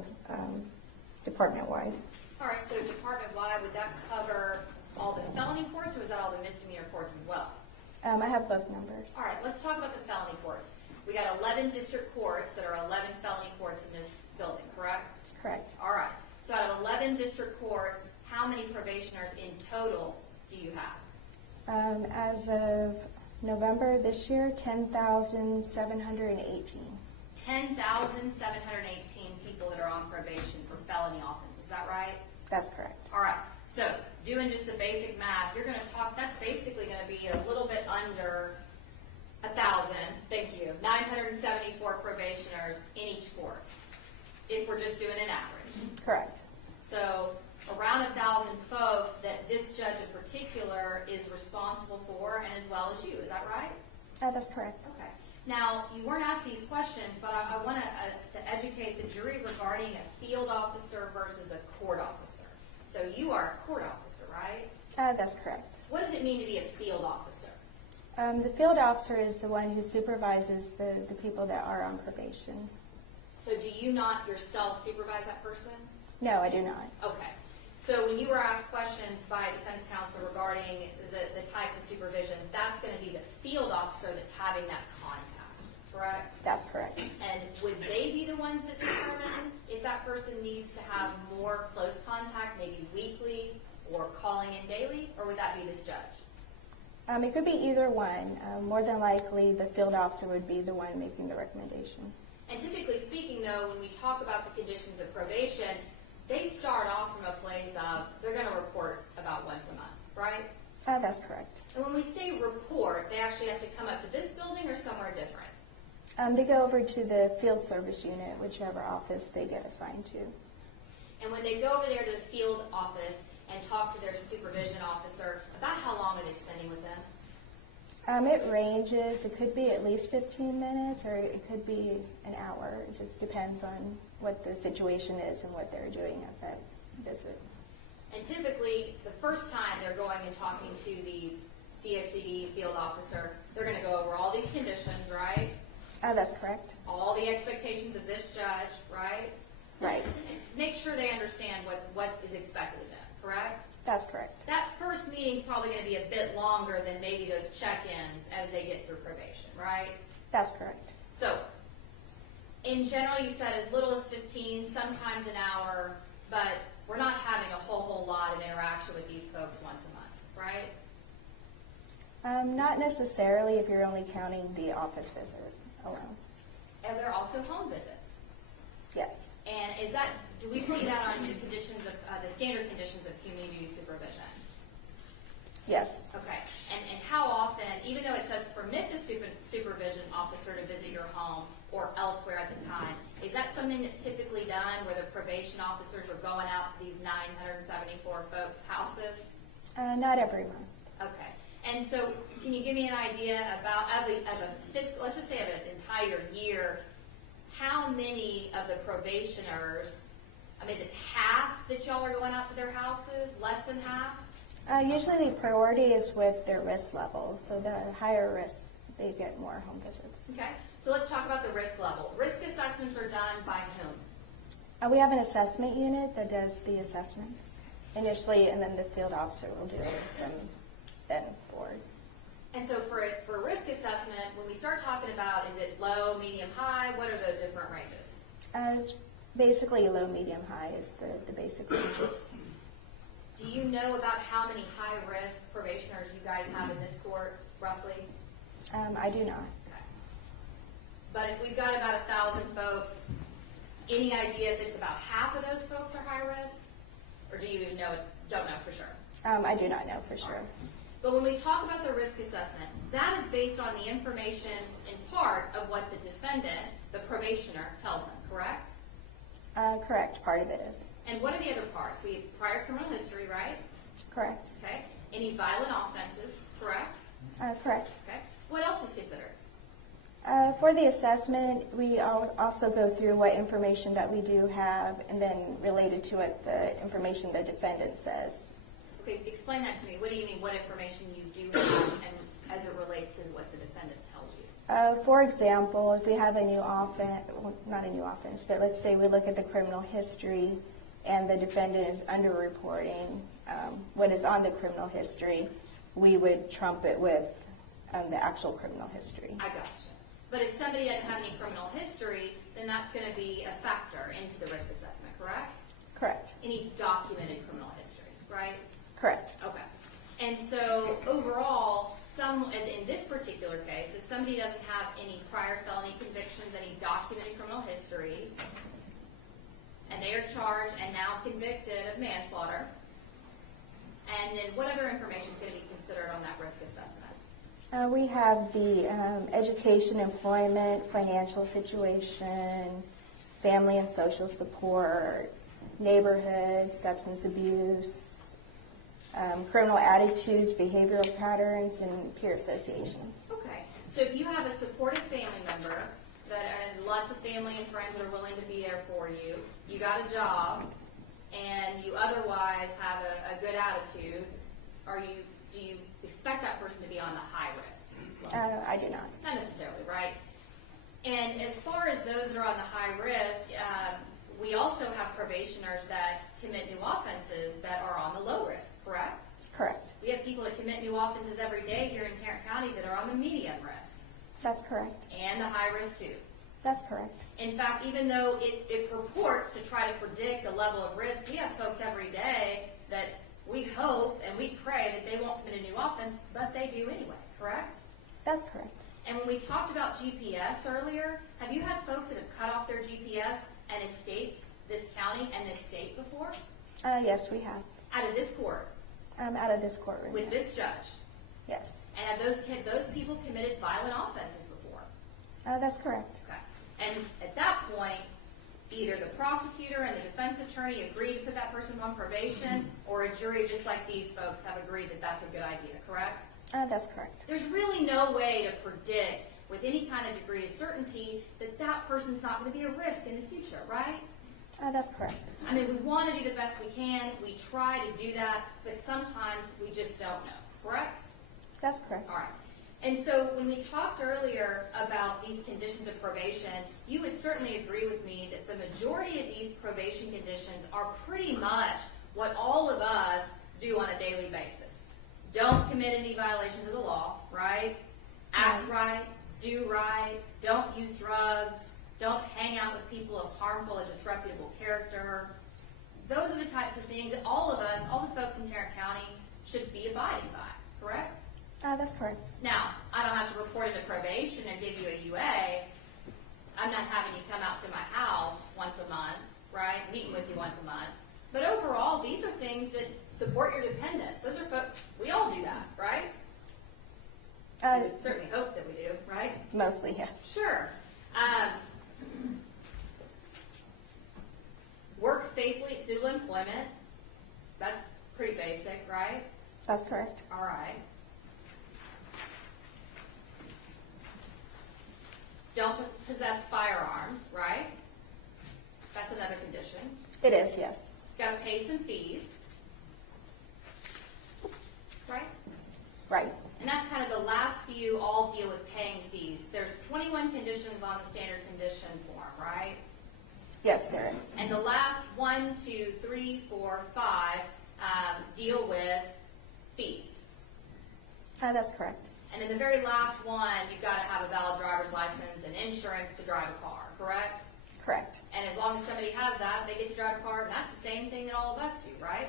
department-wide. All right, so department-wide, would that cover all the felony courts, or is that all the misdemeanor courts as well? I have both numbers. All right, let's talk about the felony courts. We got 11 district courts that are 11 felony courts in this building, correct? Correct. All right. So out of 11 district courts, how many probationers in total do you have? As of November this year, 10,718. 10,718 people that are on probation for felony offense. Is that right? That's correct. All right. So doing just the basic math, you're going to talk, that's basically going to be a little bit under 1,000, thank you, 974 probationers in each court, if we're just doing an average. Correct. So around 1,000 folks that this judge in particular is responsible for, and as well as you, is that right? That's correct. Okay. Now, you weren't asked these questions, but I want us to educate the jury regarding a field officer versus a court officer. So you are a court officer, right? That's correct. What does it mean to be a field officer? The field officer is the one who supervises the people that are on probation. So do you not yourself supervise that person? No, I do not. Okay. So when you were asked questions by defense counsel regarding the types of supervision, that's going to be the field officer that's having that contact, correct? That's correct. And would they be the ones that determine if that person needs to have more close contact, maybe weekly or calling in daily, or would that be this judge? It could be either one. More than likely, the field officer would be the one making the recommendation. And typically speaking, though, when we talk about the conditions of probation, they start off from a place of they're going to report about once a month, right? That's correct. And when we say report, they actually have to come up to this building or somewhere different? They go over to the field service unit, whichever office they get assigned to. And when they go over there to the field office and talk to their supervision officer, about how long are they spending with them? It ranges. It could be at least 15 minutes, or it could be an hour. It just depends on what the situation is and what they're doing at that visit. And typically, the first time they're going and talking to the CSCD field officer, they're going to go over all these conditions, right? That's correct. All the expectations of this judge, right? Right. And make sure they understand what is expected of them, correct? That's correct. That first meeting is probably going to be a bit longer than maybe those check-ins as they get through probation, right? That's correct. So, in general, you said as little as 15, sometimes an hour, but we're not having a whole lot of interaction with these folks once a month, right? Not necessarily if you're only counting the office visit alone. And they're also home visits. Yes. And is that, do we see that on the conditions of, the standard conditions of community supervision? Yes. Okay. And how often, even though it says permit the supervision officer to visit your home or elsewhere at the time, is that something that's typically done where the probation officers are going out to these 974 folks' houses? Not every month. Okay. And so can you give me an idea about, let's just say of an entire year, how many of the probationers, is it half that y'all are going out to their houses, less than half? Usually the priority is with their risk level. So the higher risk, they get more home visits. Okay. So let's talk about the risk level. Risk assessments are done by whom? We have an assessment unit that does the assessments initially, and then the field officer will do it from then forward. And so for risk assessment, when we start talking about, is it low, medium, high? What are the different ranges? It's basically low, medium, high is the basic ranges. Do you know about how many high-risk probationers you guys have in this court, roughly? I do not. Okay. But if we've got about 1,000 folks, any idea if it's about half of those folks are high risk? Or do you don't know for sure? I do not know for sure. But when we talk about the risk assessment, that is based on the information in part of what the defendant, the probationer, tells them, correct? Correct. Part of it is. And what are the other parts? We have prior criminal history, right? Correct. Okay. Any violent offenses, correct? Correct. Okay. What else is considered? For the assessment, we also go through what information that we do have, and then related to it, the information the defendant says. Okay, explain that to me. What do you mean, what information you do have, and as it relates to what the defendant tells you? For example, if we have a new offense, well, not a new offense, but let's say we look at the criminal history and the defendant is underreporting what is on the criminal history, we would trump it with the actual criminal history. I gotcha. But if somebody doesn't have any criminal history, then that's going to be a factor into the risk assessment, correct? Correct. Any documented criminal history, right? Correct. Okay. And so overall, in this particular case, if somebody doesn't have any prior felony convictions, any documented criminal history, and they are charged and now convicted of manslaughter, and then what other information is going to be considered on that risk assessment? We have the education, employment, financial situation, family and social support, neighborhood, substance abuse, criminal attitudes, behavioral patterns, and peer associations. Okay. So if you have a supportive family member that has lots of family and friends that are willing to be there for you, you got a job, and you otherwise have a good attitude, do you expect that person to be on the high risk? I do not. Not necessarily, right? And as far as those that are on the high risk, we also have probationers that commit new offenses that are on the low risk, correct? Correct. We have people that commit new offenses every day here in Tarrant County that are on the medium risk. That's correct. And the high risk too. That's correct. In fact, even though it purports to try to predict the level of risk, we have folks every day that we hope and we pray that they won't commit a new offense, but they do anyway, correct? That's correct. And when we talked about GPS earlier, have you had folks that have cut off their GPS and escaped this county and this state before? Yes, we have. Out of this court? Out of this courtroom. With this judge? Yes. And have those people committed violent offenses before? That's correct. Okay. And at that point, either the prosecutor and the defense attorney agreed to put that person on probation, or a jury just like these folks have agreed that that's a good idea, correct? That's correct. There's really no way to predict with any kind of degree of certainty that that person's not going to be a risk in the future, right? That's correct. I mean, we want to do the best we can. We try to do that, but sometimes we just don't know, correct? That's correct. All right. And so when we talked earlier about these conditions of probation, you would certainly agree with me that the majority of these probation conditions are pretty much what all of us do on a daily basis. Don't commit any violations of the law, right? Act right, do right, don't use drugs, don't hang out with people of harmful or disreputable character. Those are the types of things that all of us, all the folks in Tarrant County, should be abiding by, correct? That's correct. Now, I don't have to report into probation and give you a UA. I'm not having you come out to my house once a month, right? Meeting with you once a month. But overall, these are things that support your dependents. Those are folks, we all do that, right? We would certainly hope that we do, right? Mostly, yes. Sure. Work faithfully at suitable employment. That's pretty basic, right? That's correct. All right. Don't possess firearms, right? That's another condition. It is, yes. Got to pay some fees, right? Right. And that's kind of the last few all deal with paying fees. There's 21 conditions on the standard condition form, right? Yes, there is. And the last 1, 2, 3, 4, 5 deal with fees. That's correct. And in the very last one, you've got to have a valid driver's license and insurance to drive a car, correct? Correct. And as long as somebody has that, they get to drive a car, and that's the same thing that all of us do, right?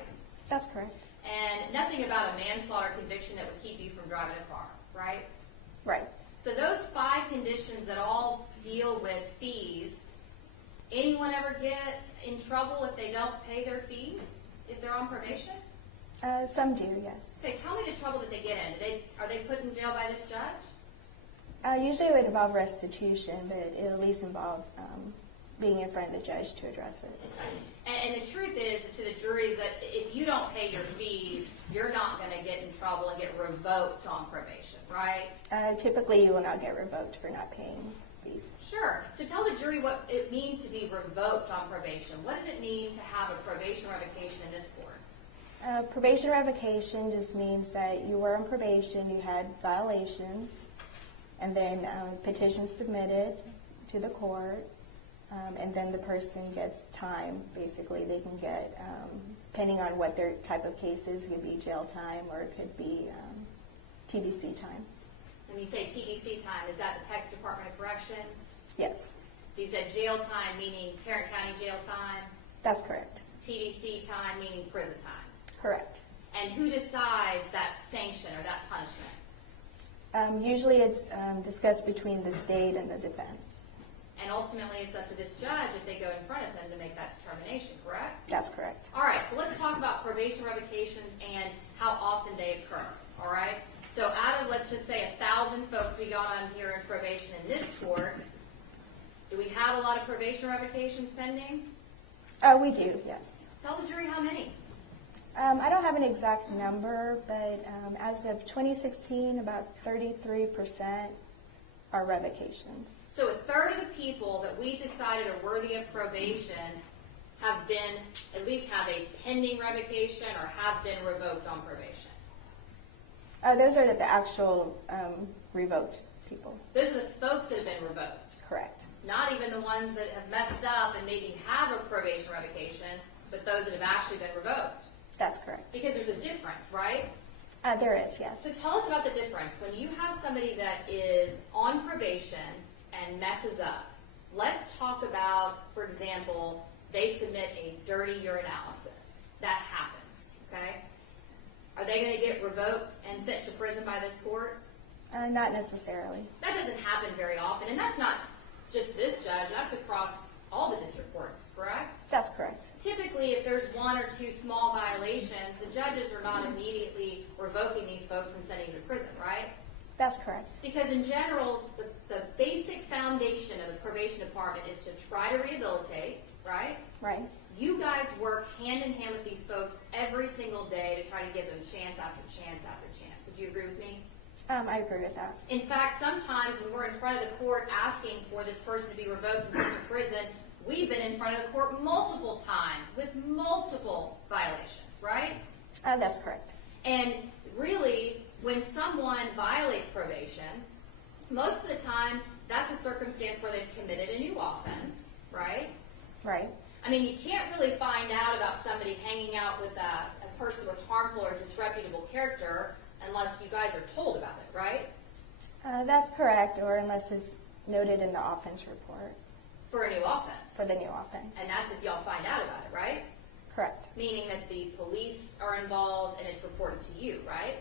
That's correct. And nothing about a manslaughter conviction that would keep you from driving a car, right? Right. So those 5 conditions that all deal with fees, anyone ever get in trouble if they don't pay their fees, if they're on probation? Some do, yes. Okay, tell me the trouble that they get in. Are they put in jail by this judge? Usually it would involve restitution, but it will at least involve being in front of the judge to address it. Okay. And the truth is, to the juries, that if you don't pay your fees, you're not going to get in trouble and get revoked on probation, right? Typically you will not get revoked for not paying fees. Sure. So tell the jury what it means to be revoked on probation. What does it mean to have a probation revocation in this court? Probation revocation just means that you were on probation, you had violations, and then petitions submitted to the court, and then the person gets time. Basically, they can get, depending on what their type of case is, it could be jail time or it could be TDC time. When you say TDC time, is that the Texas Department of Corrections? Yes, So you said jail time, meaning Tarrant County jail time, that's correct. TDC time, meaning prison time. Correct. And who decides that sanction or that punishment? Usually it's discussed between the state and the defense. And ultimately, it's up to this judge if they go in front of him to make that determination, correct? That's correct. All right, so let's talk about probation revocations and how often they occur, all right? So out of, let's just say, 1,000 folks we got on here in probation in this court, do we have a lot of probation revocations pending? We do, yes. Tell the jury how many. I don't have an exact number, but as of 2016, about 33% are revocations. So a third of the people that we decided are worthy of probation have been, at least have a pending revocation or have been revoked on probation. Those are the actual revoked people. Those are the folks that have been revoked. Correct. Not even the ones that have messed up and maybe have a probation revocation, but those that have actually been revoked. That's correct. Because there's a difference, right? There is, yes. So tell us about the difference. When you have somebody that is on probation and messes up, let's talk about, for example, they submit a dirty urinalysis. That happens, okay? Are they going to get revoked and sent to prison by this court? Not necessarily. That doesn't happen very often, and that's not just this judge. That's across all the district courts, correct? That's correct. Typically, if there's one or two small violations, the judges are not immediately revoking these folks and sending them to prison, right? That's correct. Because in general, the basic foundation of the probation department is to try to rehabilitate, right? Right. You guys work hand in hand with these folks every single day to try to give them chance after chance after chance. Would you agree with me? I agree with that. In fact, sometimes when we're in front of the court asking for this person to be revoked and sent to prison, we've been in front of the court multiple times with multiple violations, right? That's correct. And really, when someone violates probation, most of the time, that's a circumstance where they've committed a new offense, right? Right. I mean, you can't really find out about somebody hanging out with a person with harmful or disreputable character unless you guys are told about it, right? That's correct, or unless it's noted in the offense report. For a new offense. For the new offense. And that's if y'all find out about it, right? Correct. Meaning that the police are involved and it's reported to you, right?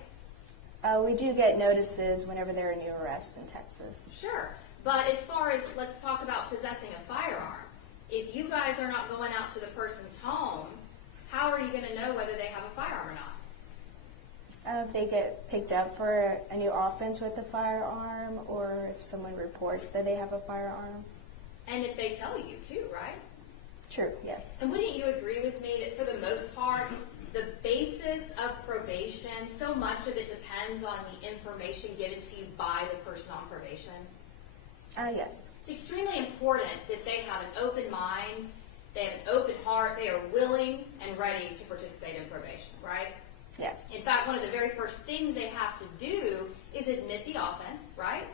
We do get notices whenever there are new arrests in Texas. Sure. But as far as, let's talk about possessing a firearm. If you guys are not going out to the person's home, how are you going to know whether they have a firearm or not? If they get picked up for a new offense with a firearm, or if someone reports that they have a firearm. And if they tell you too, right? True, yes. And wouldn't you agree with me that for the most part, the basis of probation, so much of it depends on the information given to you by the person on probation? Yes. It's extremely important that they have an open mind, they have an open heart, they are willing and ready to participate in probation, right? Yes. In fact, one of the very first things they have to do is admit the offense, right?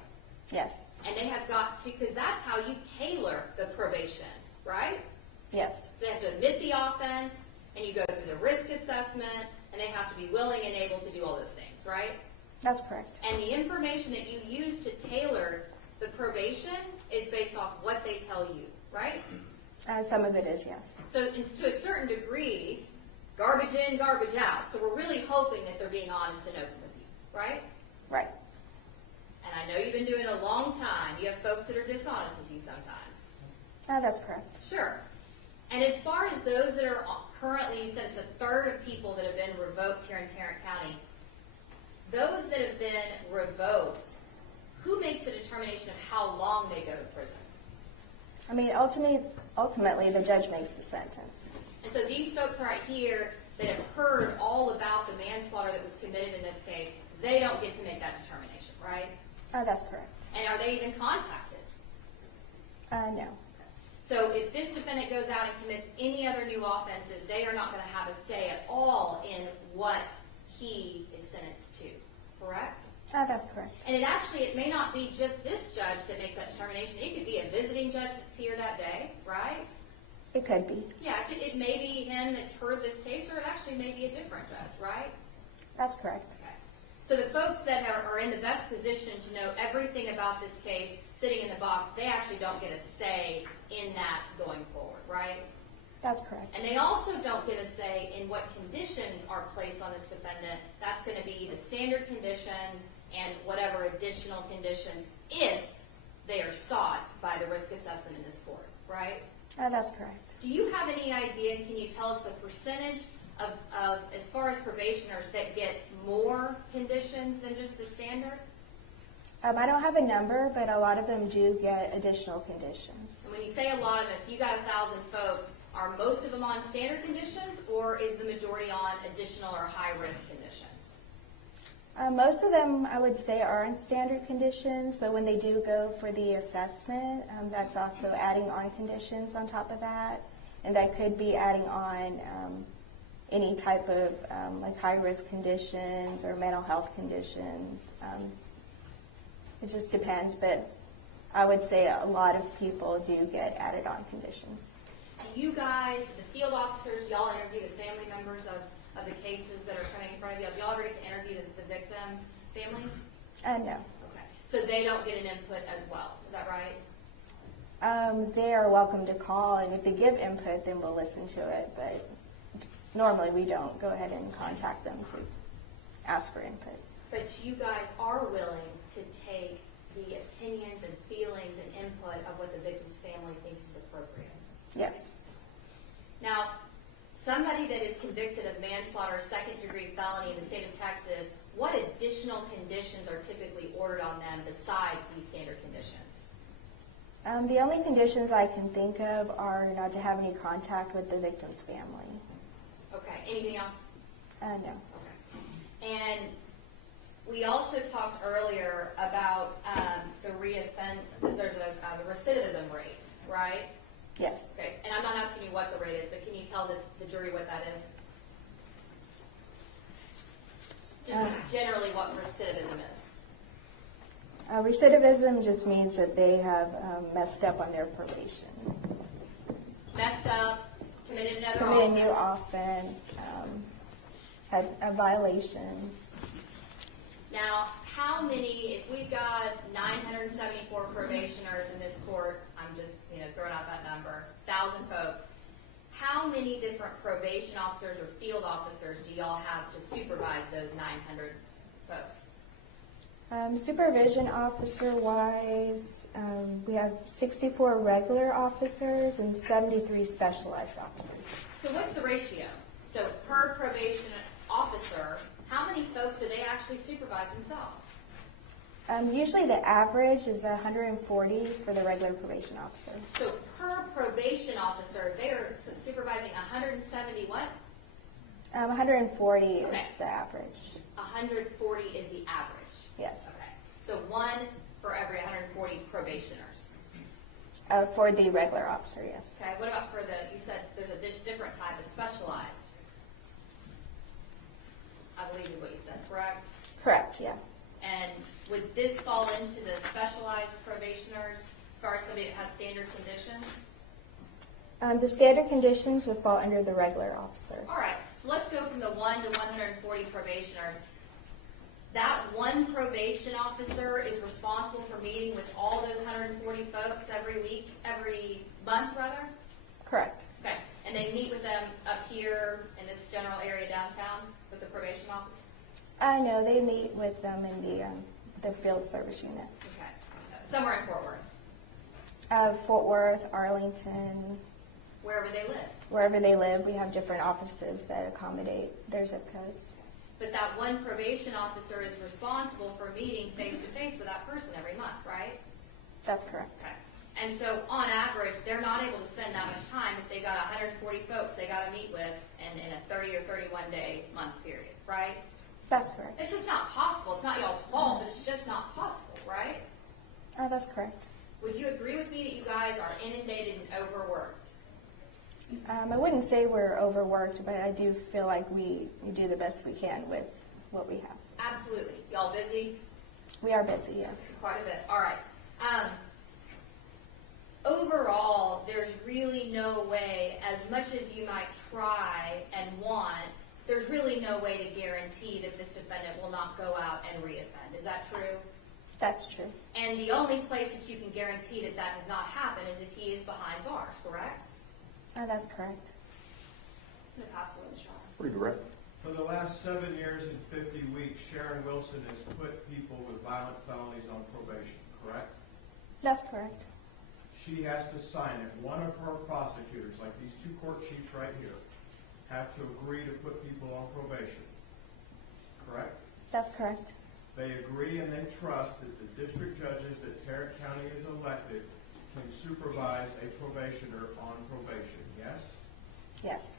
Yes. And they have got to, because that's how you tailor the probation, right? Yes. So they have to admit the offense, and you go through the risk assessment, and they have to be willing and able to do all those things, right? That's correct. And the information that you use to tailor the probation is based off what they tell you, right? Some of it is, yes. So to a certain degree, garbage in, garbage out. So we're really hoping that they're being honest and open with you, right? Right. And I know you've been doing it a long time. You have folks that are dishonest with you sometimes. That's correct. Sure. And as far as those that are currently, you said it's a third of people that have been revoked here in Tarrant County. Those that have been revoked, who makes the determination of how long they go to prison? I mean, ultimately, the judge makes the sentence. And so these folks right here that have heard all about the manslaughter that was committed in this case, they don't get to make that determination, right? That's correct. And are they even contacted? No. So if this defendant goes out and commits any other new offenses, they are not going to have a say at all in what he is sentenced to, correct? That's correct. And it may not be just this judge that makes that determination. It could be a visiting judge that's here that day, right? It could be. Yeah, it may be him that's heard this case, or it actually may be a different judge, right? That's correct. Okay. So the folks that are in the best position to know everything about this case, sitting in the box, they actually don't get a say in that going forward, right? That's correct. And they also don't get a say in what conditions are placed on this defendant. That's going to be the standard conditions and whatever additional conditions, if they are sought by the risk assessment in this court, right? That's correct. Do you have any idea, can you tell us the percentage of as far as probationers that get more conditions than just the standard? I don't have a number, but a lot of them do get additional conditions. And when you say a lot of them, if you got 1,000 folks, are most of them on standard conditions, or is the majority on additional or high-risk conditions? Most of them, I would say, are in standard conditions, but when they do go for the assessment, that's also adding on conditions on top of that, and that could be adding on any type of like high-risk conditions or mental health conditions. It just depends, but I would say a lot of people do get added on conditions. Do you guys, the field officers, y'all interview the family members of the cases that are coming in front of you? Do y'all ever get to interview the victims' families? No. Okay. So they don't get an input as well. Is that right? They are welcome to call, and if they give input, then we'll listen to it, but normally we don't go ahead and contact them to ask for input. But you guys are willing to take the opinions and feelings and input of what the victim's family thinks is appropriate? Yes. Now, somebody that is convicted of manslaughter, second-degree felony in the state of Texas, what additional conditions are typically ordered on them besides these standard conditions? The only conditions I can think of are not to have any contact with the victim's family. Okay. Anything else? No. Okay. And we also talked earlier about the recidivism rate, right? Yes. Okay. And I'm not asking you what the rate is, but can you tell the jury what that is? Just generally what recidivism is. Recidivism just means that they have messed up on their probation. Messed up, committed another Committed offense. new offense, had violations. Now, how many, if we've got 974 probationers in this court, I'm just throwing out that number, 1,000 folks, how many different probation officers or field officers do y'all have to supervise those 900 folks? Supervision officer-wise, we have 64 regular officers and 73 specialized officers. So what's the ratio? So per probation officer, how many folks do they actually supervise themselves? Usually the average is 140 for the regular probation officer. So per probation officer, they are supervising 170 what? 140 Okay. is the average. 140 is the average. Yes. Okay. So one for every 140 probationers. For the regular officer, yes. Okay. What about for you said there's a different type of specialized. I believe is what you said, correct? Correct, yeah. And would this fall into the specialized probationers as far as somebody that has standard conditions? The standard conditions would fall under the regular officer. All right. So let's go from the 1 to 140 probationers. That one probation officer is responsible for meeting with all those 140 folks every month, rather? Correct. Okay. And they meet with them up here in this general area downtown with the probation office? No, they meet with them in the field service unit. Okay. Somewhere in Fort Worth? Fort Worth, Arlington. Wherever they live? Wherever they live, we have different offices that accommodate their zip codes. But that one probation officer is responsible for meeting face-to-face with that person every month, right? That's correct. Okay. And so, on average, they're not able to spend that much time if they got 140 folks they got to meet with in a 30 or 31-day month period, right? That's correct. It's just not possible. It's not y'all's fault, but it's just not possible, right? That's correct. Would you agree with me that you guys are inundated and overworked? I wouldn't say we're overworked, but I do feel like we do the best we can with what we have. Absolutely. Y'all busy? We are busy, yes. Quite a bit. All right. Overall, there's really no way, as much as you might try and want, there's really no way to guarantee that this defendant will not go out and reoffend. Is that true? That's true. And the only place that you can guarantee that that does not happen is if he is behind bars, correct? That's correct. I'm going to pass the one to Sean. Pretty direct. For the last 7 years and 50 weeks, Sharon Wilson has put people with violent felonies on probation, correct? That's correct. She has to sign it. One of her prosecutors, like these two court chiefs right here, have to agree to put people on probation, correct? That's correct. They agree and they trust that the district judges that Tarrant County has elected can supervise a probationer on probation, yes? Yes.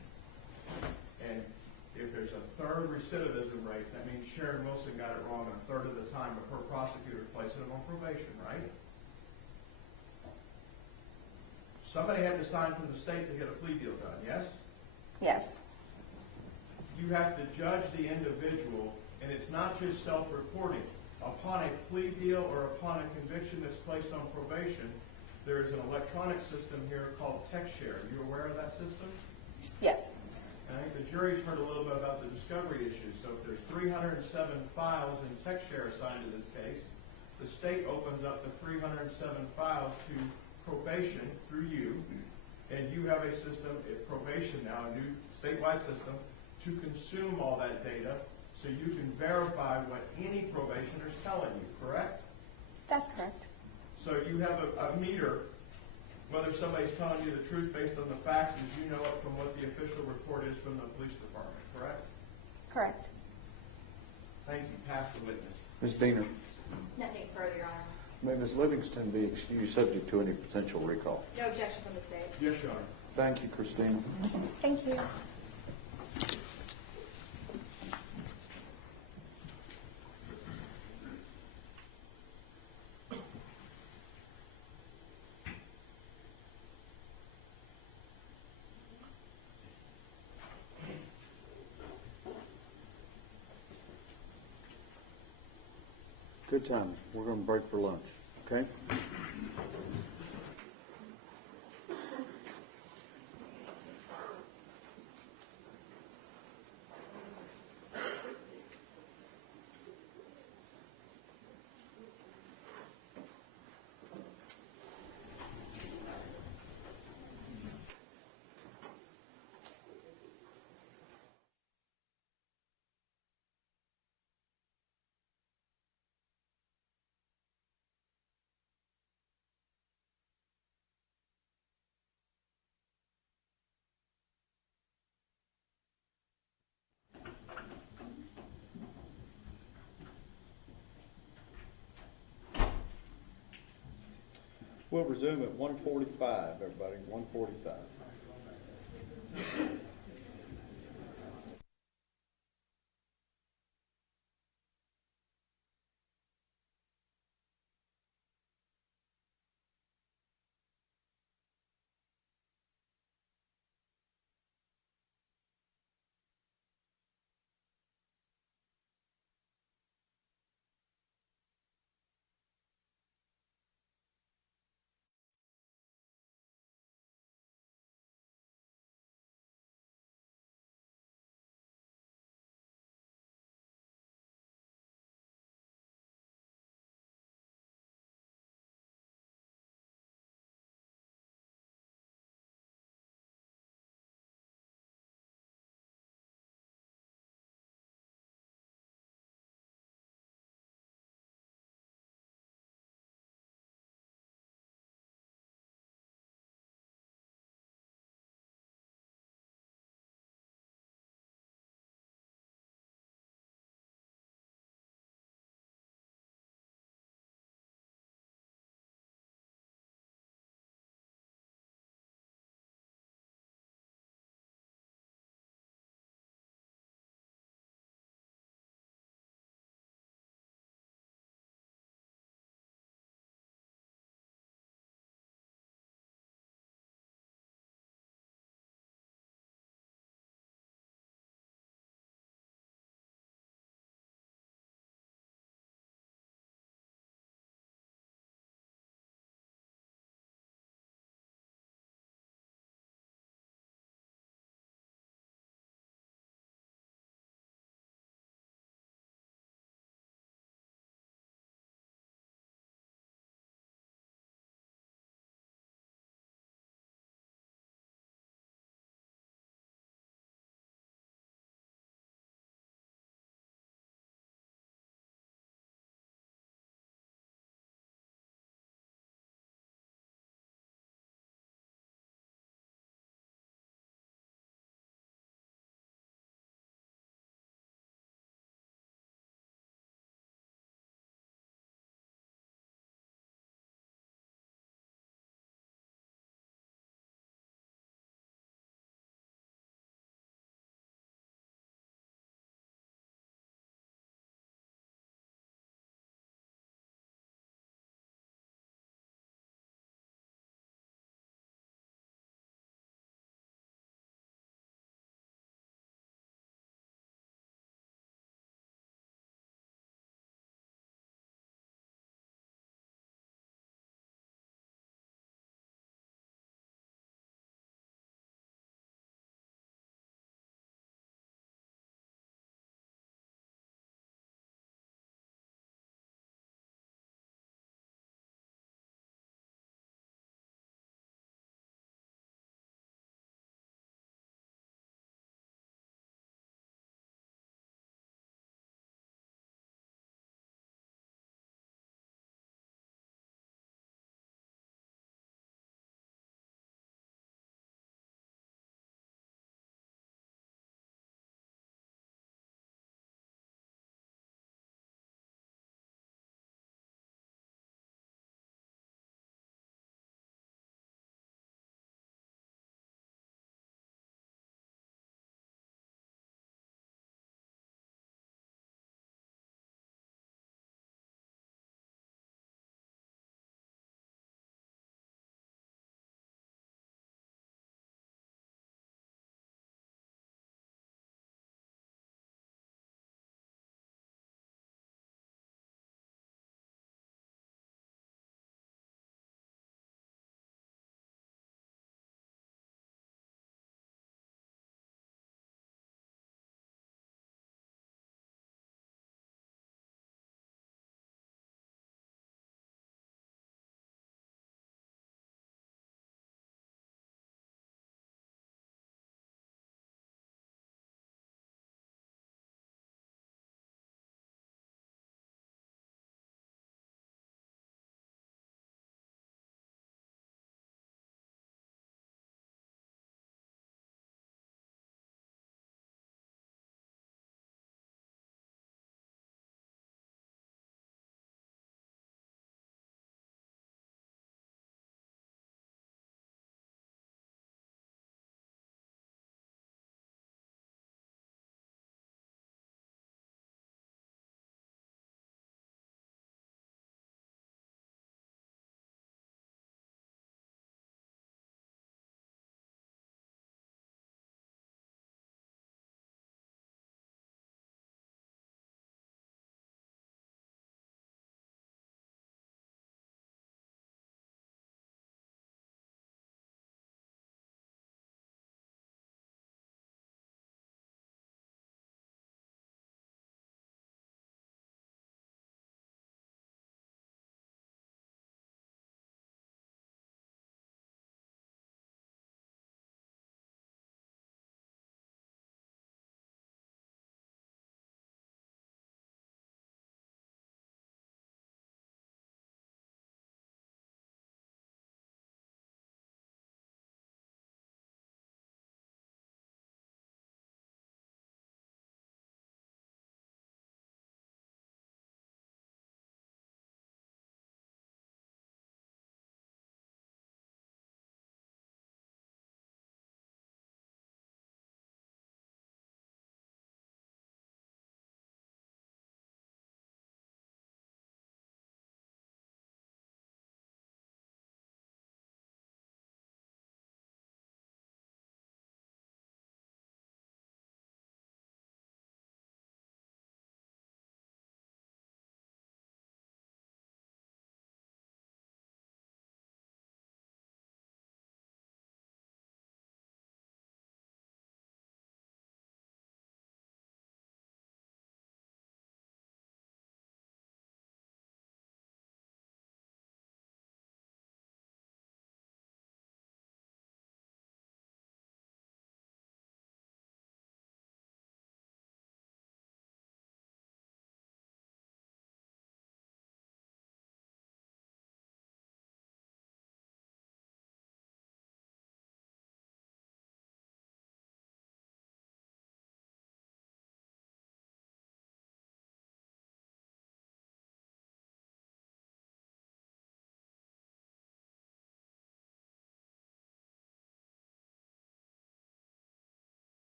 And if there's a third recidivism rate, that means Sharon Wilson got it wrong a third of the time of her prosecutors placing them on probation, right? Somebody had to sign from the state to get a plea deal done, yes? Yes. You have to judge the individual, and it's not just self-reporting. Upon a plea deal or upon a conviction that's placed on probation, there is an electronic system here called TextShare. Are you aware of that system? Yes. And I think the jury's heard a little bit about the discovery issue. So if there's 307 files in TextShare assigned to this case, the state opens up the 307 files to probation through you, and you have a system at probation now, a new statewide system, to consume all that data so you can verify what any probationer is telling you, correct? That's correct. So you have a meter, whether somebody's telling you the truth based on the facts as you know it from what the official report is from the police department, correct? Correct. Thank you. Pass the witness. Ms. Diener, Nothing further, Your Honor. may Ms. Livingston be excused subject to any potential recall? No objection from the state. Yes, Your Honor. Thank you, Christina. Thank you. Good time. We're going to break for lunch, okay? We'll resume at 1:45, everybody, 1:45.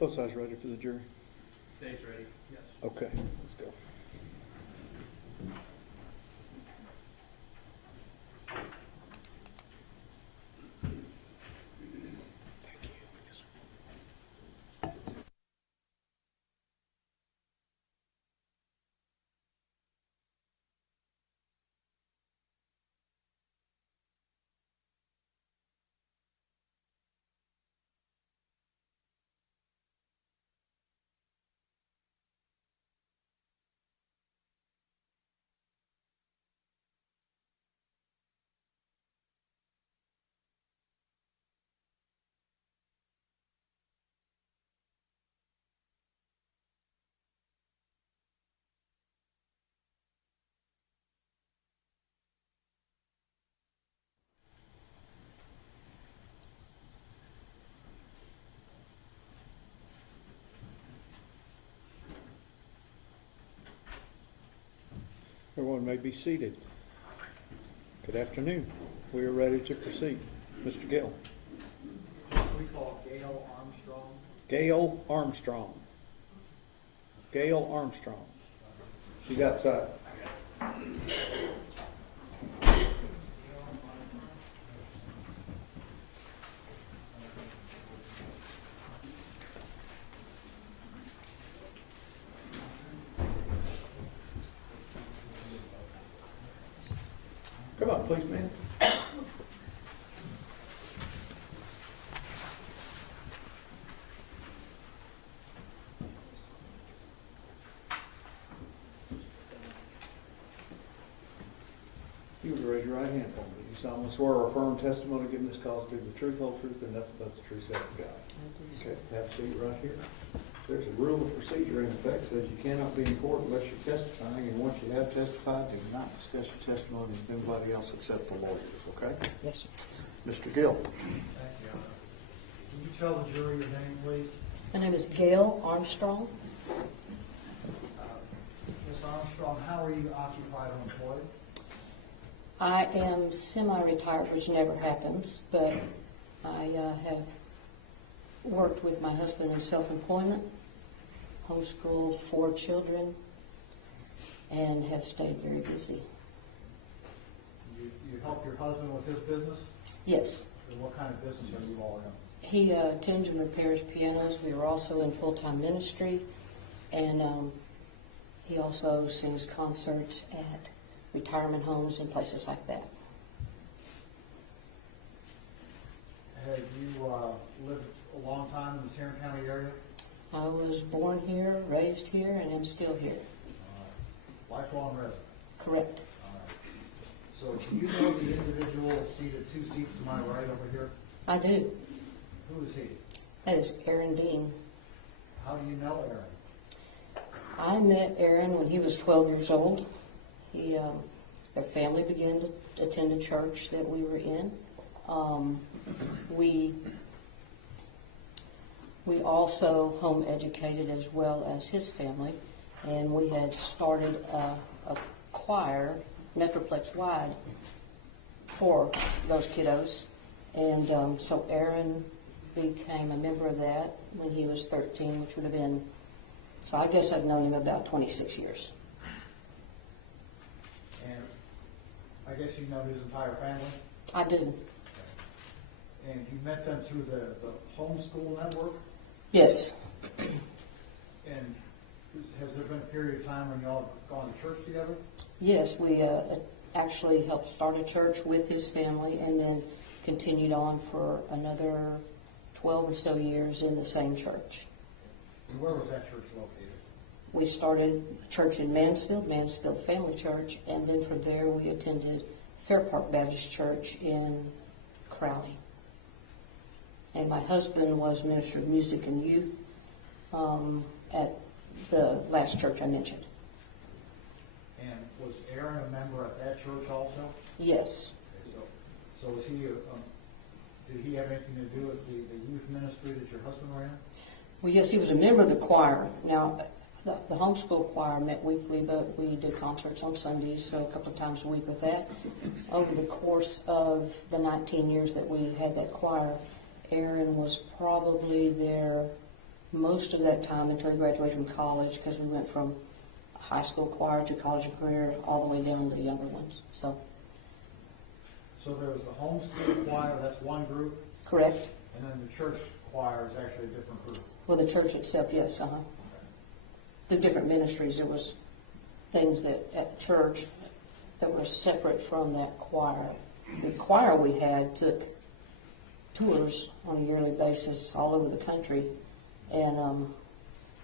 Both sides ready for the jury? Stage ready? Yes. Okay, let's go. Everyone may be seated. Good afternoon. We are ready to proceed. Mr. Gill. We call Gail Armstrong. Gail Armstrong. Gail Armstrong. She's outside. Come on, please, man. You would raise your right hand for me. You solemnly swear or affirm testimony given this cause to be the truth, whole truth, and nothing but the truth, so help you God. Okay, have a seat right here. There's a rule of procedure in effect says you cannot be in court unless you're testifying, and once you have testified, do not discuss your testimony with anybody else except the lawyers, okay? Yes, sir. Mr. Gill. Thank you, Your Honor. Can you tell the jury your name, please? My name is Gail Armstrong. Ms. Armstrong, how are you occupied or employed? I am semi-retired, which never happens, but I have worked with my husband in self-employment, homeschooled 4 children, and have stayed very busy. You help your husband with his business? Yes. And what kind of business are you all in? He tunes and repairs pianos. We are also in full-time ministry, and he also sings concerts at retirement homes and places like that. Have you lived a long time in the Tarrant County area? I was born here, raised here, and am still here. Lifelong resident? Correct. So do you know the individual seated 2 seats to my right over here? I do. Who is he? That is Aaron Dean. How do you know Aaron? I met Aaron when he was 12 years old. Their family began to attend a church that we were in. We also home educated as well as his family, and we had started a choir, Metroplex wide, for those kiddos. And so Aaron became a member of that when he was 13, which would have been, so I guess I've known him about 26 years. And I guess you know his entire family? I do. And you met them through the homeschool network? Yes. And has there been a period of time when y'all have gone to church together? Yes, we actually helped start a church with his family and then continued on for another 12 or so years in the same church. And where was that church located? We started a church in Mansfield Family Church, and then from there we attended Fair Park Baptist Church in Crowley. And my husband was minister of music and youth at the last church I mentioned. And was Aaron a member at that church also? Yes. Okay, so was he? Did he have anything to do with the youth ministry that your husband ran? Well, yes, he was a member of the choir. Now, the homeschool choir met weekly, but we did concerts on Sundays, so a couple of times a week with that. Over the course of the 19 years that we had that choir, Aaron was probably their most of that time until he graduated from college, because we went from high school choir to college of career, all the way down to the younger ones. So, there was the homeschool choir, that's one group, correct. and then the church choir is actually a different group. Well, the church itself, yes, The different ministries, there was things that at church that were separate from that choir. The choir we had took tours on a yearly basis all over the country, and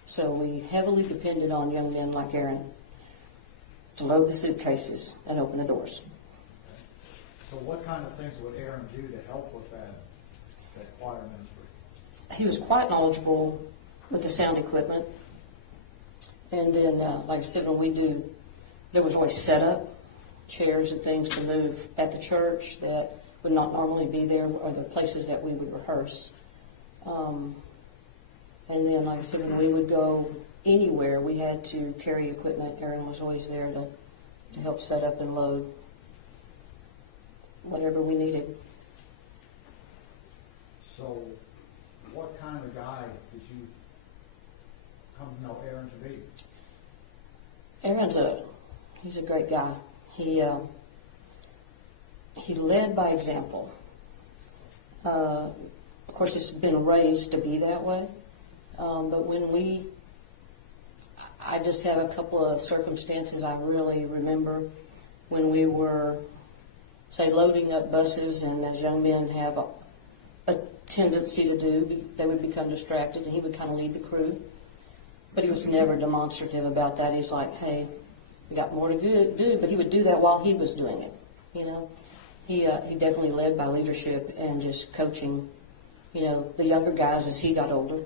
so we heavily depended on young men like Aaron to load the suitcases and open the doors. So what kind of things would Aaron do to help with that choir ministry? He was quite knowledgeable with the sound equipment. And then, like I said, there was always setup, chairs and things to move at the church that would not normally be there, or the places that we would rehearse. And then, like I said, when we would go anywhere, we had to carry equipment. Aaron was always there to help set up and load whatever we needed. So what kind of guy did you come to know Aaron to be? He's a great guy. He led by example. Of course, he's been raised to be that way. But I just have a couple of circumstances I really remember when we were, say, loading up buses, and as young men have a tendency to do, they would become distracted, and he would kind of lead the crew. But he was never demonstrative about that. He's like, hey, we got more to do, but he would do that while he was doing it, you know. He definitely led by leadership and just coaching, you know, the younger guys as he got older.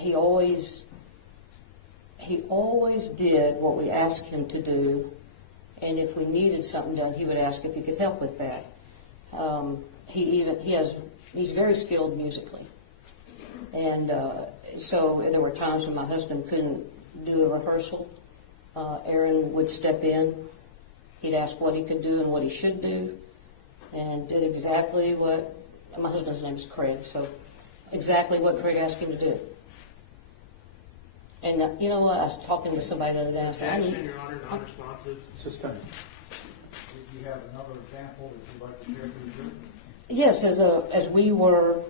He always did what we asked him to do, and if we needed something done, he would ask if he could help with that. He's very skilled musically, and so there were times when my husband couldn't do a rehearsal. Aaron would step in. He'd ask what he could do and what he should do, and did exactly what, my husband's name is Craig, so exactly what Craig asked him to do. And you know what, I was talking to somebody the other day, and I said, Action, Your Honor, non-responsive. Sustained. Do you have another example that you'd like to share with the jury? yes, as we were,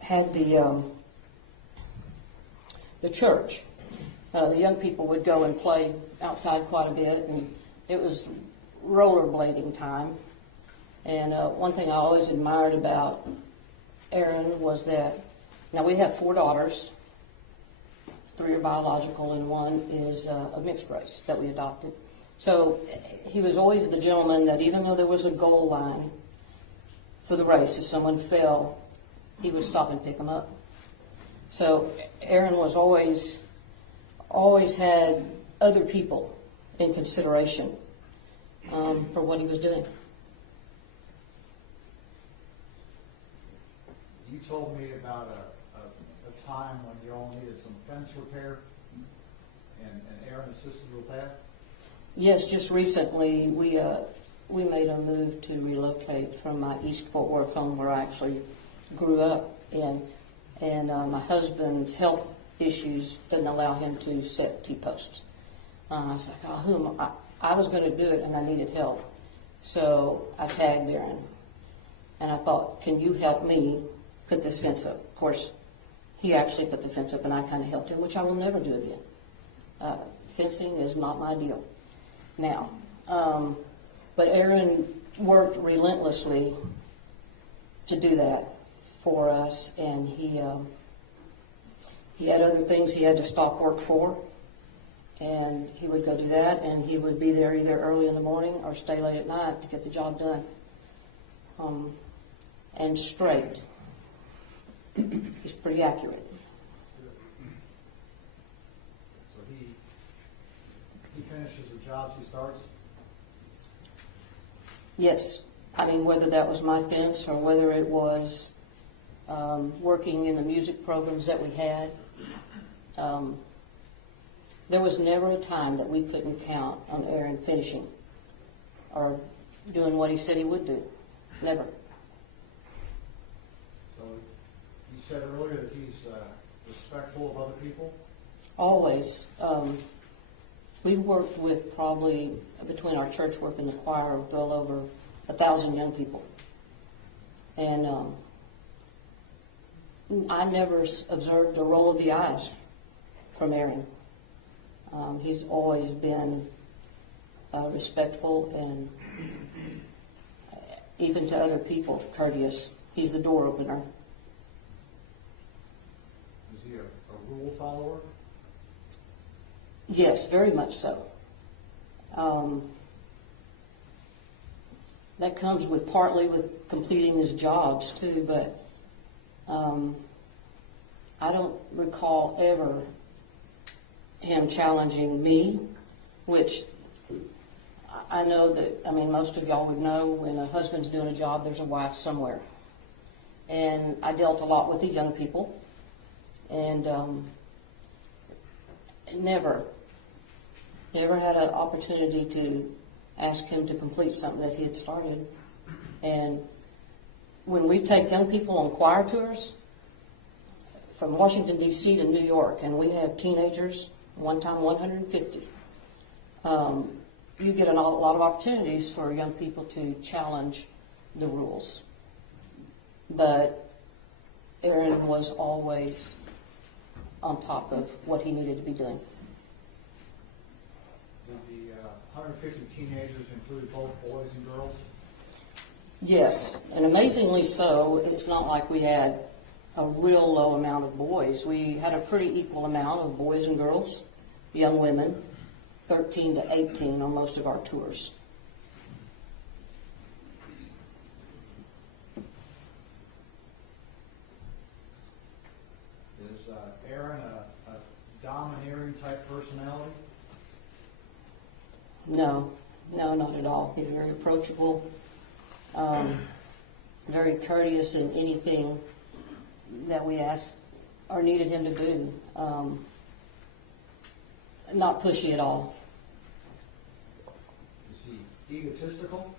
had the church, the young people would go and play outside quite a bit, and it was rollerblading time. And one thing I always admired about Aaron was that, now we have 4 daughters, 3 are biological, and 1 is a mixed race that we adopted. So he was always the gentleman that even though there was a goal line for the race, if someone fell, he would stop and pick them up. So Aaron was always had other people in consideration for what he was doing. You told me about a time when you all needed some fence repair, and Aaron assisted with that? Yes, just recently we made a move to relocate from my East Fort Worth home where I actually grew up in, and my husband's health issues didn't allow him to set T-posts. I was like, oh, I was going to do it, and I needed help. So I tagged Aaron, and I thought, can you help me put this fence up? Of course, he actually put the fence up, and I kind of helped him, which I will never do again. Fencing is not my deal now. But Aaron worked relentlessly to do that for us, and he had other things he had to stop work for, and he would go do that, and he would be there either early in the morning or stay late at night to get the job done. And straight. He's pretty accurate. So he finishes the jobs he starts? Yes. I mean, whether that was my fence or whether it was working in the music programs that we had, there was never a time that we couldn't count on Aaron finishing or doing what he said he would do. Never. said earlier that he's respectful of other people. Always. We've worked with probably, between our church work and the choir, well over 1,000 young people. And I never observed a roll of the eyes from Aaron. He's always been respectful and even to other people courteous. He's the door opener. Is he a rule follower? Yes, very much so. That comes with partly with completing his jobs too, but I don't recall ever him challenging me, which I know that, I mean, most of y'all would know when a husband's doing a job, there's a wife somewhere. And I dealt a lot with the young people, and never had an opportunity to ask him to complete something that he had started. And when we take young people on choir tours from Washington, D.C. to New York, and we have teenagers, one time 150, you get a lot of opportunities for young people to challenge the rules. But Aaron was always on top of what he needed to be doing. Did the 150 teenagers include both boys and girls? Yes, and amazingly so. It's not like we had a real low amount of boys. We had a pretty equal amount of boys and girls, young women, 13 to 18 on most of our tours. Is Aaron a domineering type personality? No, not at all. He's very approachable, very courteous in anything that we asked or needed him to do. Not pushy at all. Is he egotistical?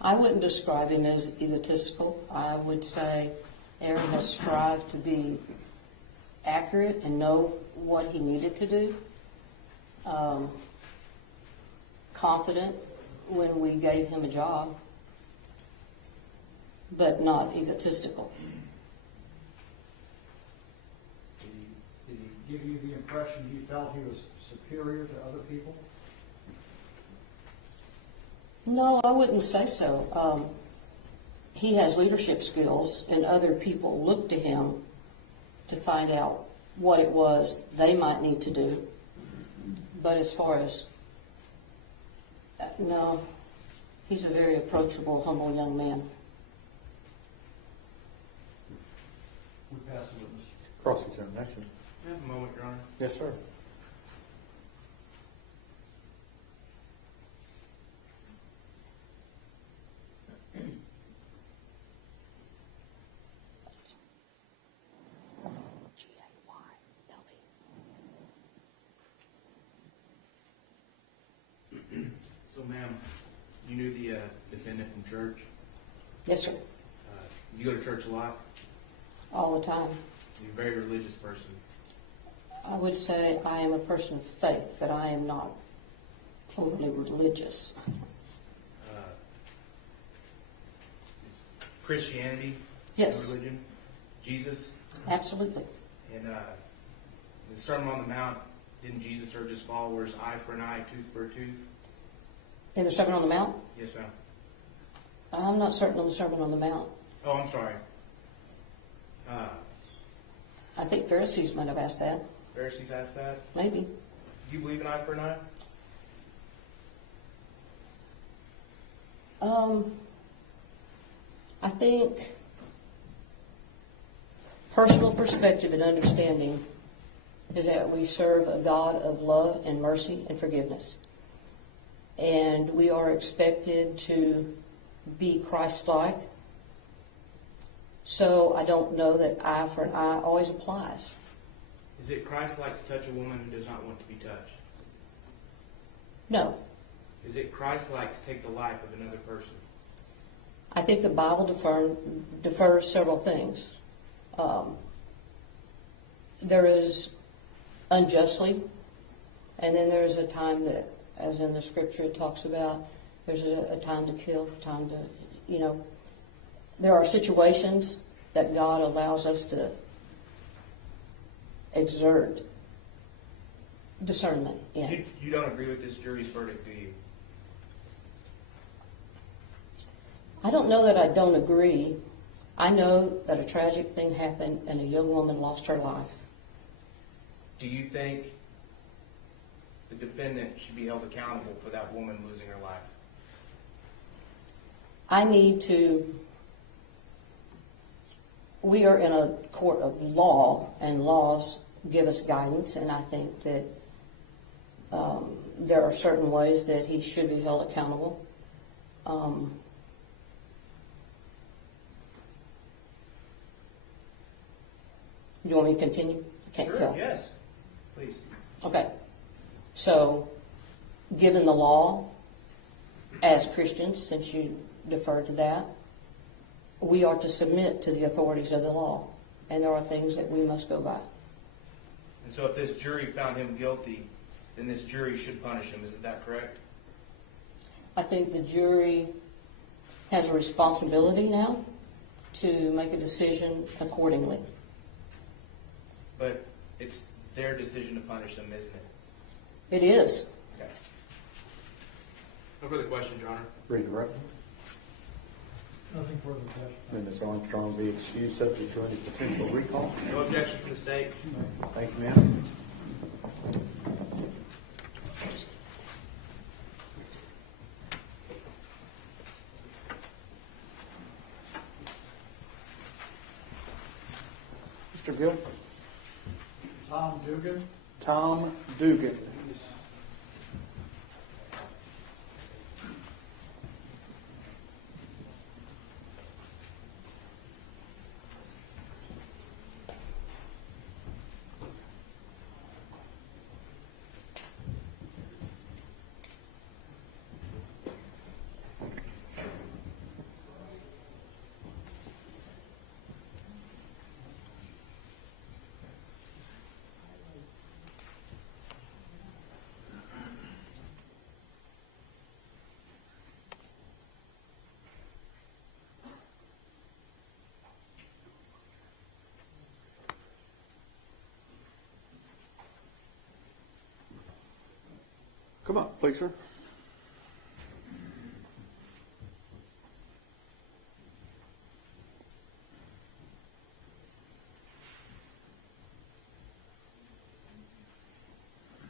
I wouldn't describe him as egotistical. I would say Aaron has strived to be accurate and know what he needed to do. Confident when we gave him a job, but not egotistical. Did he give you the impression you felt he was superior to other people? No, I wouldn't say so. He has leadership skills, and other people look to him to find out what it was they might need to do. But as far as, no, he's a very approachable, humble young man. We pass the witness. Cross-examination. I have a moment, Your Honor. Yes, sir. So, ma'am, you knew the defendant from church. Yes, sir. You go to church a lot. All the time. You're a very religious person. I would say I am a person of faith, but I am not overly religious. Is Christianity Yes. a religion? Jesus? Absolutely. And in the Sermon on the Mount, didn't Jesus urge his followers, eye for an eye, tooth for a tooth? In the Sermon on the Mount? Yes, ma'am. I'm not certain on the Sermon on the Mount. Oh, I'm sorry. I think Pharisees might have asked that. Pharisees asked that. Maybe. Do you believe in eye for an eye? I think personal perspective and understanding is that we serve a God of love and mercy and forgiveness. And we are expected to be Christ-like. So I don't know that eye for an eye always applies. Is it Christ-like to touch a woman who does not want to be touched? No. Is it Christ-like to take the life of another person? I think the Bible defers several things. There is unjustly, and then there is a time that, as in the scripture it talks about, there's a time to kill, time to, there are situations that God allows us to exert discernment in. You don't agree with this jury's verdict, do you? I don't know that I don't agree. I know that a tragic thing happened and a young woman lost her life. Do you think the defendant should be held accountable for that woman losing her life? We are in a court of law, and laws give us guidance, and I think that there are certain ways that he should be held accountable. Do you want me to continue? I can't Sure, tell. yes, please. Okay. So, given the law, as Christians, since you deferred to that, we are to submit to the authorities of the law, and there are things that we must go by. And so if this jury found him guilty, then this jury should punish him. Is that correct? I think the jury has a responsibility now to make a decision accordingly. But it's their decision to punish him, isn't it? It is. Okay. No further questions, Your Honor. Read the record. Nothing further question. Then Ms. Armstrong be excused subject to any potential recall. No objection from the state. Thank you, ma'am. Mr. Gill? Tom Dugan. Tom Dugan. Come up, please, sir.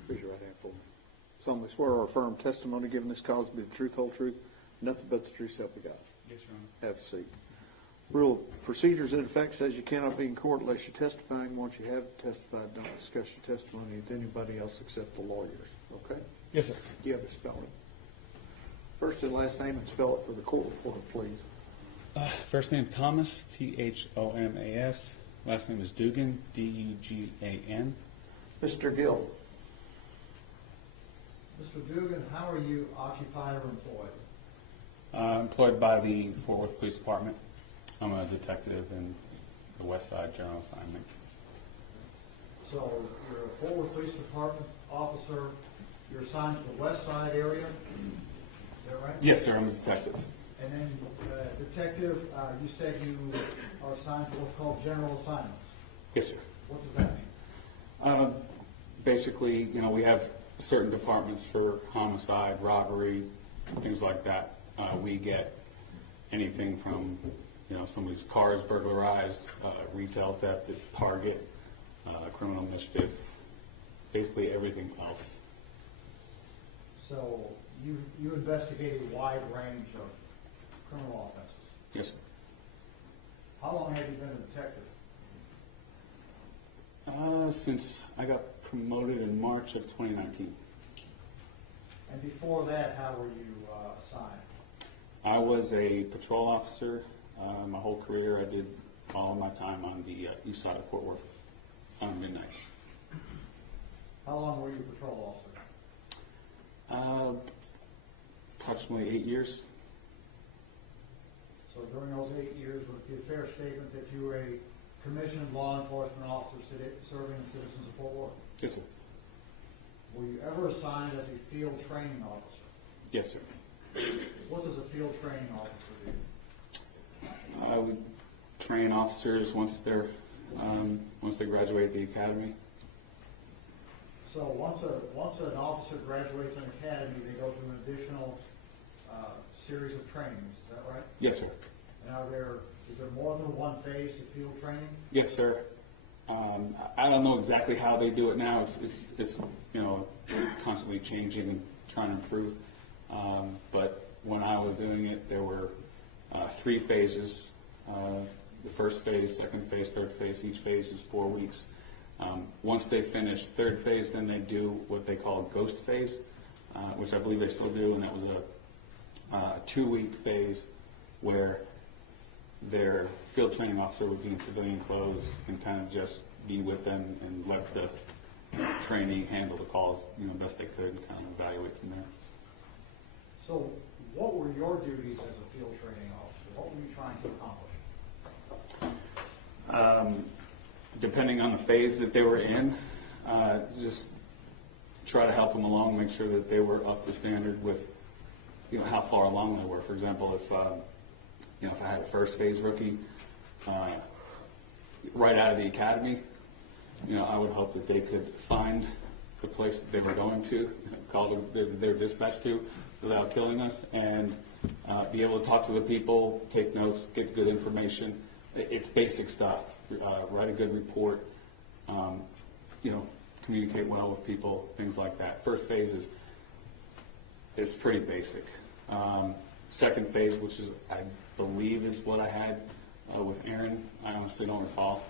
Raise your right hand for me. Solemnly swear or affirm testimony given this cause to be the truth, whole truth, nothing but the truth, so help you God. Yes, Your Honor. Have a seat. Rule of procedures in effect says you cannot be in court unless you're testifying. Once you have testified, don't discuss your testimony with anybody else except the lawyers. Okay? Yes, sir. Do you have a spelling? First and last name and spell it for the court reporter, please. First name Thomas, Thomas. Last name is Dugan, Dugan. Mr. Gill. Mr. Dugan, how are you occupied or employed? Employed by the Fort Worth Police Department. I'm a detective in the West Side General Assignment. So you're a Fort Worth Police Department officer. You're assigned to the West Side area. Is that right? Yes, sir. I'm a detective. And then, detective, you said you are assigned to what's called general assignments. Yes, sir. What does that mean? Basically, we have certain departments for homicide, robbery, things like that. We get anything from, somebody's car is burglarized, retail theft at Target, criminal mischief, basically everything else. So you investigate a wide range of criminal offenses. Yes, sir. How long have you been a detective? Since I got promoted in March of 2019. And before that, how were you assigned? I was a patrol officer. My whole career, I did all of my time on the east side of Fort Worth on midnights. How long were you a patrol officer? Approximately 8 years. So during those 8 years, would it be a fair statement that you were a commissioned law enforcement officer serving the citizens of Fort Worth. Yes, sir. Were you ever assigned as a field training officer? Yes, sir. What does a field training officer do? I would train officers once they graduate the academy. So once an officer graduates an academy, they go through an additional series of trainings. Is that right? Yes, sir. And is there more than one phase to field training? Yes, sir. I don't know exactly how they do it now. It's constantly changing and trying to improve. But when I was doing it, there were 3 phases. The first phase, second phase, third phase. Each phase is 4 weeks. Once they finish third phase, then they do what they call ghost phase, which I believe they still do, and that was a 2-week phase where their field training officer would be in civilian clothes and kind of just be with them and let the trainee handle the calls, best they could, and kind of evaluate from there. So what were your duties as a field training officer? What were you trying to accomplish? Depending on the phase that they were in, just try to help them along, make sure that they were up to standard with, how far along they were. For example, if I had a first phase rookie right out of the academy, I would hope that they could find the place that they were going to, call their dispatch to without killing us, and be able to talk to the people, take notes, get good information. It's basic stuff. Write a good report, communicate well with people, things like that. First phase is pretty basic. Second phase, which is, I believe, is what I had with Aaron. I honestly don't recall.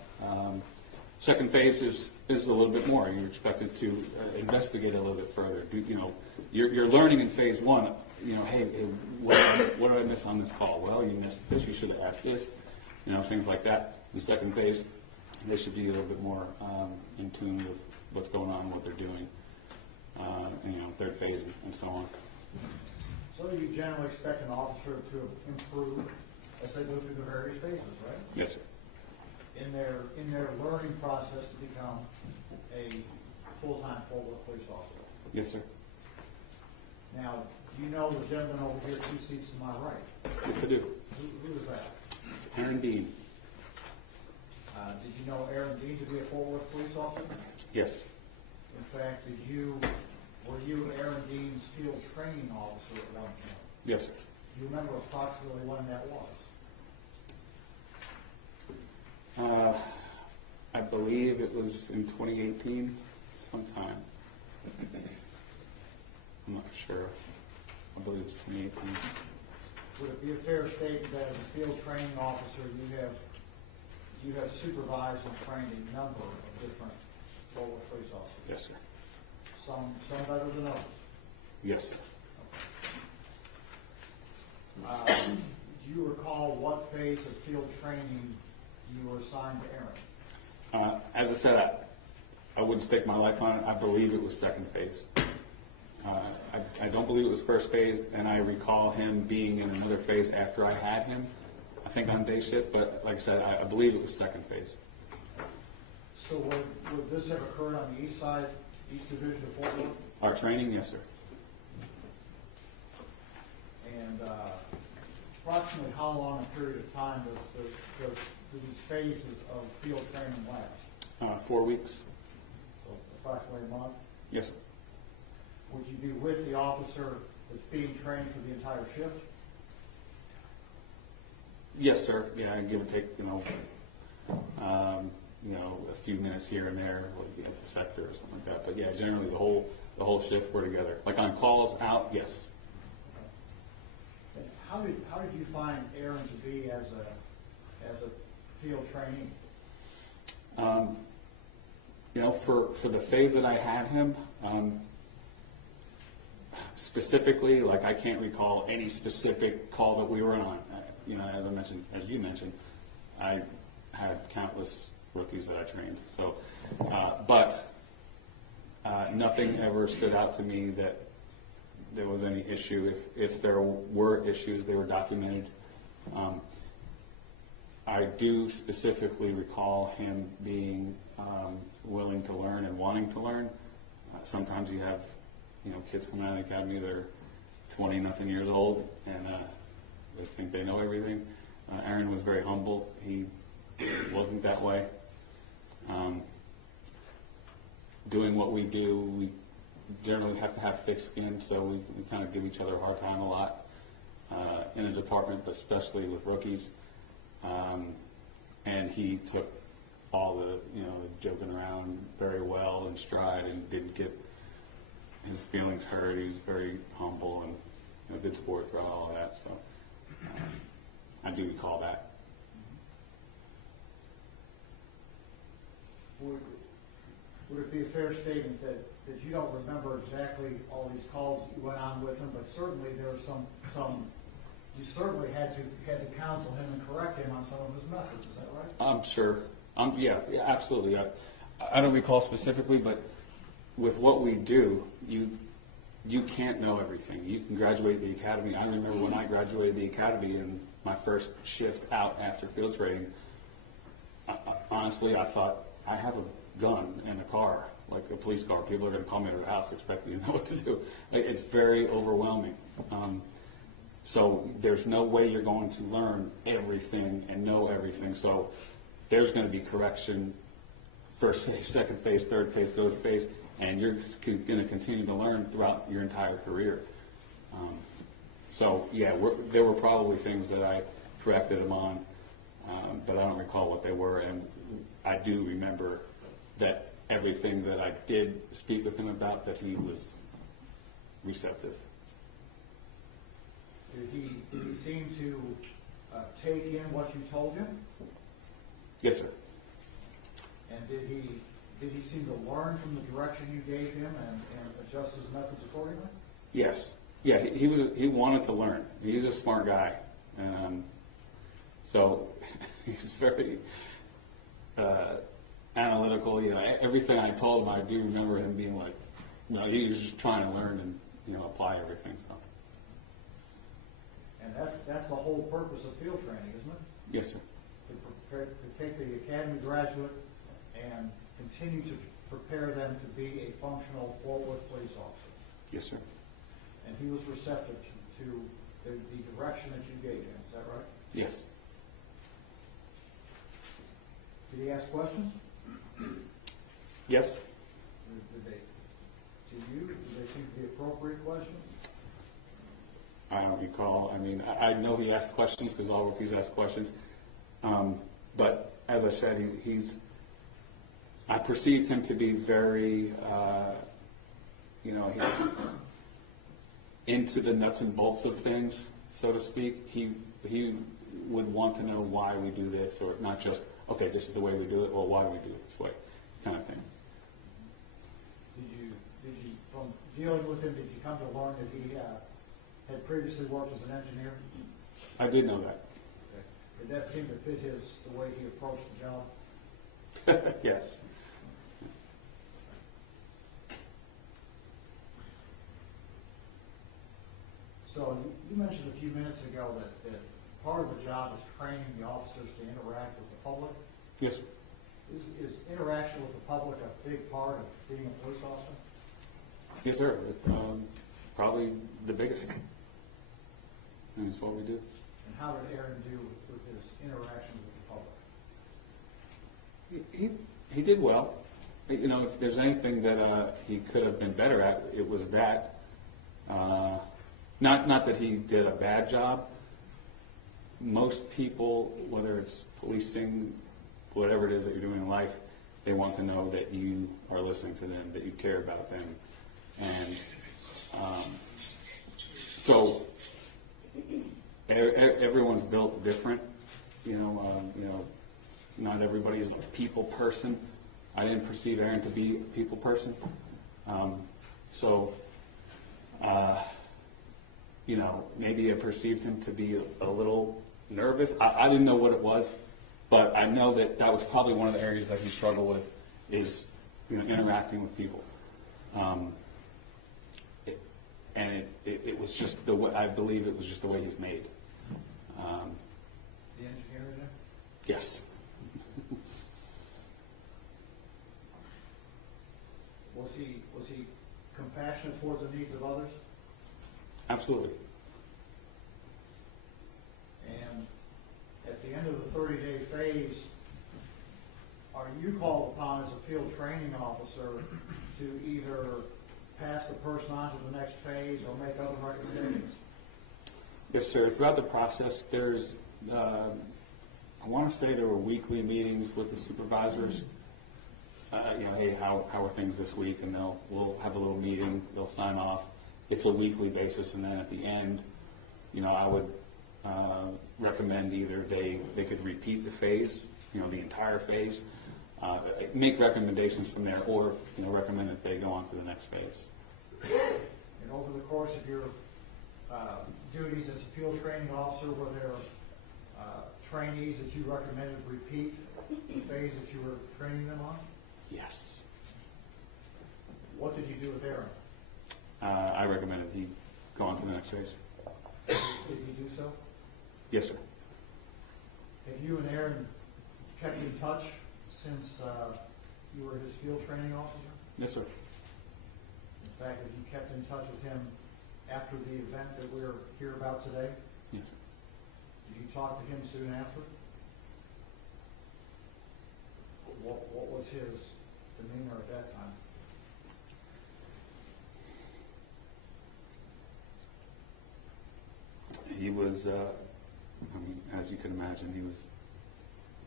Second phase is a little bit more. You're expected to investigate a little bit further. You're learning in phase 1. Hey, what did I miss on this call? Well, you missed this. You should have asked this. Things like that. The second phase, they should be a little bit more in tune with what's going on, what they're doing. Third phase, and so on. So you generally expect an officer to improve as they go through the various phases, right? Yes, sir. In their learning process to become a full-time Fort Worth police officer. Yes, sir. Now, do you know the gentleman over here 2 seats to my right? Yes, I do. Who is that? It's Aaron Dean. Did you know Aaron Dean to be a Fort Worth police officer? Yes. In fact, were you Aaron Dean's field training officer at one point? Yes, sir. Do you remember approximately when that was? I believe it was in 2018 sometime. I'm not sure. I believe it was 2018. Would it be a fair statement that as a field training officer, you have supervised and trained a number of different Fort Worth police officers? Yes, sir. Some better than others? Yes, sir. Do you recall what phase of field training you were assigned to Aaron? As I said, I wouldn't stake my life on it. I believe it was second phase. I don't believe it was first phase, and I recall him being in another phase after I had him, I think on day shift, but like I said, I believe it was second phase. So would this have occurred on the east side, East Division of Fort Worth? Our training, yes, sir. And approximately how long a period of time do these phases of field training last? 4 weeks. So approximately a month? Yes, sir. Would you be with the officer that's being trained for the entire shift? Yes, sir. Yeah, I give or take, a few minutes here and there, like at the sector or something like that. But yeah, generally the whole shift we're together. Like on calls out, yes. And how did you find Aaron to be as a field trainee? For the phase that I had him, specifically, like I can't recall any specific call that we were on. As you mentioned, I had countless rookies that I trained. So, but nothing ever stood out to me that there was any issue. If there were issues, they were documented. I do specifically recall him being willing to learn and wanting to learn. Sometimes you have, kids coming out of the academy, they're 20-nothing years old, and they think they know everything. Aaron was very humble. He wasn't that way. Doing what we do, we generally have to have thick skin, so we kind of give each other a hard time a lot in the department, but especially with rookies. And he took all the joking around very well in stride and didn't get his feelings hurt. He was very humble and a good sport throughout all of that. So I do recall that. Would it be a fair statement that you don't remember exactly all these calls that you went on with him, but certainly there were some you certainly had to counsel him and correct him on some of his methods, is that right? I'm sure. Yeah, absolutely. I don't recall specifically, but with what we do, you can't know everything. You can graduate the academy. I remember when I graduated the academy and my first shift out after field training, honestly, I thought, I have a gun in a car, like a police car. People are going to call me to the house expecting me to know what to do. It's very overwhelming. So there's no way you're going to learn everything and know everything. So there's going to be correction, first phase, second phase, third phase, fourth phase, and you're going to continue to learn throughout your entire career. So yeah, there were probably things that I corrected him on, but I don't recall what they were. And I do remember that everything that I did speak with him about, that he was receptive. Did he seem to take in what you told him? Yes, sir. And did he seem to learn from the direction you gave him and adjust his methods accordingly? Yes. Yeah, he wanted to learn. He's a smart guy. So he's very analytical. Everything I told him, I do remember him being like, he was just trying to learn and, apply everything. So. And that's the whole purpose of field training, isn't it? Yes, sir. To take the academy graduate and continue to prepare them to be a functional Fort Worth police officer. Yes, sir. And he was receptive to the direction that you gave him, is that right? Yes. Did he ask questions? Yes. Did they seem to be appropriate questions? I don't recall. I mean, I know he asked questions because all rookies ask questions. But as I said, I perceived him to be very, into the nuts and bolts of things, so to speak. He would want to know why we do this, or not just, okay, this is the way we do it, or why do we do it this way, kind of thing. Did you, from dealing with him, did you come to learn that he had previously worked as an engineer? I did know that. Okay. Did that seem to fit the way he approached the job? Yes. So you mentioned a few minutes ago that part of the job is training the officers to interact with the public. Yes. Is interaction with the public a big part of being a police officer? Yes, sir. Probably the biggest. And it's what we do. And how did Aaron do with his interaction with the public? He did well. If there's anything that he could have been better at, it was that. Not that he did a bad job. Most people, whether it's policing, whatever it is that you're doing in life, they want to know that you are listening to them, that you care about them. And so everyone's built different. Not everybody's a people person. I didn't perceive Aaron to be a people person. Maybe I perceived him to be a little nervous. I didn't know what it was, but I know that was probably one of the areas that he struggled with, is interacting with people. It was just the way, I believe it was just the way he's made. The engineer there? Yes. Was he compassionate towards the needs of others? Absolutely. And at the end of the 30-day phase, are you called upon as a field training officer to either pass the person on to the next phase or make other recommendations? Yes, sir. Throughout the process, there's, I want to say there were weekly meetings with the supervisors. Hey, how are things this week? And we'll have a little meeting. They'll sign off. It's a weekly basis, and then at the end, I would recommend either they could repeat the phase, the entire phase, make recommendations from there, or recommend that they go on to the next phase. And over the course of your duties as a field training officer, were there trainees that you recommended repeat the phase that you were training them on? Yes. What did you do with Aaron? I recommended he go on to the next phase. Did you do so? Yes, sir. Have you and Aaron kept in touch since you were his field training officer? Yes, sir. In fact, have you kept in touch with him after the event that we're here about today? Yes, sir. Did you talk to him soon after? What was his demeanor at that time? He was, as you can imagine, he was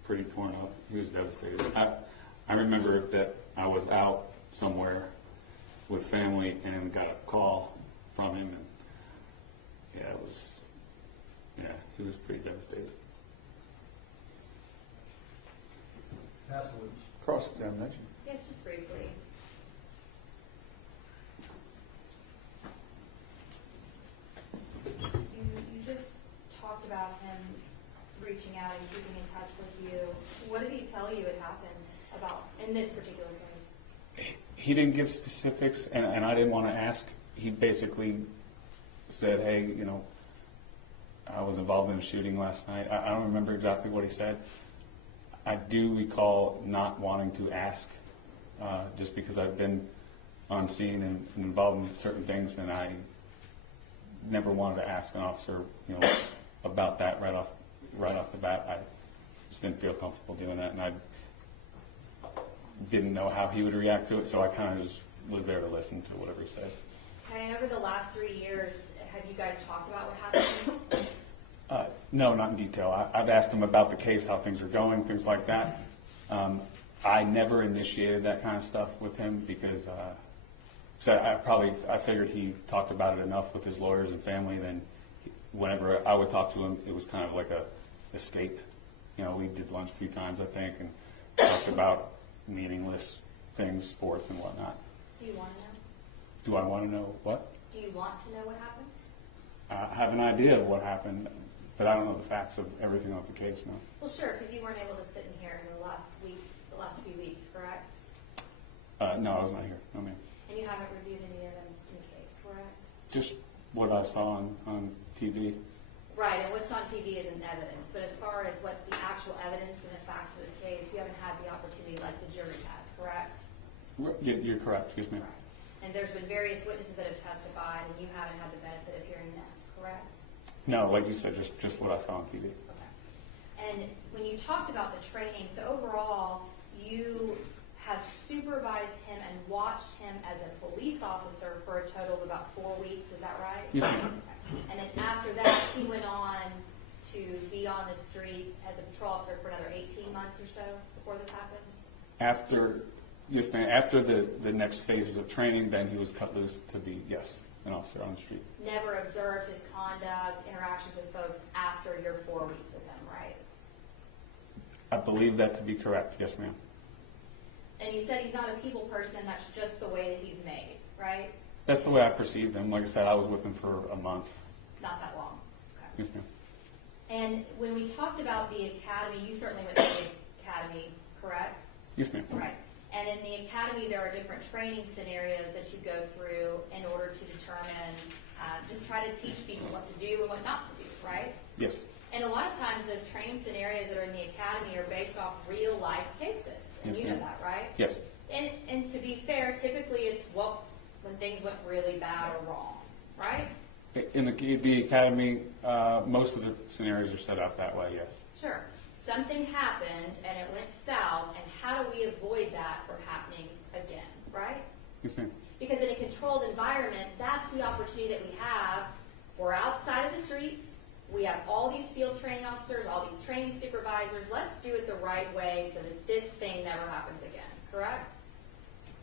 pretty torn up. He was devastated. I remember that I was out somewhere with family and got a call from him, and he was pretty devastated. Pastor Williams. Cross-examination. Yes, just briefly. You just talked about him reaching out and keeping in touch with you. What did he tell you had happened about in this particular case? He didn't give specifics, and I didn't want to ask. He basically said, hey, I was involved in a shooting last night. I don't remember exactly what he said. I do recall not wanting to ask, just because I've been on scene and involved in certain things, and I never wanted to ask an officer, about that right off the bat. I just didn't feel comfortable doing that, and I didn't know how he would react to it, so I kind of just was there to listen to whatever he said. Okay, and over the last 3 years, have you guys talked about what happened? No, not in detail. I've asked him about the case, how things are going, things like that. I never initiated that kind of stuff with him because I figured he talked about it enough with his lawyers and family. Then whenever I would talk to him, it was kind of like a escape. We did lunch a few times, I think, and talked about meaningless things, sports and whatnot. Do you want to know? Do I want to know what? Do you want to know what happened? I have an idea of what happened, but I don't know the facts of everything of the case now. Well, sure, because you weren't able to sit in here in the last few weeks, correct? No, I was not here. No, ma'am. And you haven't reviewed any evidence in the case, correct? Just what I saw on TV. Right, and what's on TV isn't evidence, but as far as what the actual evidence and the facts of this case, you haven't had the opportunity like the jury has, correct? You're correct. Yes, ma'am. And there's been various witnesses that have testified, and you haven't had the benefit of hearing them, correct? No, like you said, just what I saw on TV. Okay. And when you talked about the training, so overall, you have supervised him and watched him as a police officer for a total of about 4 weeks, is that right? Yes, ma'am. Okay. And then after that, he went on to be on the street as a patrol officer for another 18 months or so before this happened? Yes, ma'am. After the next phases of training, then he was cut loose to be, an officer on the street. Never observed his conduct, interactions with folks after your 4 weeks with him, right? I believe that to be correct. Yes, ma'am. And you said he's not a people person, that's just the way that he's made, right? That's the way I perceived him. Like I said, I was with him for a month. Not that long. Okay. Yes, ma'am. And when we talked about the academy, you certainly went to the academy, correct? Yes, ma'am. Right. And in the academy, there are different training scenarios that you go through in order to determine, just try to teach people what to do and what not to do, right? Yes. And a lot of times those training scenarios that are in the academy are in the academy, most of the scenarios are set up that way, yes. Sure. Something happened and it went south, and how do we avoid that from happening again, right? Yes, ma'am. Because in a controlled environment, that's the opportunity that we have. We're outside of the streets. We have all these field training officers, all these training supervisors. Let's do it the right way so that this thing never happens again, correct?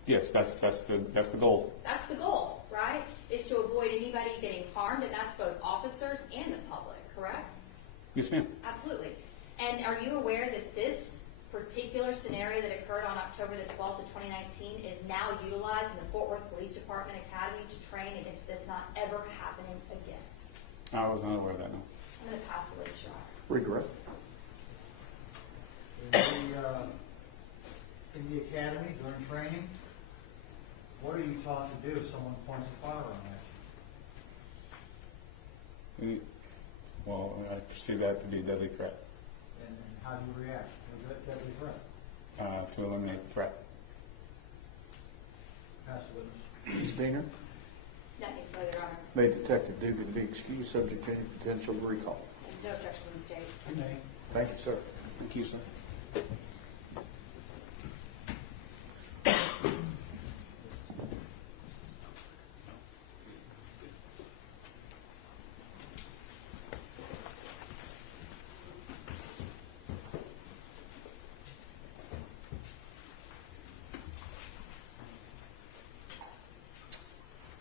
Yes, that's the goal. That's the goal, right? Is to avoid anybody getting harmed, and that's both officers and the public, correct? Yes, ma'am. Absolutely. And are you aware that this particular scenario that occurred on October the 12th of 2019 is now utilized in the Fort Worth Police Department Academy to train against this not ever happening again? I was not aware of that, no. I'm going to pass the lecture on. Redirect. In the academy, during training, what are you taught to do if someone points a firearm at you? Well, I perceive that to be a deadly threat. And how do you react to a deadly threat? To eliminate the threat. Pass the witness. Ms. Diener, Nothing further, Your Honor. may detective duty to be excused subject to any potential recall. No objection from the state. You may. Thank you, sir. Thank you, sir.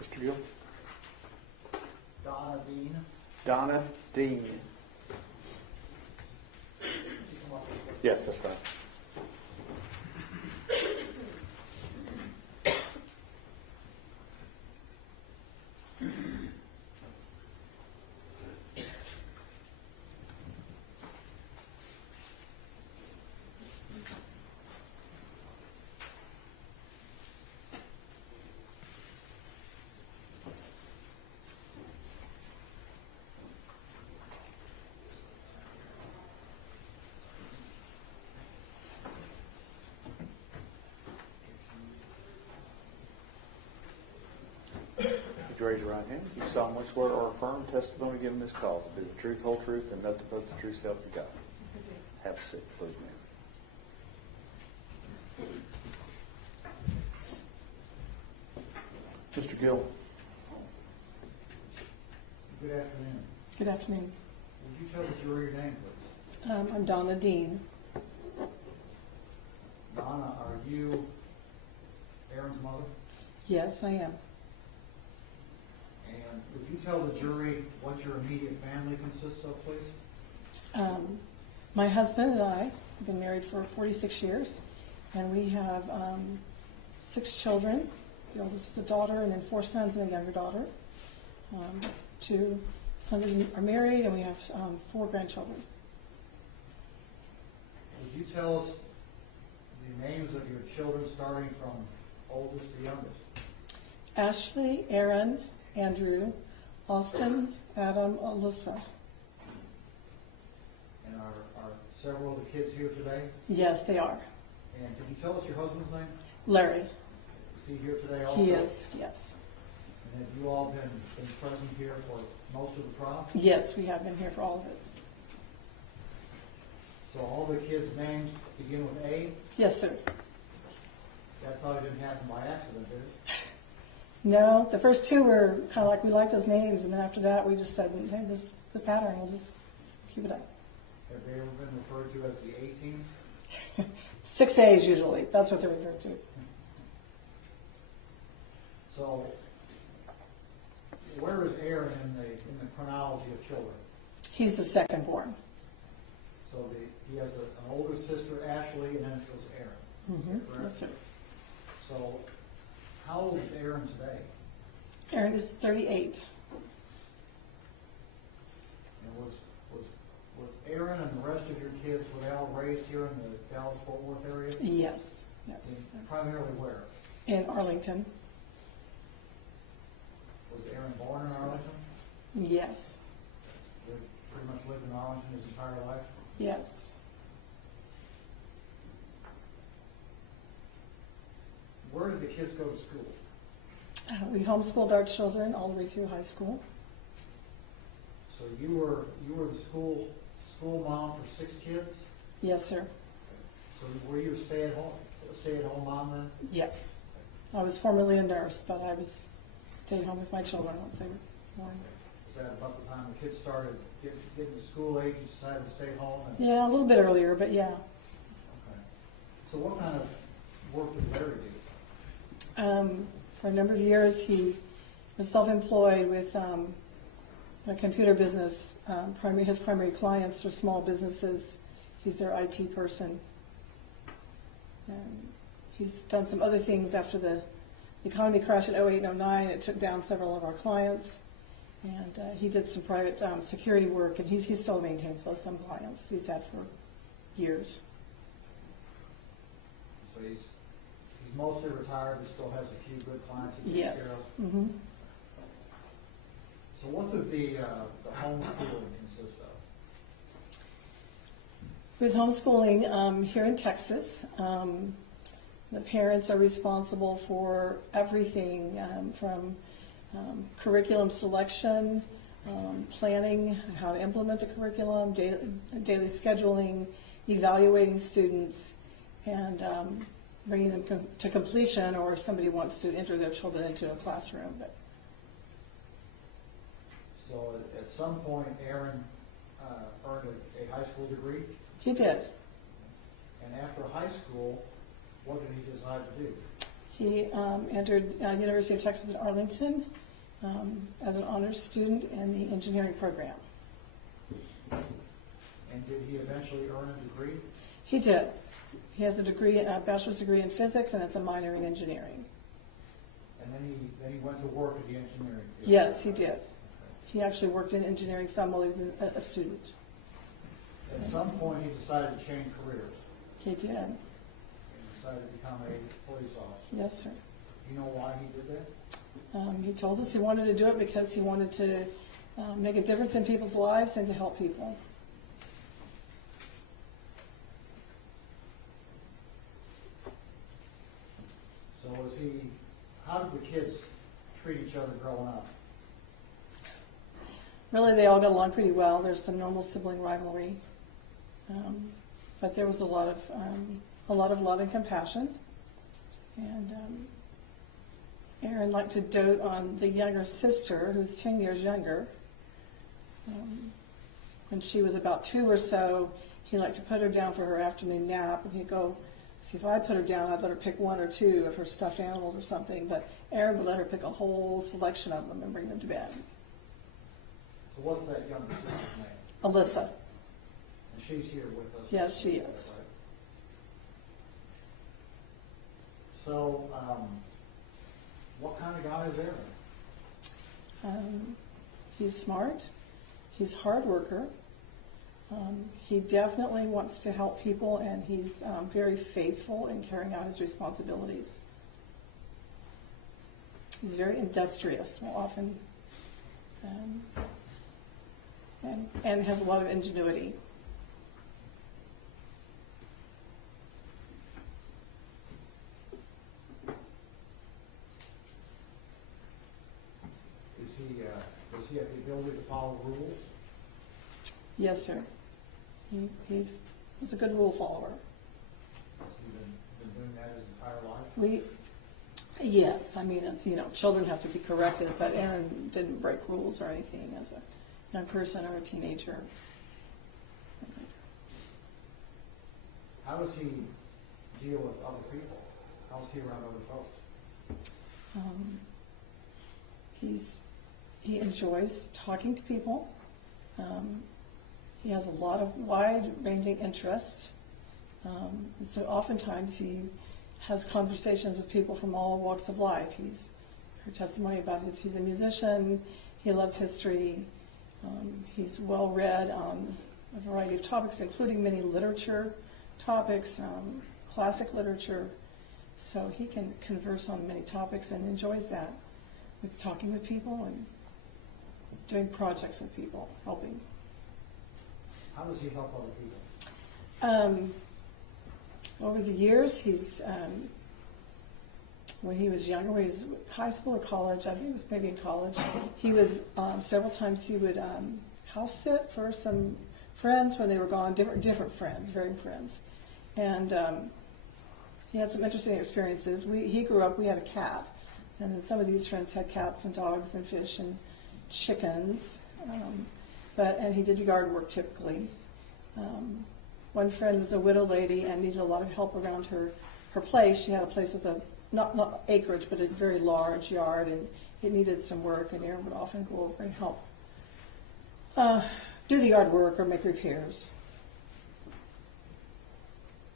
Mr. Gill? Donna Dean. Donna Dean. Yes, that's fine. Would you raise your right hand? You solemnly swear or affirm testimony given this cause to be the truth, whole truth, and nothing but the truth, self you God. Have a seat, please, ma'am. Mr. Gill. Good afternoon. Good afternoon. Would you tell the jury your name, please? I'm Donna Dean. Donna, are you Aaron's mother? Yes, I am. And would you tell the jury what your immediate family consists of, please? My husband and I have been married for 46 years, and we have 6 children. The oldest is a daughter, and then 4 sons and a younger daughter. 2 sons are married, and we have 4 grandchildren. Would you tell us the names of your children starting from oldest to youngest? Ashley, Aaron, Andrew, Austin, Adam, Alyssa. And are several of the kids here today? Yes, they are. And could you tell us your husband's name? Larry. Is he here today also? He is, yes. And have you all been present here for most of the trial? Yes, we have been here for all of it. So all the kids' names begin with A? Yes, sir. That probably didn't happen by accident, did it? No, the first 2 were kind of like, we like those names, and then after that, we just said, hey, this is the pattern, we'll just keep it up. Have they ever been referred to as the A team? 6 A's usually, that's what they're referred to. So where is Aaron in the chronology of children? He's the second born. So he has an older sister, Ashley, and then it goes Aaron. Is that correct? Yes, sir. So how old is Aaron today? Aaron is 38. And was Aaron and the rest of your kids, were they all raised here in the Dallas-Fort Worth area? Yes, yes. And primarily where? In Arlington. Was Aaron born in Arlington? Yes, Pretty much lived in Arlington his entire life? yes. Where did the kids go to school? We homeschooled our children all the way through high school. you were the school mom for 6 kids? Yes, sir. So were you a stay-at-home mom then? Yes. I was formerly a nurse, but I stayed home with my children once they were born. Is that about the time the kids started getting to school age and decided to stay home? Yeah, a little bit earlier, but yeah. Okay. So what kind of work did Larry do? For a number of years, he was self-employed with a computer business. His primary clients are small businesses. He's their IT person. He's done some other things after the economy crashed in 08 and 09. It took down several of our clients. And he did some private security work, and he still maintains some clients he's had for years. So he's mostly retired, but still has a few good clients he takes care of? Yes. Mm-hmm. So what did the homeschooling consist of? With homeschooling here in Texas, the parents are responsible for everything from curriculum selection, planning, how to implement the curriculum, daily scheduling, evaluating students, and bringing them to completion, or if somebody wants to enter their children into a classroom. So at some point, Aaron earned a high school degree? He did. And after high school, what did he decide to do? He entered University of Texas at Arlington as an honors student in the engineering program. And did he eventually earn a degree? He did. He has a bachelor's degree in physics, and it's a minor in engineering. And then he went to work at the engineering field? Yes, he did. He actually worked in engineering some while he was a student. At some point, he decided to change careers. He did. He decided to become a police officer. Yes, sir. Do you know why he did that? He told us he wanted to do it because he wanted to make a difference in people's lives and to help people. So how did the kids treat each other growing up? Really, they all got along pretty well. There's some normal sibling rivalry, but there was a lot of love and compassion. And Aaron liked to dote on the younger sister, who's 10 years younger. When she was about 2 or so, he liked to put her down for her afternoon nap, and he'd go, see, if I put her down, I'd let her pick 1 or 2 of her stuffed animals or something, but Aaron would let her pick a whole selection of them and bring them to bed. So what's that younger sister's name? Alyssa. And she's here with us? Yes, she is. So, what kind of guy is Aaron? He's smart. He's a hard worker. He definitely wants to help people, and he's very faithful in carrying out his responsibilities. He's very industrious, often, and has a lot of ingenuity. Does he have the ability to follow rules? Yes, sir. He was a good rule follower. Has he been doing that his entire life? Yes. I mean, it's, children have to be corrected, but Aaron didn't break rules or anything as a young person or a teenager. How does he deal with other people? How is he around other folks? He enjoys talking to people. He has a lot of wide-ranging interests. So oftentimes he has conversations with people from all walks of life. He's heard testimony about he's a musician. He loves history. He's well-read on a variety of topics, including many literature topics, classic literature. So he can converse on many topics and enjoys that, with talking with people and doing projects with people, helping. How does he help other people? Over the years, when he was younger, when he was high school or college, I think it was maybe in college, he was several times he would house sit for some friends when they were gone, different friends, very friends. And he had some interesting experiences. He grew up, we had a cat, and then some of these friends had cats and dogs and fish and chickens. And he did yard work typically. One friend was a widow lady and needed a lot of help around her place. She had a place with a, not acreage, but a very large yard, and it needed some work, and Aaron would often go over and help do the yard work or make repairs.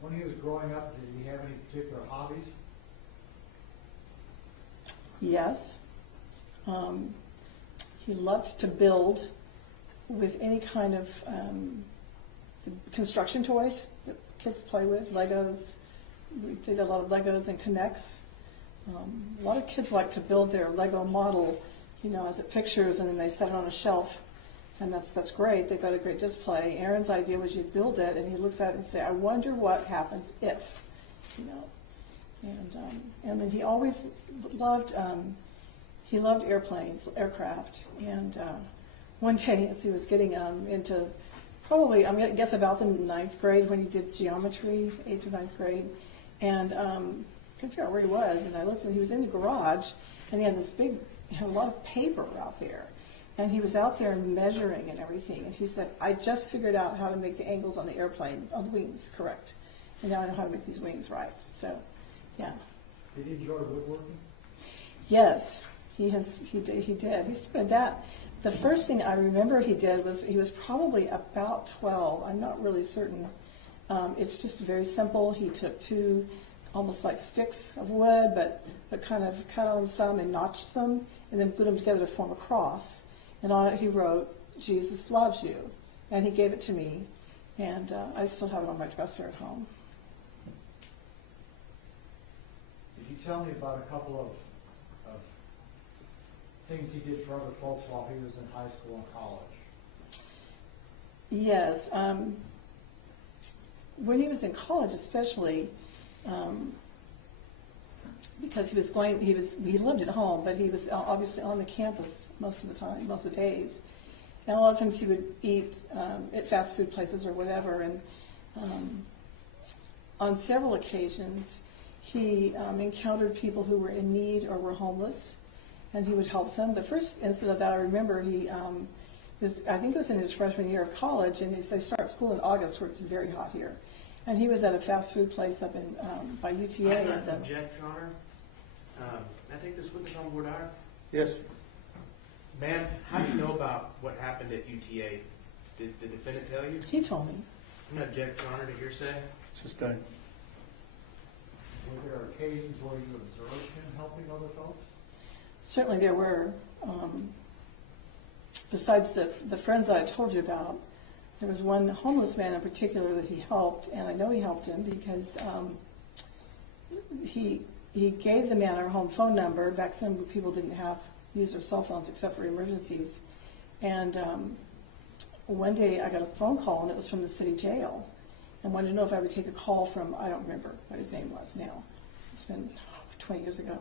When he was growing up, did he have any particular hobbies? Yes. He loved to build with any kind of construction toys that kids play with, Legos. We did a lot of Legos and Connects. A lot of kids like to build their Lego model, as it pictures, and then they set it on a shelf, and that's great. They've got a great display. Aaron's idea was you'd build it, and he looks at it and say, "I wonder what happens if," And then he always loved airplanes, aircraft, and one day as he was getting into probably, I'm going to guess about the 9th grade when he did geometry, 8th or 9th grade, and couldn't figure out where he was, and I looked and he was in the garage, and he had a lot of paper out there, and he was out there measuring and everything, and he said, "I just figured out how to make the angles on the airplane, on the wings correct, and now I know how to make these wings right." So, yeah. Did he enjoy woodworking? Yes, he did. He spent that. The first thing I remember he did was, he was probably about 12. I'm not really certain. It's just very simple. He took 2 almost like sticks of wood, but kind of cut on some and notched them, and then put them together to form a cross. And on it he wrote, "Jesus loves you." And he gave it to me, and I still have it on my dresser at home. Did you tell me about a couple of things he did for other folks while he was in high school and college? Yes. When he was in college especially, because he lived at home, but he was obviously on the campus most of the time, most of the days. And a lot of times he would eat at fast food places or whatever. And on several occasions, he encountered people who were in need or were homeless, and he would help them. The first incident that I remember, I think it was in his freshman year of college, and they start school in August, where it's very hot here. And he was at a fast food place up in by UTA. I'm not object, Your Honor. Can I take this witness on board, Ira? Yes. Ma'am, how do you know about what happened at UTA? Did the defendant tell you? He told me. I'm not object, Your Honor, to hearsay. Sustained. Were there occasions where you observed him helping other folks? Certainly there were. Besides the friends that I told you about, there was one homeless man in particular that he helped, and I know he helped him because he gave the man our home phone number. Back then people didn't use their cell phones except for emergencies. And one day I got a phone call, and it was from the city jail, and wanted to know if I would take a call from, I don't remember what his name was now. It's been 20 years ago.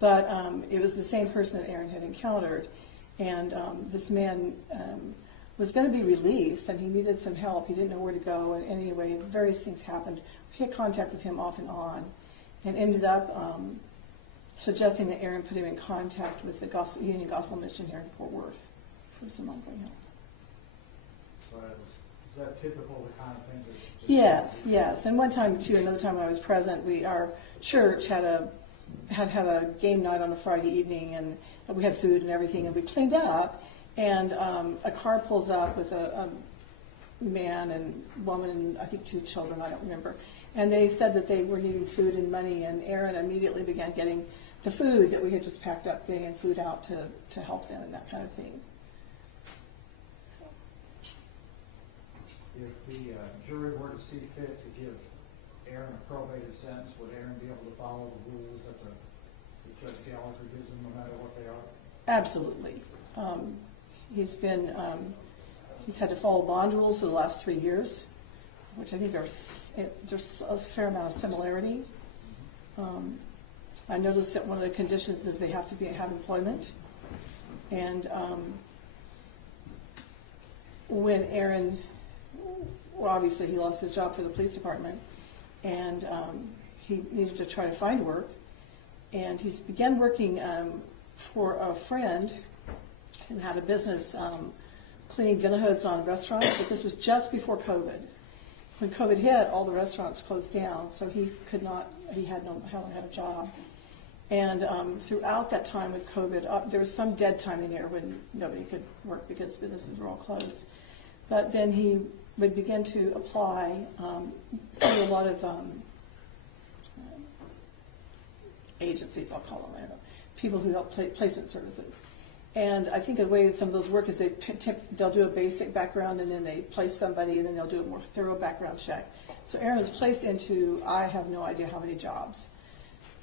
But it was the same person that Aaron had encountered, and this man was going to be released, and he needed some help. He didn't know where to go, and anyway, various things happened. We had contact with him off and on, and ended up suggesting that Aaron put him in contact with the Union Gospel Mission here in Fort Worth for some ongoing help. So is that typical, the kind of things that... Yes. And one time, too, another time when I was present, our church had a game night on a Friday evening, and we had food and everything, and we cleaned up, and a car pulls up with a man and woman and I think 2 children, I don't remember, and they said that they were needing food and money, and Aaron immediately began getting the food that we had just packed up, getting food out to help them and that kind of thing. If the jury were to see fit to give Aaron a probated sentence, would Aaron be able to follow the rules that Judge Gallagher gives him, no matter what they are? Absolutely. He's had to follow bond rules for the last 3 years, which I think there's a fair amount of similarity. I noticed that one of the conditions is they have to have employment, and when Aaron, well, obviously he lost his job for the police department, and he needed to try to find work. And he's began working for a friend and had a business cleaning dinner hoods on restaurants, but this was just before COVID. When COVID hit, all the restaurants closed down, so he hadn't had a job. And throughout that time with COVID, there was some dead time in there when nobody could work because businesses were all closed. But then he would begin to apply, see a lot of agencies, I'll call them, I don't know, people who help placement services. And I think the way some of those work is they'll do a basic background and then they place somebody and then they'll do a more thorough background check. So Aaron was placed into, I have no idea how many jobs,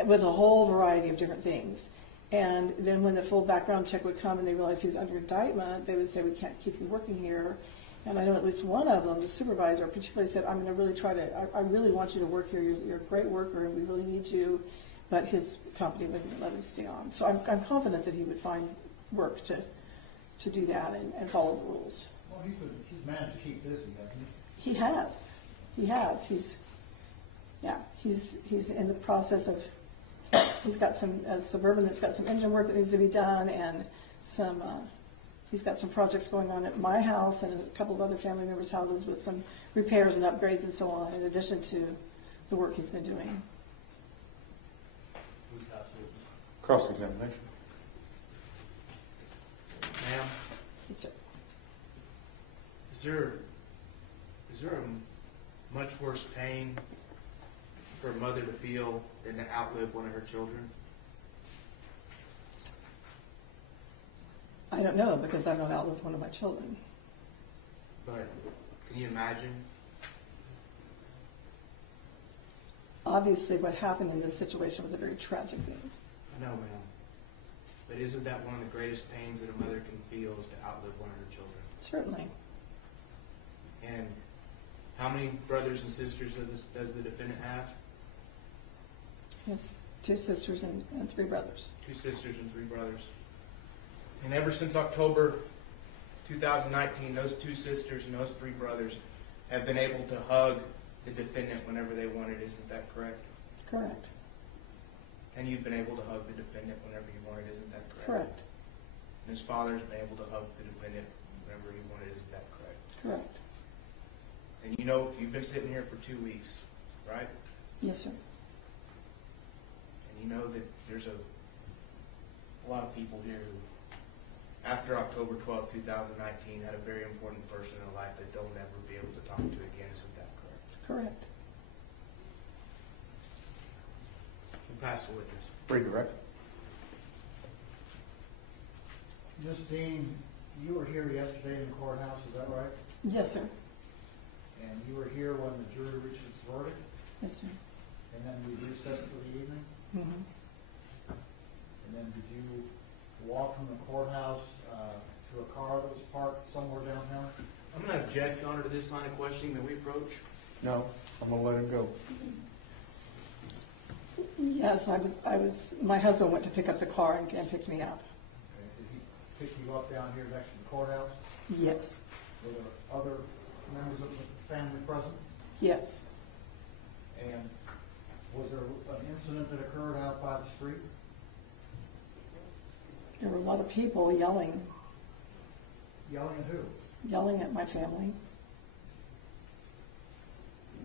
with a whole variety of different things. And then when the full background check would come and they realized he was under indictment, they would say, we can't keep you working here. And I know at least one of them, the supervisor, particularly said, I'm going to really try to, I really want you to work here. You're a great worker and we really need you. But his company wouldn't let him stay on. So I'm confident that he would find work to do that and follow the rules. Well, he's managed to keep busy, hasn't he? He has. He's in the process of, he's got some Suburban that's got some engine work that needs to be done, and he's got some projects going on at my house and a couple of other family members' houses with some repairs and upgrades and so on, in addition to the work he's been doing. Cross-examination. Ma'am, Yes, sir. is there a much worse pain for a mother to feel than to outlive one of her children? I don't know, because I don't outlive one of my children. But can you imagine? Obviously, what happened in this situation was a very tragic thing. No, ma'am. But isn't that one of the greatest pains that a mother can feel, is to outlive one of her children? Certainly. And how many brothers and sisters does the defendant have? He has 2 sisters and 3 brothers. 2 sisters and 3 brothers. And ever since October 2019, those 2 sisters and those 3 brothers have been able to hug the defendant whenever they wanted. Isn't that correct? Correct. And you've been able to hug the defendant whenever you wanted. Isn't that correct? Correct. And his father's been able to hug the defendant whenever he wanted. Isn't that correct? Correct. And you know, you've been sitting here for 2 weeks, right? Yes, sir. And you know that there's a lot of people here who, after October 12, 2019, had a very important person in their life that they'll never be able to talk to again. Isn't that correct? Correct. We'll pass the witness. Read the record. Ms. Dean, you were here yesterday in the courthouse, is that right? Yes, sir. And you were here when the jury reached its verdict, Yes, sir. and then we recessed for the evening? Mm-hmm. And then did you walk from the courthouse to a car that was parked somewhere downtown? I'm going to object, Your Honor, to this line of questioning that we approach. No, I'm going to let him go. Yes, my husband went to pick up the car and picked me up. Okay. Did he pick you up down here next to the courthouse? Yes. Were there other members of the family present? Yes. And was there an incident that occurred out by the street? There were a lot of people yelling Yelling at who? yelling at my family.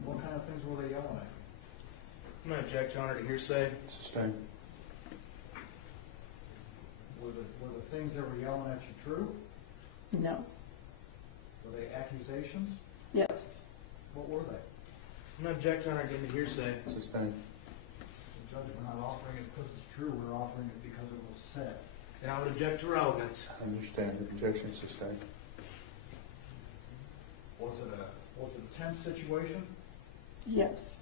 What kind of things were they yelling at? I'm going to object, Your Honor, to hearsay. Sustained. Were the things they were yelling at you true? No. Were they accusations? Yes. What were they? I'm going to object, Your Honor, again to hearsay. Sustained. Judge, we're not offering it because it's true, we're offering it because it was said. And I would object to relevance. Understand. Objection sustained. Was it a tense situation? Yes.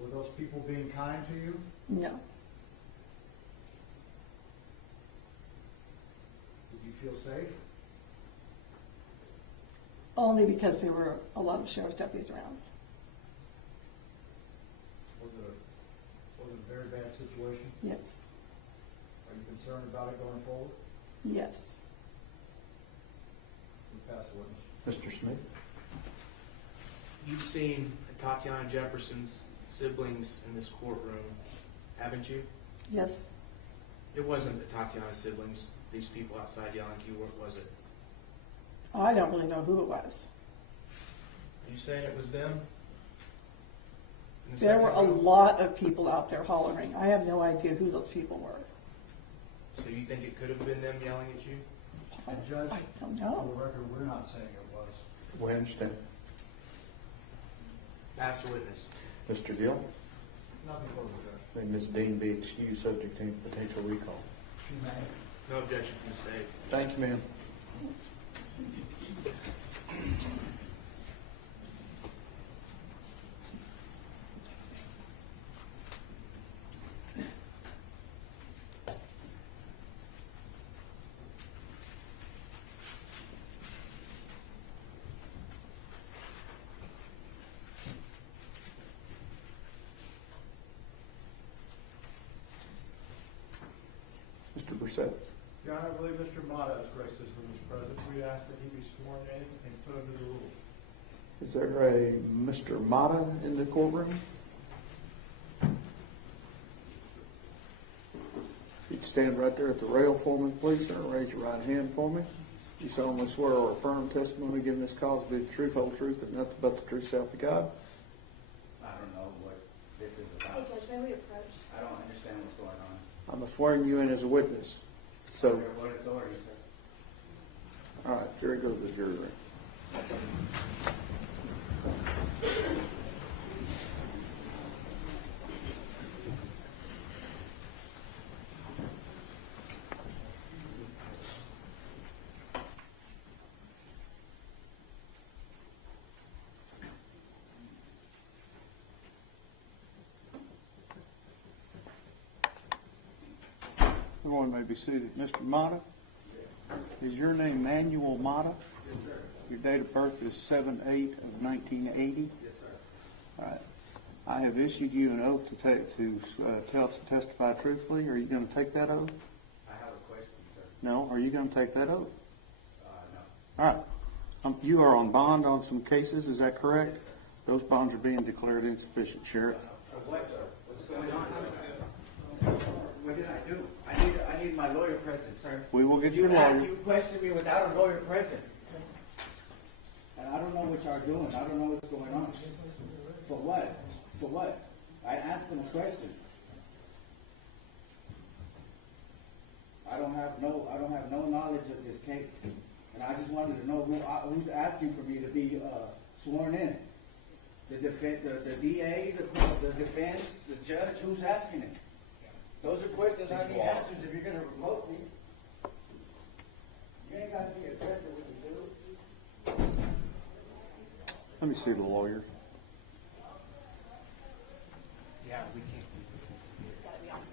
Were those people being kind to you? No. Did you feel safe? Only because there were a lot of sheriff's deputies around. Was it a very bad situation? Yes. Are you concerned about it going forward? Yes. We pass the witness. Mr. Smith? You've seen Atatiana Jefferson's siblings in this courtroom, haven't you? Yes. It wasn't Atatiana's siblings, these people outside yelling at you, was it? I don't really know who it was. Are you saying it was them? In the There were a second row? lot of people out there hollering. I have no idea who those people were. So you think it could have been them yelling at you? And Judge, I don't for know. the record, we're not saying it was. We understand. Ask the witness. Mr. Gill? Nothing further, Judge. May Ms. Dean be excused subject to any potential recall? She may. No objection from the state. Thank you, ma'am. Mr. Brissett? Your Honor, I believe Mr. Mata has graced us with his presence. We ask that he be sworn in and put under the rule. Is there a Mr. Mata in the courtroom? You can stand right there at the rail for me, please, sir. Raise your right hand for me. You solemnly swear or affirm testimony given this cause to be the truth, whole truth, and nothing but the truth, self God. I don't know what this is Hey, about. Judge, may we approach? I don't understand what's going on. I'm swearing you in as a witness. So, Under what authority, sir? all right, jury, go to the jury room. Everyone may be seated. Mr. Mata, is your name Manuel Mata? Yes, sir. Your date of birth is 7/8 of 1980. Yes, sir. All right. I have issued you an oath to testify truthfully. Are you going to take that oath? I have a question, sir. No. Are you going to take that oath? No. All right. You are on bond on some cases. Is that correct? Those bonds are being declared insufficient, Sheriff. For what, sir? What's going on? What did I do? I need my lawyer present, sir. We will get you a lawyer. You questioned me without a lawyer present. And I don't know what y'all are doing. I don't know what's going on. For what? For what? I asked him a question. I don't have no knowledge of this case. And I just wanted to know who's asking for me to be sworn in. The DA, the defense, the judge, who's asking it? Those are questions I need answers if you're going to revoke me. You ain't got to be aggressive with the dude. Let me see the lawyers. Yeah, we can't. It's gotta be awesome.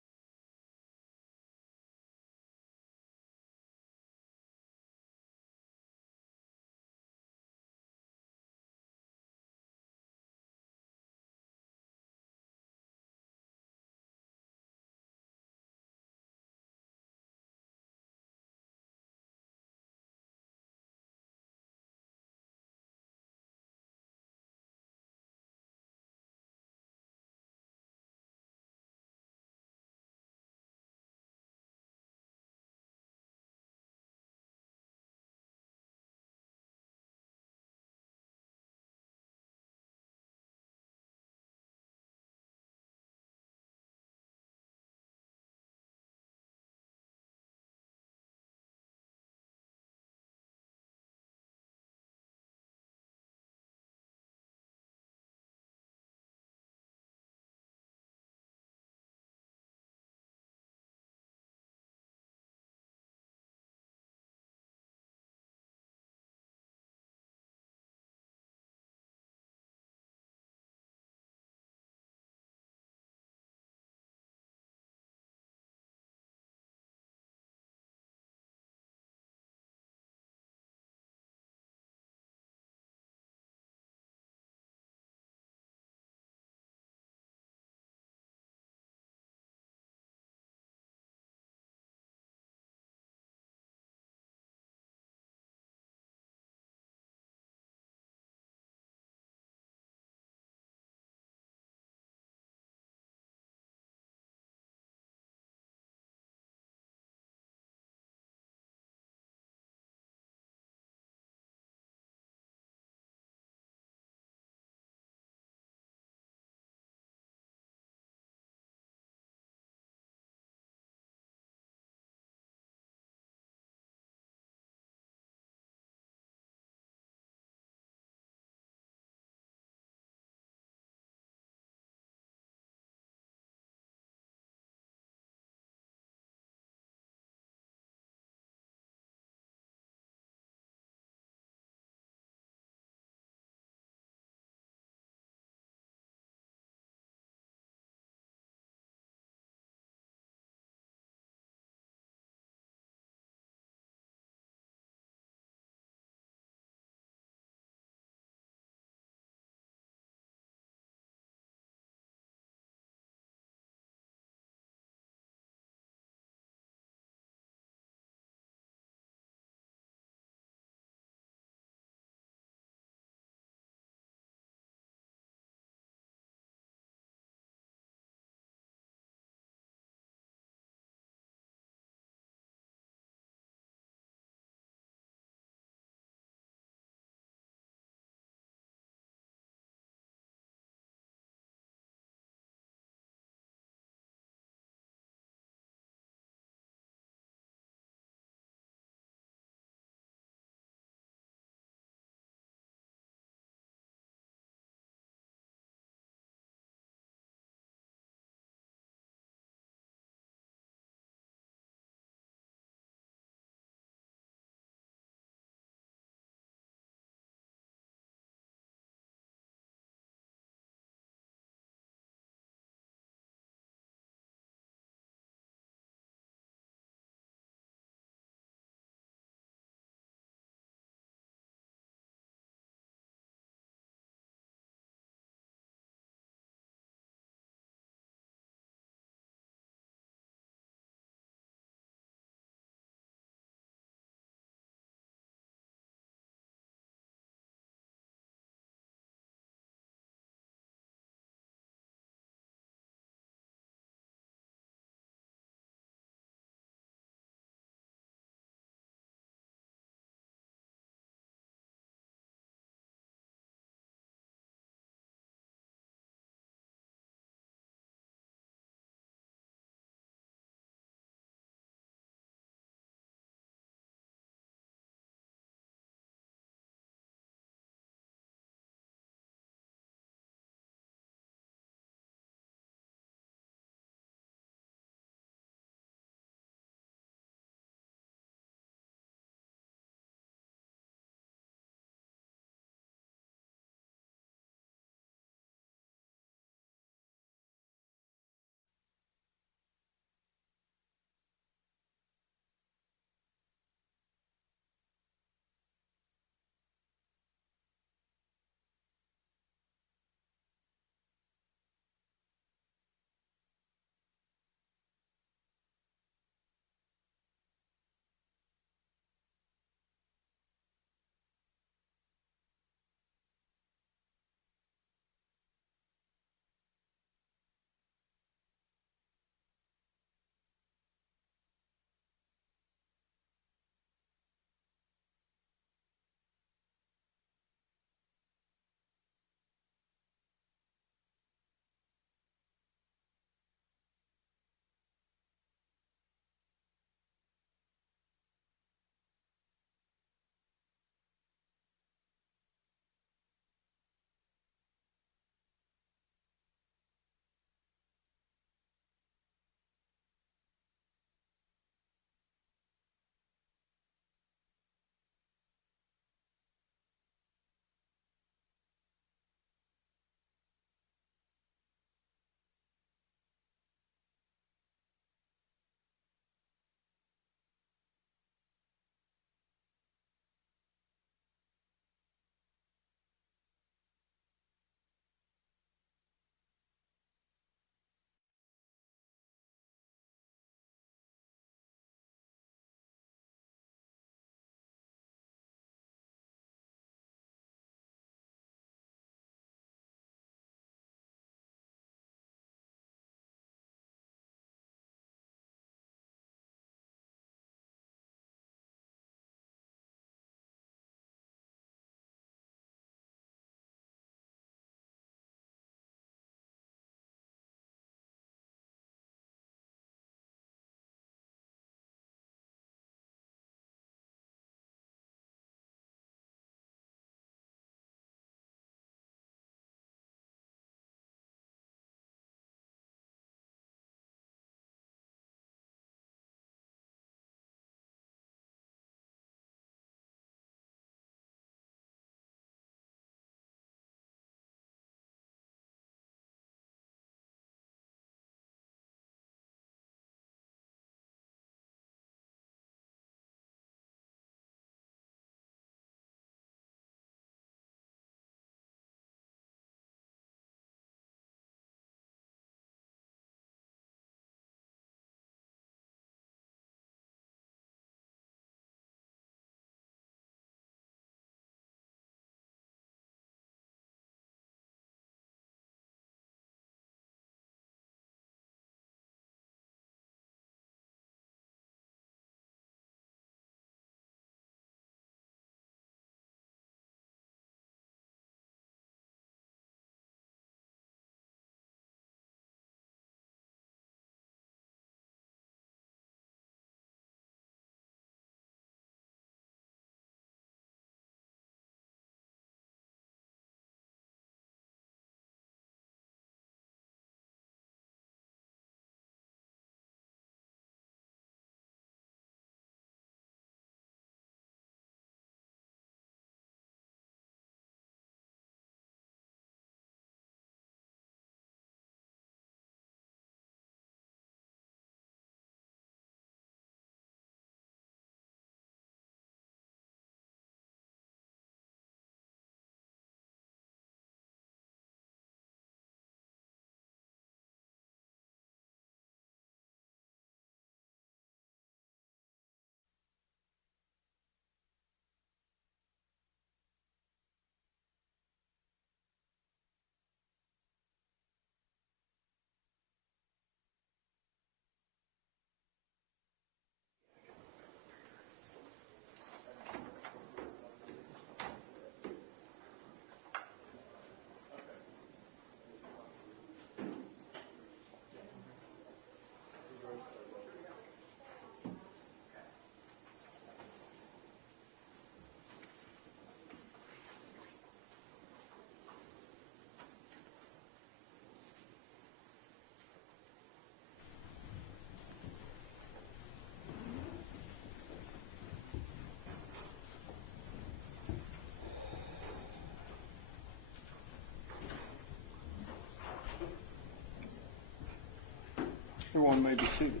Everyone may be seated.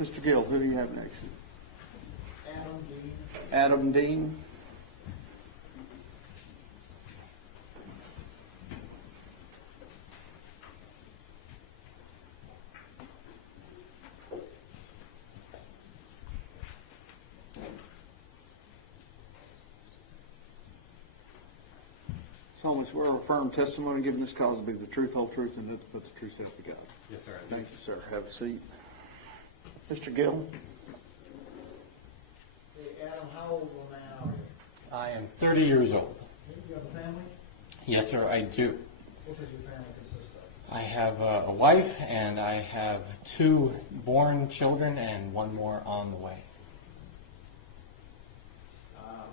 Mr. Gill, who do you have next? Adam Dean. Adam Dean. solemnly swear or affirm testimony given this cause to be the truth, whole truth, and nothing but the truth, so help you God. Yes, sir. Thank you, sir. Have a seat. Mr. Gill? Hey, Adam, how old of a man are you? I am 30 years old. You have a family? Yes, sir, I do. What does your family consist of? I have a wife, and I have 2 born children and 1 more on the way.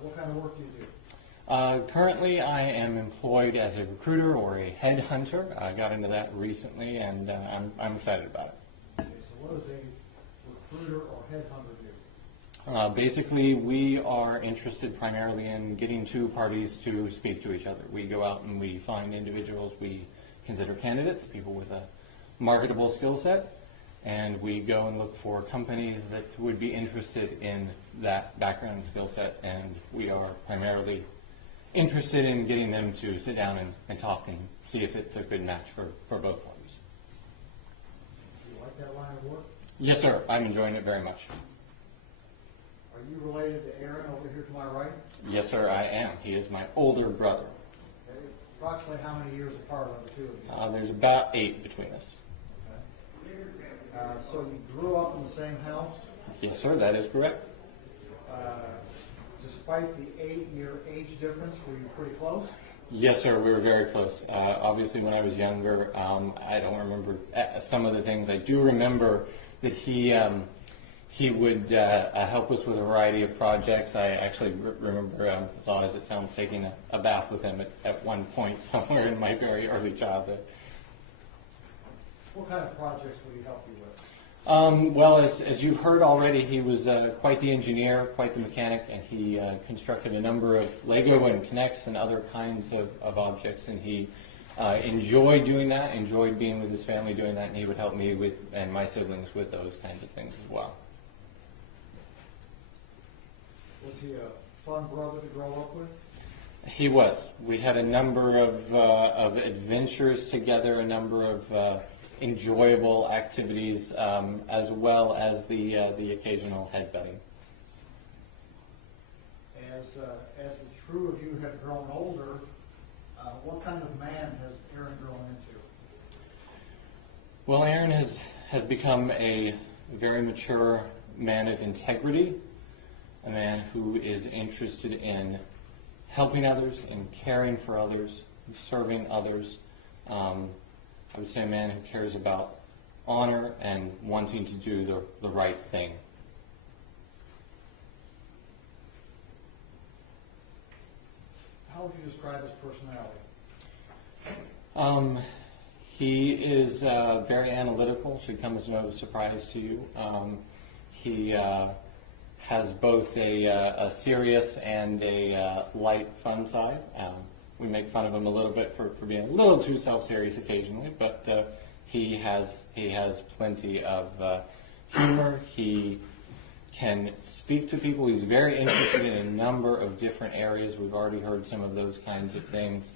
What kind of work do you do? Currently, I am employed as a recruiter or a headhunter. I got into that recently, and I'm excited about it. Okay, so what does a recruiter or headhunter do? Basically, we are interested primarily in getting 2 parties to speak to each other. We go out and we find individuals we consider candidates, people with a marketable skill set, and we go and look for companies that would be interested in that background skill set, and we are primarily interested in getting them to sit down and talk and see if it's a good match for both parties. Do you like that line of work? Yes, sir. I'm enjoying it very much. Are you related to Aaron over here to my right? Yes, sir, I am. He is my older brother. Okay. Approximately how many years apart are the two of you? There's about 8 between us. So you grew up in the same house? Yes, sir, that is correct. Despite the 8-year age difference, were you pretty close? Yes, sir, we were very close. Obviously, when I was younger, I don't remember some of the things. I do remember that he would help us with a variety of projects. I actually remember, as odd as it sounds, taking a bath with him at one point somewhere in my very early childhood. What kind of projects would he help you with? Well, as you've heard already, he was quite the engineer, quite the mechanic, and he constructed a number of Lego and Connects and other kinds of objects, and he enjoyed doing that, enjoyed being with his family doing that, and he would help me with and my siblings with those kinds of things as well. Was he a fun brother to grow up with? He was. We had a number of adventures together, a number of enjoyable activities, as well as the occasional headbutting. As the two of you have grown older, what kind of man has Aaron grown into? Well, Aaron has become a very mature man of integrity, a man who is interested in helping others, in caring for others, serving others. I would say a man who cares about honor and wanting to do the right thing. How would you describe his personality? He is very analytical, should come as no surprise to you. He has both a serious and a light, fun side. We make fun of him a little bit for being a little too self-serious occasionally, but he has plenty of humor. He can speak to people. He's very interested in a number of different areas. We've already heard some of those kinds of things.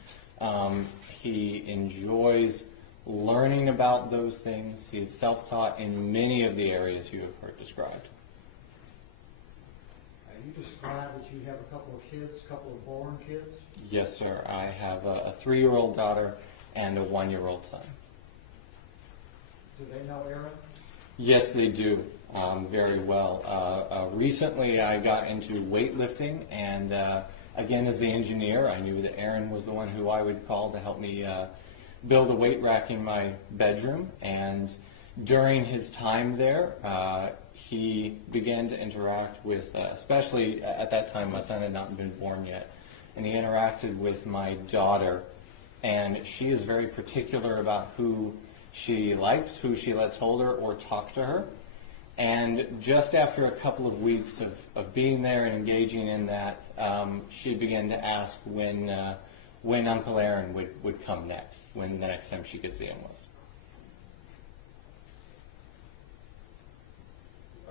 He enjoys learning about those things. He's self-taught in many of the areas you have heard described. You described that you have a couple of kids, a couple of born kids. Yes, sir. I have a 3-year-old daughter and a 1-year-old son. Do they know Aaron? Yes, they do, very well. Recently, I got into weightlifting, and again, as the engineer, I knew that Aaron was the one who I would call to help me build a weight rack in my bedroom. And during his time there, he began to interact with, especially at that time, my son had not been born yet, and he interacted with my daughter, and she is very particular about who she likes, who she lets hold her or talk to her. And just after a couple of weeks of being there and engaging in that, she began to ask when Uncle Aaron would come next, when the next time she could see him was.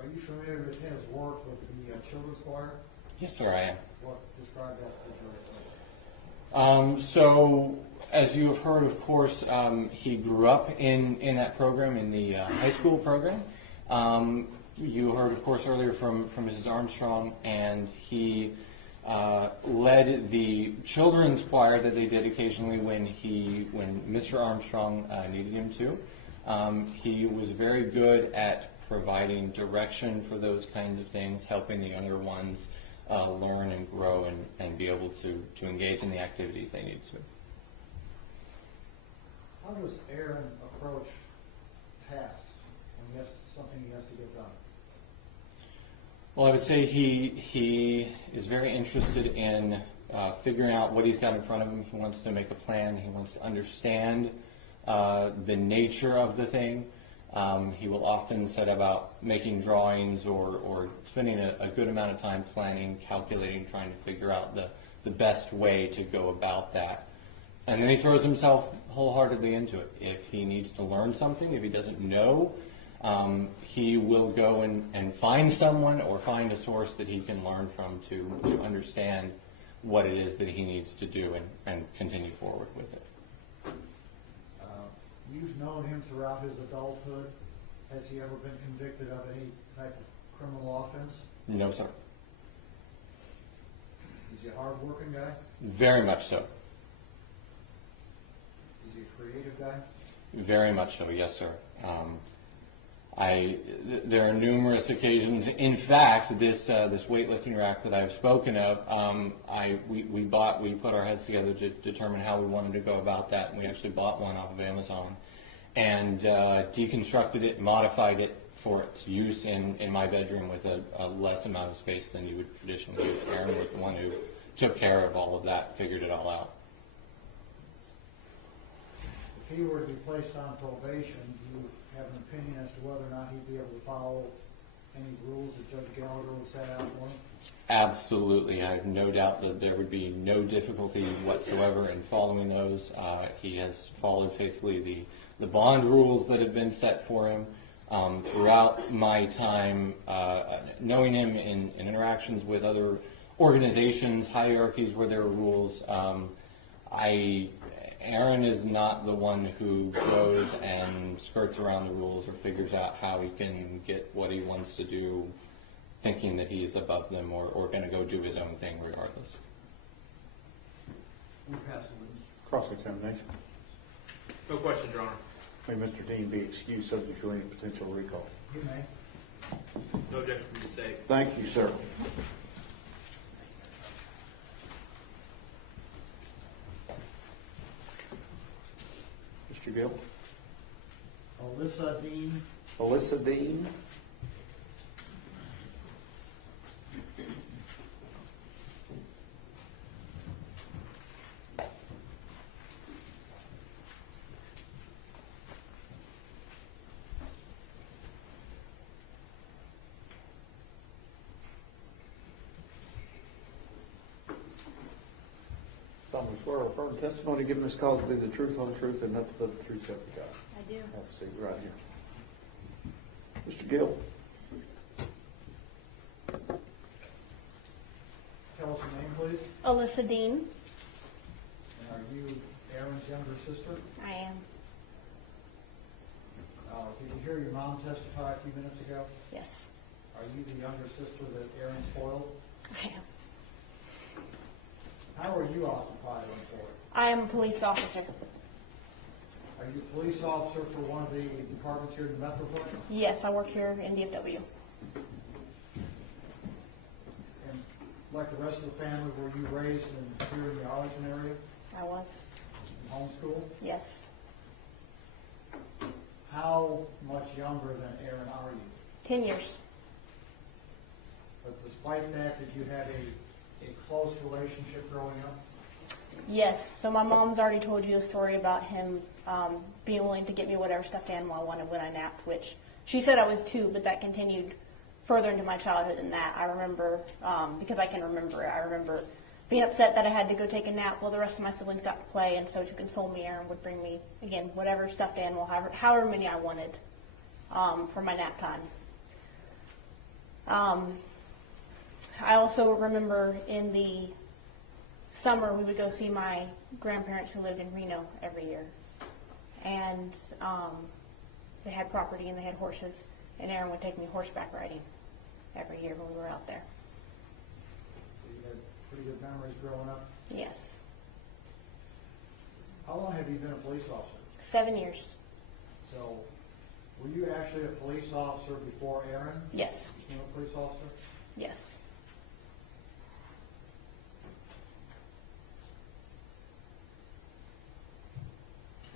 Are you familiar with his work with the children's choir? Yes, sir, I am. What, describe that to the jury. So, as you have heard, of course, he grew up in that program, in the high school program. You heard, of course, earlier from Mrs. Armstrong, and he led the children's choir that they did occasionally when Mr. Armstrong needed him to. He was very good at providing direction for those kinds of things, helping the younger ones learn and grow and be able to engage in the activities they need to. How does Aaron approach tasks when he has something he has to get done? Well, I would say he is very interested in figuring out what he's got in front of him. He wants to make a plan. He wants to understand the nature of the thing. He will often set about making drawings or spending a good amount of time planning, calculating, trying to figure out the best way to go about that. And then he throws himself wholeheartedly into it. If he needs to learn something, if he doesn't know, he will go and find someone or find a source that he can learn from to understand what it is that he needs to do and continue forward with it. You've known him throughout his adulthood. Has he ever been convicted of any type of criminal offense? No, sir. Is he a hard-working guy? Very much so. Is he a creative guy? Very much so, yes, sir. There are numerous occasions. In fact, this weightlifting rack that I've spoken of, we put our heads together to determine how we wanted to go about that, and we actually bought one off of Amazon and deconstructed it, modified it for its use in my bedroom with a less amount of space than you would traditionally use. Aaron was the one who took care of all of that, figured it all out. If he were to be placed on probation, do you have an opinion as to whether or not he'd be able to follow any rules that Judge Gallagher would set out for him? Absolutely. I have no doubt that there would be no difficulty whatsoever in following those. He has followed faithfully the bond rules that have been set for him. Throughout my time knowing him in interactions with other organizations, hierarchies where there are rules, Aaron is not the one who goes and skirts around the rules or figures out how he can get what he wants to do, thinking that he's above them or going to go do his own thing regardless. We'll pass the witness. Cross-examination. No question, Your Honor. May Mr. Dean be excused subject to any potential recall. You may. No objection from the state. Thank you, sir. Mr. Gill. Alyssa Dean. Alyssa Dean. Solemnly swear or affirm testimony given this cause to be the truth, whole truth, and nothing but the truth, so help you God. I do. Have a seat right here. Mr. Gill. Tell us your name, please. Alyssa Dean. And are you Aaron's younger sister? I am. Did you hear your mom testify a few minutes ago? Yes, Are you the younger sister that Aaron spoiled? I am. How are you occupied on court? I am a police officer. Are you a police officer for one of the departments here in the Metroplex? Yes, I work here in DFW. And like the rest of the family, were you raised here in the Arlington area, I was. in homeschool? Yes. How much younger than Aaron are you? 10 years. But despite that, did you have a close relationship growing up? Yes. So my mom's already told you the story about him being willing to get me whatever stuffed animal I wanted when I napped, which she said I was 2, but that continued further into my childhood than that. I remember, because I can remember it, I remember being upset that I had to go take a nap while the rest of my siblings got to play, and so to console me, Aaron would bring me, again, whatever stuffed animal, however many I wanted for my nap time. I also remember in the summer we would go see my grandparents who lived in Reno every year. And they had property and they had horses. And Aaron would take me horseback riding every year when we were out there. So you had pretty good memories growing up. Yes. How long have you been a police officer? 7 years. So, were you actually a police officer before Aaron Yes. became a police officer? Yes.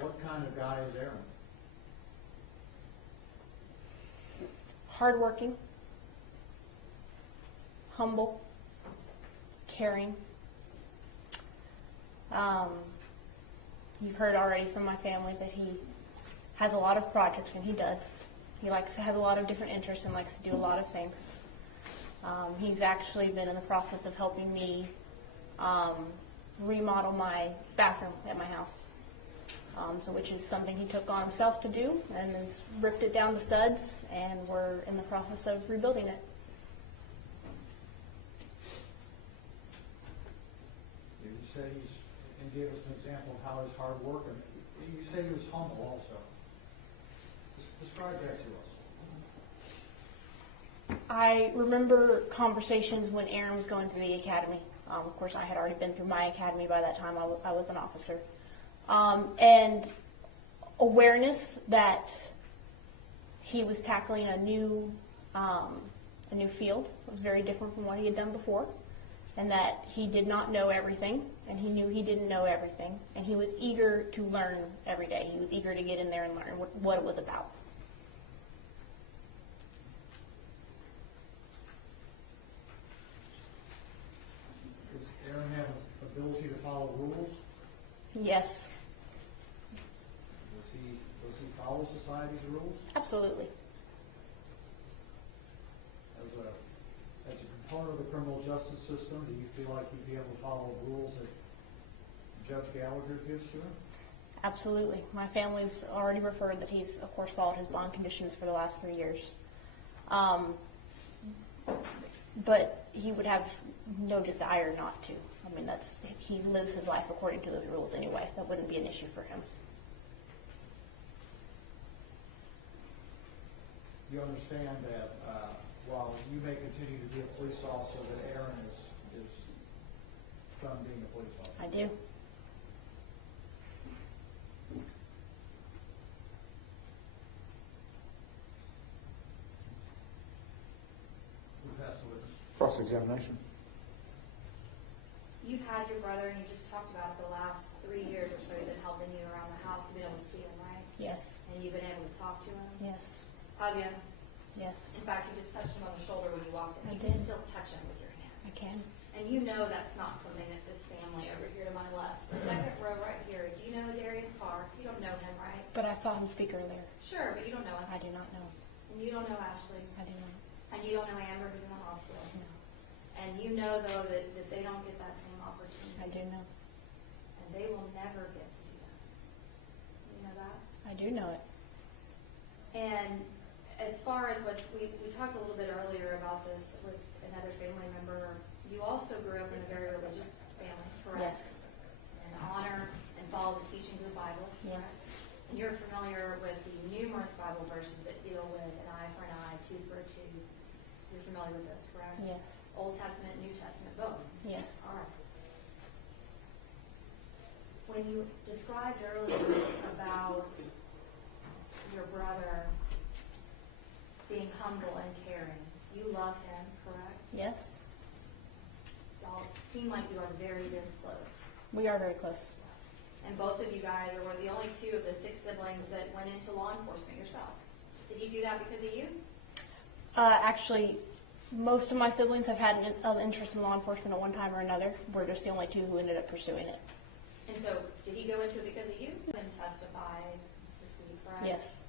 What kind of guy is Aaron? Hardworking, humble, caring. You've heard already from my family that he has a lot of projects, and he does. He likes to have a lot of different interests and likes to do a lot of things. He's actually been in the process of helping me remodel my bathroom at my house, which is something he took on himself to do, and has ripped it down to studs, and we're in the process of rebuilding it. You said and gave us an example of how he's hard working. You said he was humble also. Describe that to us. I remember conversations when Aaron was going through the academy. Of course, I had already been through my academy by that time. I was an officer. And awareness that he was tackling a new field. It was very different from what he had done before, and that he did not know everything, and he knew he didn't know everything, and he was eager to learn every day. He was eager to get in there and learn what it was about. Does Aaron have an ability to follow rules? Yes, Does he follow society's rules? absolutely. As a component of the criminal justice system, do you feel like he'd be able to follow rules that Judge Gallagher gives to him? Absolutely. My family's already referred that he's, of course, followed his bond conditions for the last 3 years. But he would have no desire not to. I mean, he lives his life according to those rules anyway. That wouldn't be an issue for him. You understand that while you may continue to be a police officer, that Aaron is done being a police officer? I do. We'll pass the witness. Cross-examination. You've had your brother, and you just talked about it, the last 3 years or so he's been helping you around the house. You've been able to see him, right? Yes. And you've been able to talk to him? Yes. Hug him? Yes. In fact, you just touched him on the shoulder when you walked in. I You can did. still touch him with your hands. I can. And you know that's not something that this family over here to my left, the second row right here, do you know Darius Carr? You don't know him, right? But I saw him speak earlier. Sure, but you don't know him. I do not know. And you don't know Ashley. I do not. And you don't know Amber, who's in the hospital. No. And you know, though, that they don't get that same opportunity. I do know. And they will never get to do that. You know that? I do know it. And as far as what we talked a little bit earlier about this with another family member, you also grew up in a very religious family, correct? Yes. And honor and follow the teachings of the Bible, correct? Yes. And you're familiar with the numerous Bible verses that deal with an eye for an eye, tooth for a tooth. You're familiar with those, correct? Yes. Old Testament, New Testament, both? Yes. All right. When you described earlier about your brother being humble and caring, you love him, correct? Yes. Y'all seem like you are very, very close. We are very close. And both of you guys are one of the only 2 of the 6 siblings that went into law enforcement yourself. Did he do that because of you? Actually, most of my siblings have had an interest in law enforcement at one time or another. We're just the only 2 who ended up pursuing it. And so, did he go into it because of you? And testify this week, right? Yes.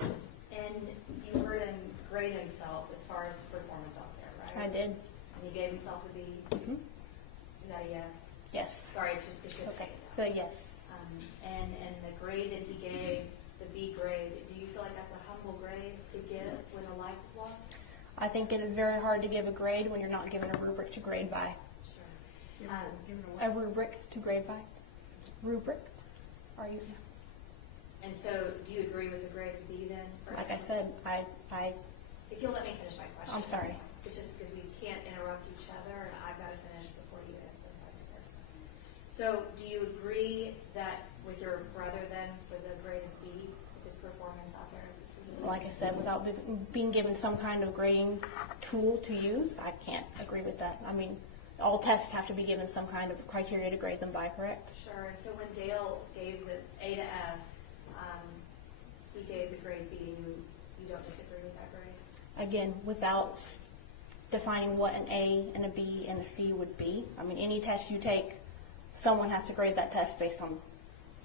And you heard him grade himself as far as his performance out there, right? I did. And he gave himself a B? Mm-hmm. Is that a yes? Yes. Sorry, it's just because Okay. But yes. And the grade that he gave, the B grade, do you feel like that's a humble grade to give when a life is lost? I think it is very hard to give a grade when you're not given a rubric to grade by. Sure. A rubric to grade by. Rubric? Are you? And so, do you agree with the grade B then? Like I said, I If you'll let me finish my question. I'm sorry. It's just because we can't interrupt each other, and I've got to finish before you answer, vice versa. So, do you agree that with your brother then for the grade of B, with his performance out there at the city? like I said, without being given some kind of grading tool to use, I can't agree with that. I mean, all tests have to be given some kind of criteria to grade them by, correct? Sure. And so when Dale gave the A to F, he gave the grade B. You don't disagree with that grade? Again, without defining what an A and a B and a C would be. I mean, any test you take, someone has to grade that test based on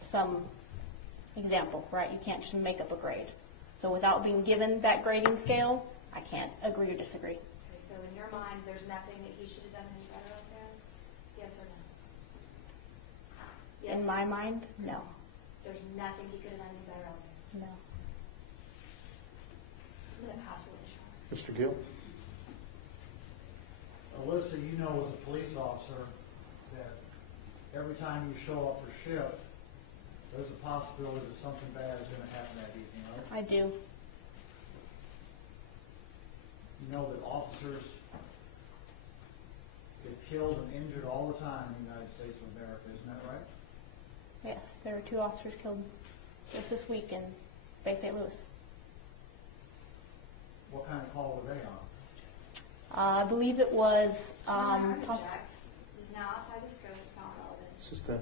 some example, right? You can't just make up a grade. So without being given that grading scale, I can't agree or disagree. Okay, so in your mind, there's nothing that he should have done any better out there? Yes or no? Yes. In my mind, no. There's nothing he could have done any better out there? No. I'm going to pass away, Sean. Mr. Gill? Alyssa, you know as a police officer that every time you show up for shift, there's a possibility that something bad is going to happen that evening, right? I do. You know that officers get killed and injured all the time in the United States of America, isn't that right? Yes, there were 2 officers killed just this week in Bay St. Louis. What kind of call were they on? I believe it was I object. This is now outside the scope. It's not relevant. Sister.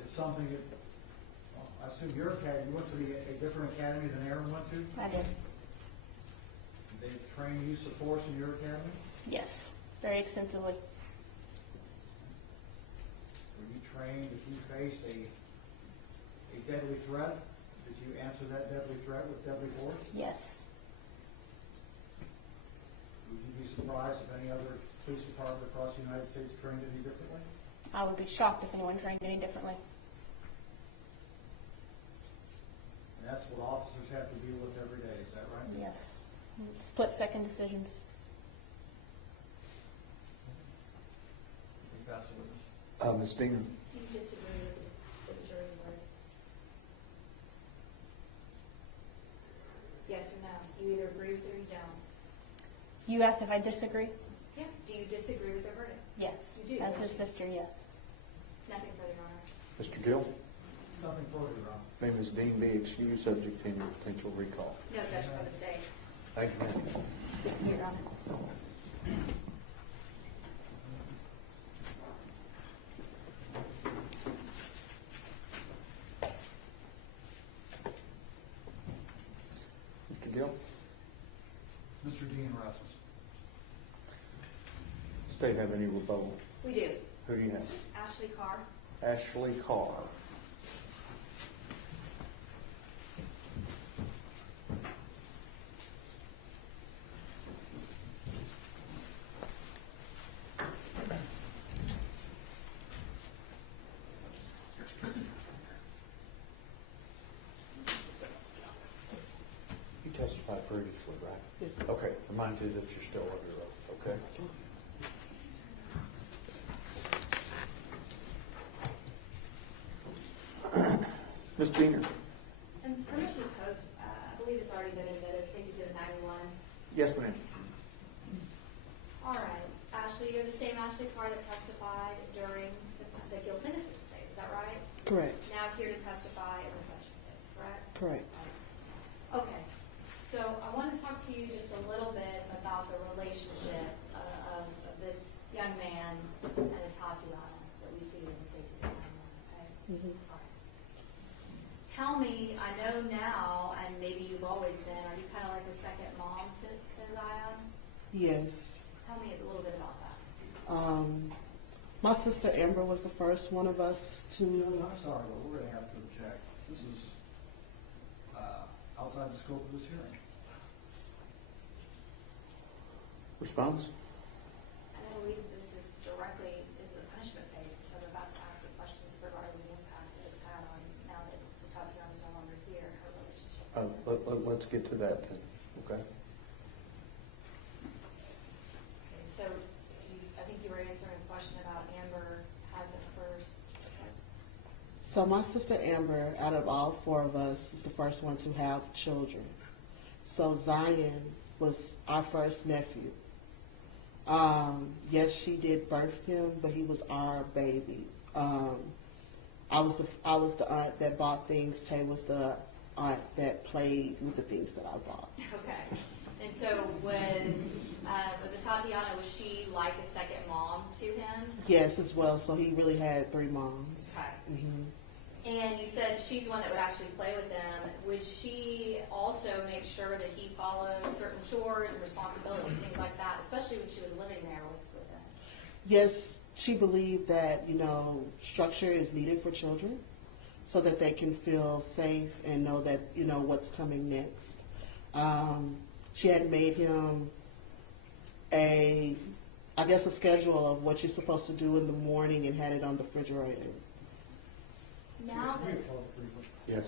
It's something that, well, I assume your academy, you went to a different academy than Aaron went to? I did. They trained use of force in your academy? Yes, very extensively. Were you trained if you faced a deadly threat? Did you answer that deadly threat with deadly force? Yes. Would you be surprised if any other police department across the United States trained any differently? I would be shocked if anyone trained any differently. And that's what officers have to deal with every day, is that right? Yes. Split-second decisions. Think that's the witness? Ms. Dinger? Do you disagree with the jury's verdict? Yes or no? You either agree with it or you don't. You asked if I disagree? Yeah. Do you disagree with the verdict? Yes. You do, As don't his you? sister, yes. Nothing further, Your Honor. Mr. Gill? Nothing further, Your Honor. May Ms. Dean be excused subject to any potential recall. No objection by the state. Thank you, ma'am. Your Honor. Mr. Gill? Mr. Dean rests. State have any rebuttal? We do. Who do you have? Ashley Carr. Ashley Carr. You testified previously, right? Yes. Okay, remind you that you're still under oath, okay? Ms. Dinger? And permission to post, I believe it's already been admitted, Stacey's in 91. Yes, ma'am. All right. Ashley, you're the same Ashley Carr that testified during the guilt innocence phase, is that right? Correct. Now here to testify in the punishment phase, correct? Correct. Okay. So I want to talk to you just a little bit about the relationship of this young man and Atatiana that we see in Stacey's 91, okay? All right. Tell me, I know now, and maybe you've always been, are you kind of like a second mom to Zion? Yes. Tell me a little bit about that. My sister Amber was the first one of us to. I'm sorry, but we're going to have to object. This is outside the scope of this hearing. Response? And I believe this is directly is the punishment phase, so I'm about to ask you questions regarding the impact that it's had on now that Atatiana is no longer here, her relationship Let's get to that then, okay? Okay, so I think you were answering a question about Amber had the first. So my sister Amber, out of all four of us, is the first one to have children. So Zion was our first nephew. Yes, she did birth him, but he was our baby. I was the aunt that bought things. Tay was the aunt that played with the things that I bought. Okay, and so was Atatiana? Was she like a second mom to him? Yes, as well. So he really had three moms. Okay. Mm-hmm. And you said she's the one that would actually play with them. Would she also make sure that he followed certain chores and responsibilities, things like that, especially when she was living there with them? Yes, she believed that, structure is needed for children so that they can feel safe and know that, what's coming next. She had made him a schedule of what you're supposed to do in the morning and had it on the refrigerator. Now that Yes.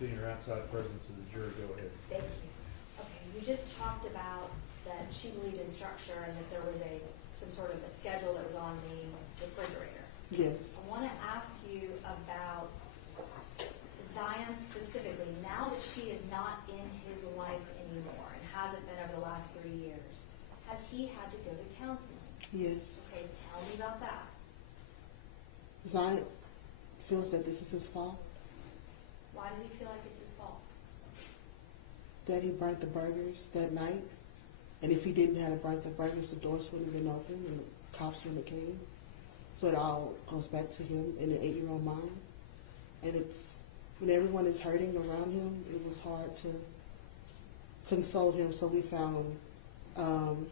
In your outside presence of the jury, go ahead. Thank you. Okay, you just talked about that she believed in structure and that there was some sort of a schedule that was on the refrigerator. Yes. I want to ask you about Zion specifically. Now that she is not in his life anymore and hasn't been over the last 3 years, has he had to go to counseling? Yes. Okay, tell me about that. Zion feels that this is his fault. Why does he feel like it's his fault? That he burnt the burgers that night. And if he didn't have burnt the burgers, the doors wouldn't have been open and the cops wouldn't have came. So it all goes back to him in an 8-year-old mind. And it's, when everyone is hurting around him, it was hard to console him. So we found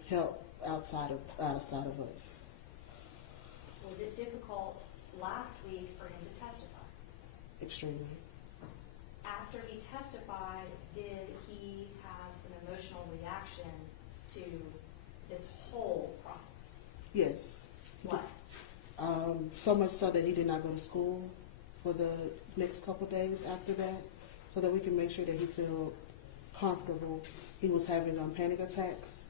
help outside of us. Was it difficult last week for him to testify? Extremely. reaction to this whole process? Yes. What? So much so that he did not go to school for the next couple of days after that, so that we can make sure that he felt comfortable. He was having panic attacks,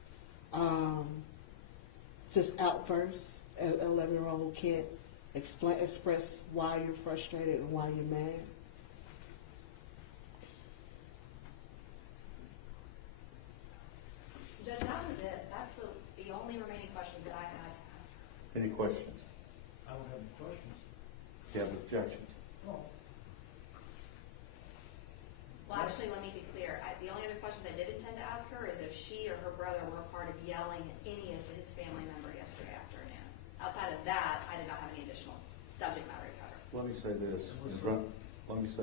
just outbursts. An 11-year-old can't express why you're frustrated and why you're mad. Judge, that was it. That's the only remaining questions that I had to ask. Any questions? I don't have any questions. Do you have objections? No. Well, actually, let me be clear. The only other questions I did intend to ask her is if she or her brother were part of yelling at any of his family member yesterday afternoon. Outside of that, I did not have any additional subject matter to cover. Let me say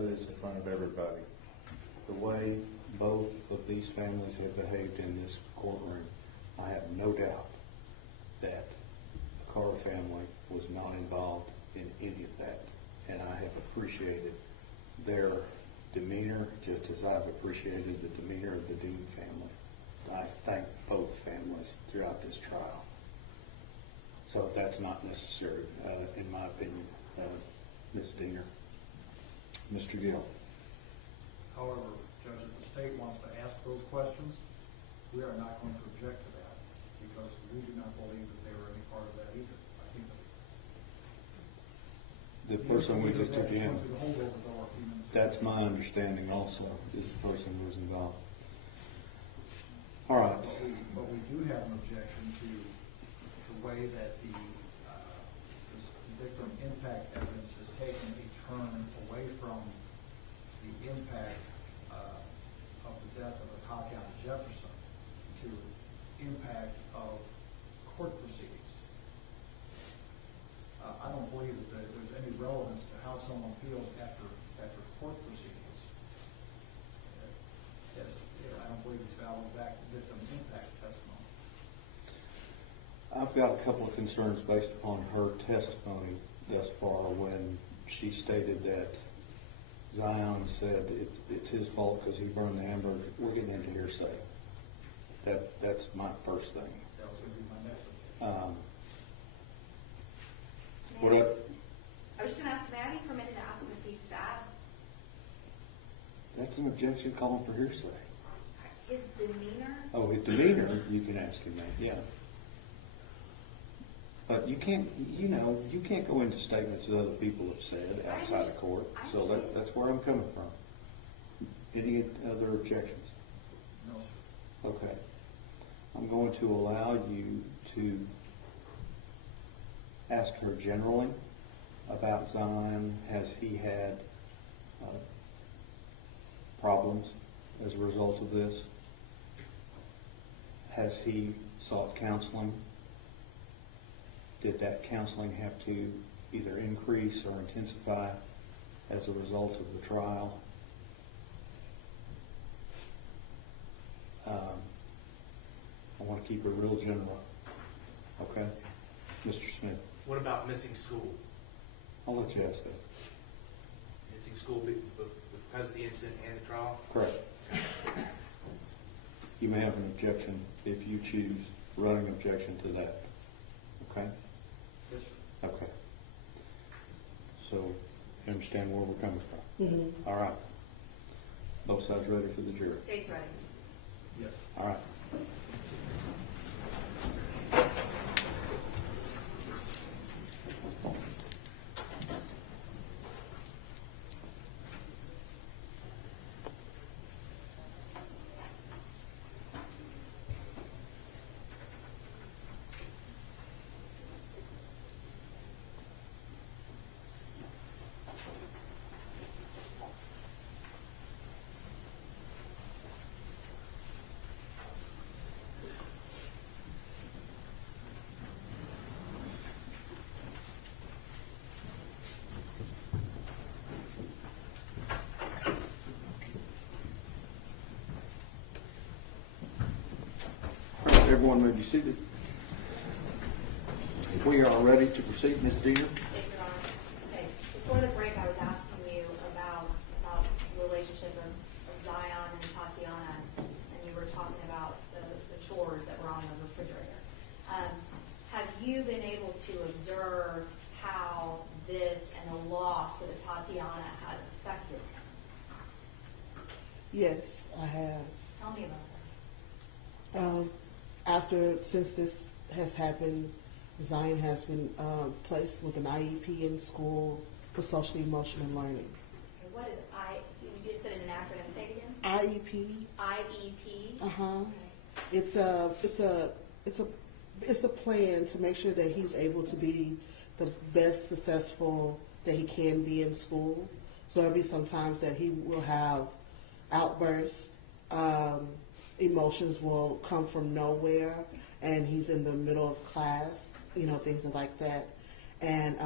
this in front of everybody. The way both of these families have behaved in this courtroom, I have no doubt that the Carter family was not involved in any of that. And I have appreciated their demeanor just as I've appreciated the demeanor of the Dean family. I thank both families throughout this trial. So that's not necessary, in my opinion, Ms. Diener. Mr. Gill. However, Judge, if the state wants to ask those questions, we are not going to object to that because we do not believe that they were any part of that either. I think The person we just took in, went through the holdover door a few minutes ago. that's my understanding also, is the person who was involved. All right. But we do have an objection to the way that this victim impact evidence has taken a turn away from the impact of the death of Atatiana Jefferson to impact of court proceedings. I don't believe that there's any relevance to how someone feels after court proceedings. I don't believe it's valid back to victim impact testimony. I've got a couple of concerns based upon her testimony thus far when she stated that Zion said it's his fault because he burned the hamburger. We're getting into hearsay. That's my first thing. That was going to be my next What I was just going to ask, may I be permitted to ask him if he's sad? that's an objection calling for hearsay. His demeanor? Oh, his demeanor, you can ask him that, yeah. But you can't go into statements that other people have said outside of court. So that's where I'm coming from. Any other objections? No, sir. Okay. I'm going to allow you to ask her generally about Zion. Has he had problems as a result of this? Has he sought counseling? Did that counseling have to either increase or intensify as a result of the trial? I want to keep it real general. Okay? Mr. Smith. What about missing school? I'll let you ask that. Missing school because of the incident and the trial? Correct. You may have an objection if you choose running objection to that. Okay? Yes, sir. Okay. So, you understand where we're coming from? Mm-hmm. All right. Both sides ready for the jury? State's ready. Yes. All right. Everyone may be seated. We are ready to proceed, Ms. Diener. Okay. Before the break, I was asking you about the relationship of Zion and Atatiana, and you were talking about the you been able to observe how this and the loss of Atatiana has affected him? Yes, I have. Tell me about that. Since this has happened, Zion has been placed with an IEP in school for social emotional learning. Okay, what is you just said it in an acronym. Say it again. IEP. IEP. Okay. It's a plan to make sure that he's able to be the best successful that he can be in school. So there'll be some times that he will have outbursts. Emotions will come from nowhere, and he's in the middle of class, things like that. And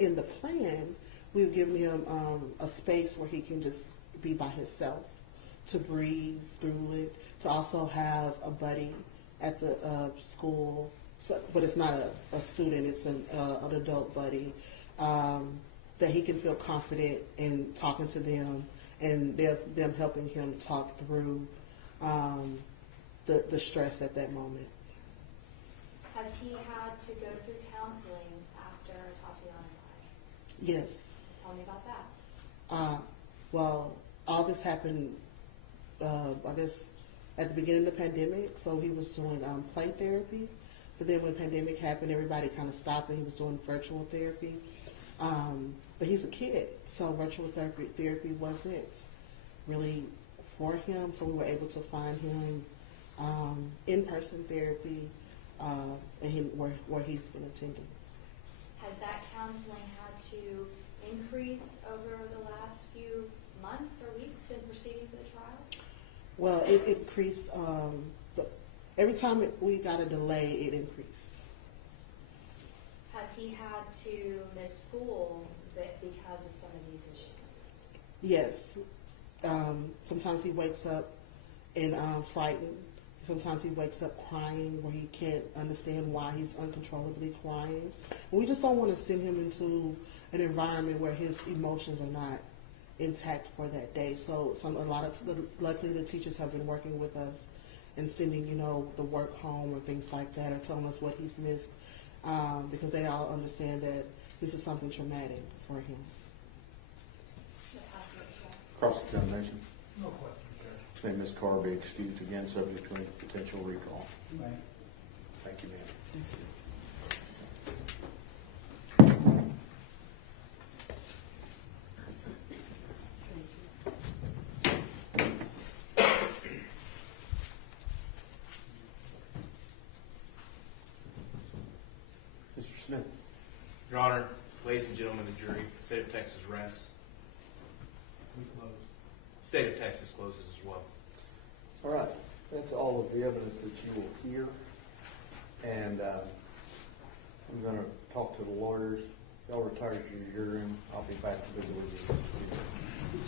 in the plan, we've given him a space where he can just be by himself, to breathe through it, to also have a buddy at the school, but it's not a student, it's an adult buddy, that he can feel confident in talking to them, and them helping him talk through the stress at that moment. Has he had to go through counseling after Atatiana died? Yes. Tell me about that. Well, all this happened, I guess, at the beginning of the pandemic. So he was doing play therapy. But then when the pandemic happened, everybody kind of stopped and he was doing virtual therapy. But he's a kid, so virtual therapy wasn't really for him. So we were able to find him in-person therapy and where he's been attending. Has that counseling had to increase over the last few months or weeks in proceeding for the trial? Well, it increased. Every time we got a delay, it increased. Has he had to miss school because of some of these issues? Yes. Sometimes he wakes up and frightened. Sometimes he wakes up crying where he can't understand why he's uncontrollably crying. And we just don't want to send him into an environment where his emotions are not intact for that day. So luckily the teachers have been working with us and sending, the work home or things like that, or telling us what he's missed, because they all understand that this is something traumatic for him. Cross-examination. No questions, Judge. May Ms. Carr be excused again, subject to any potential recall. Right. Thank you, ma'am. Thank you. Mr. Smith. Your Honor, ladies and gentlemen of the jury, the state of Texas rests. We close. The state of Texas closes as well. All right, that's all of the evidence that you will hear. And I'm going to talk to the lawyers. Y'all retire to your room. I'll be back to visit with you.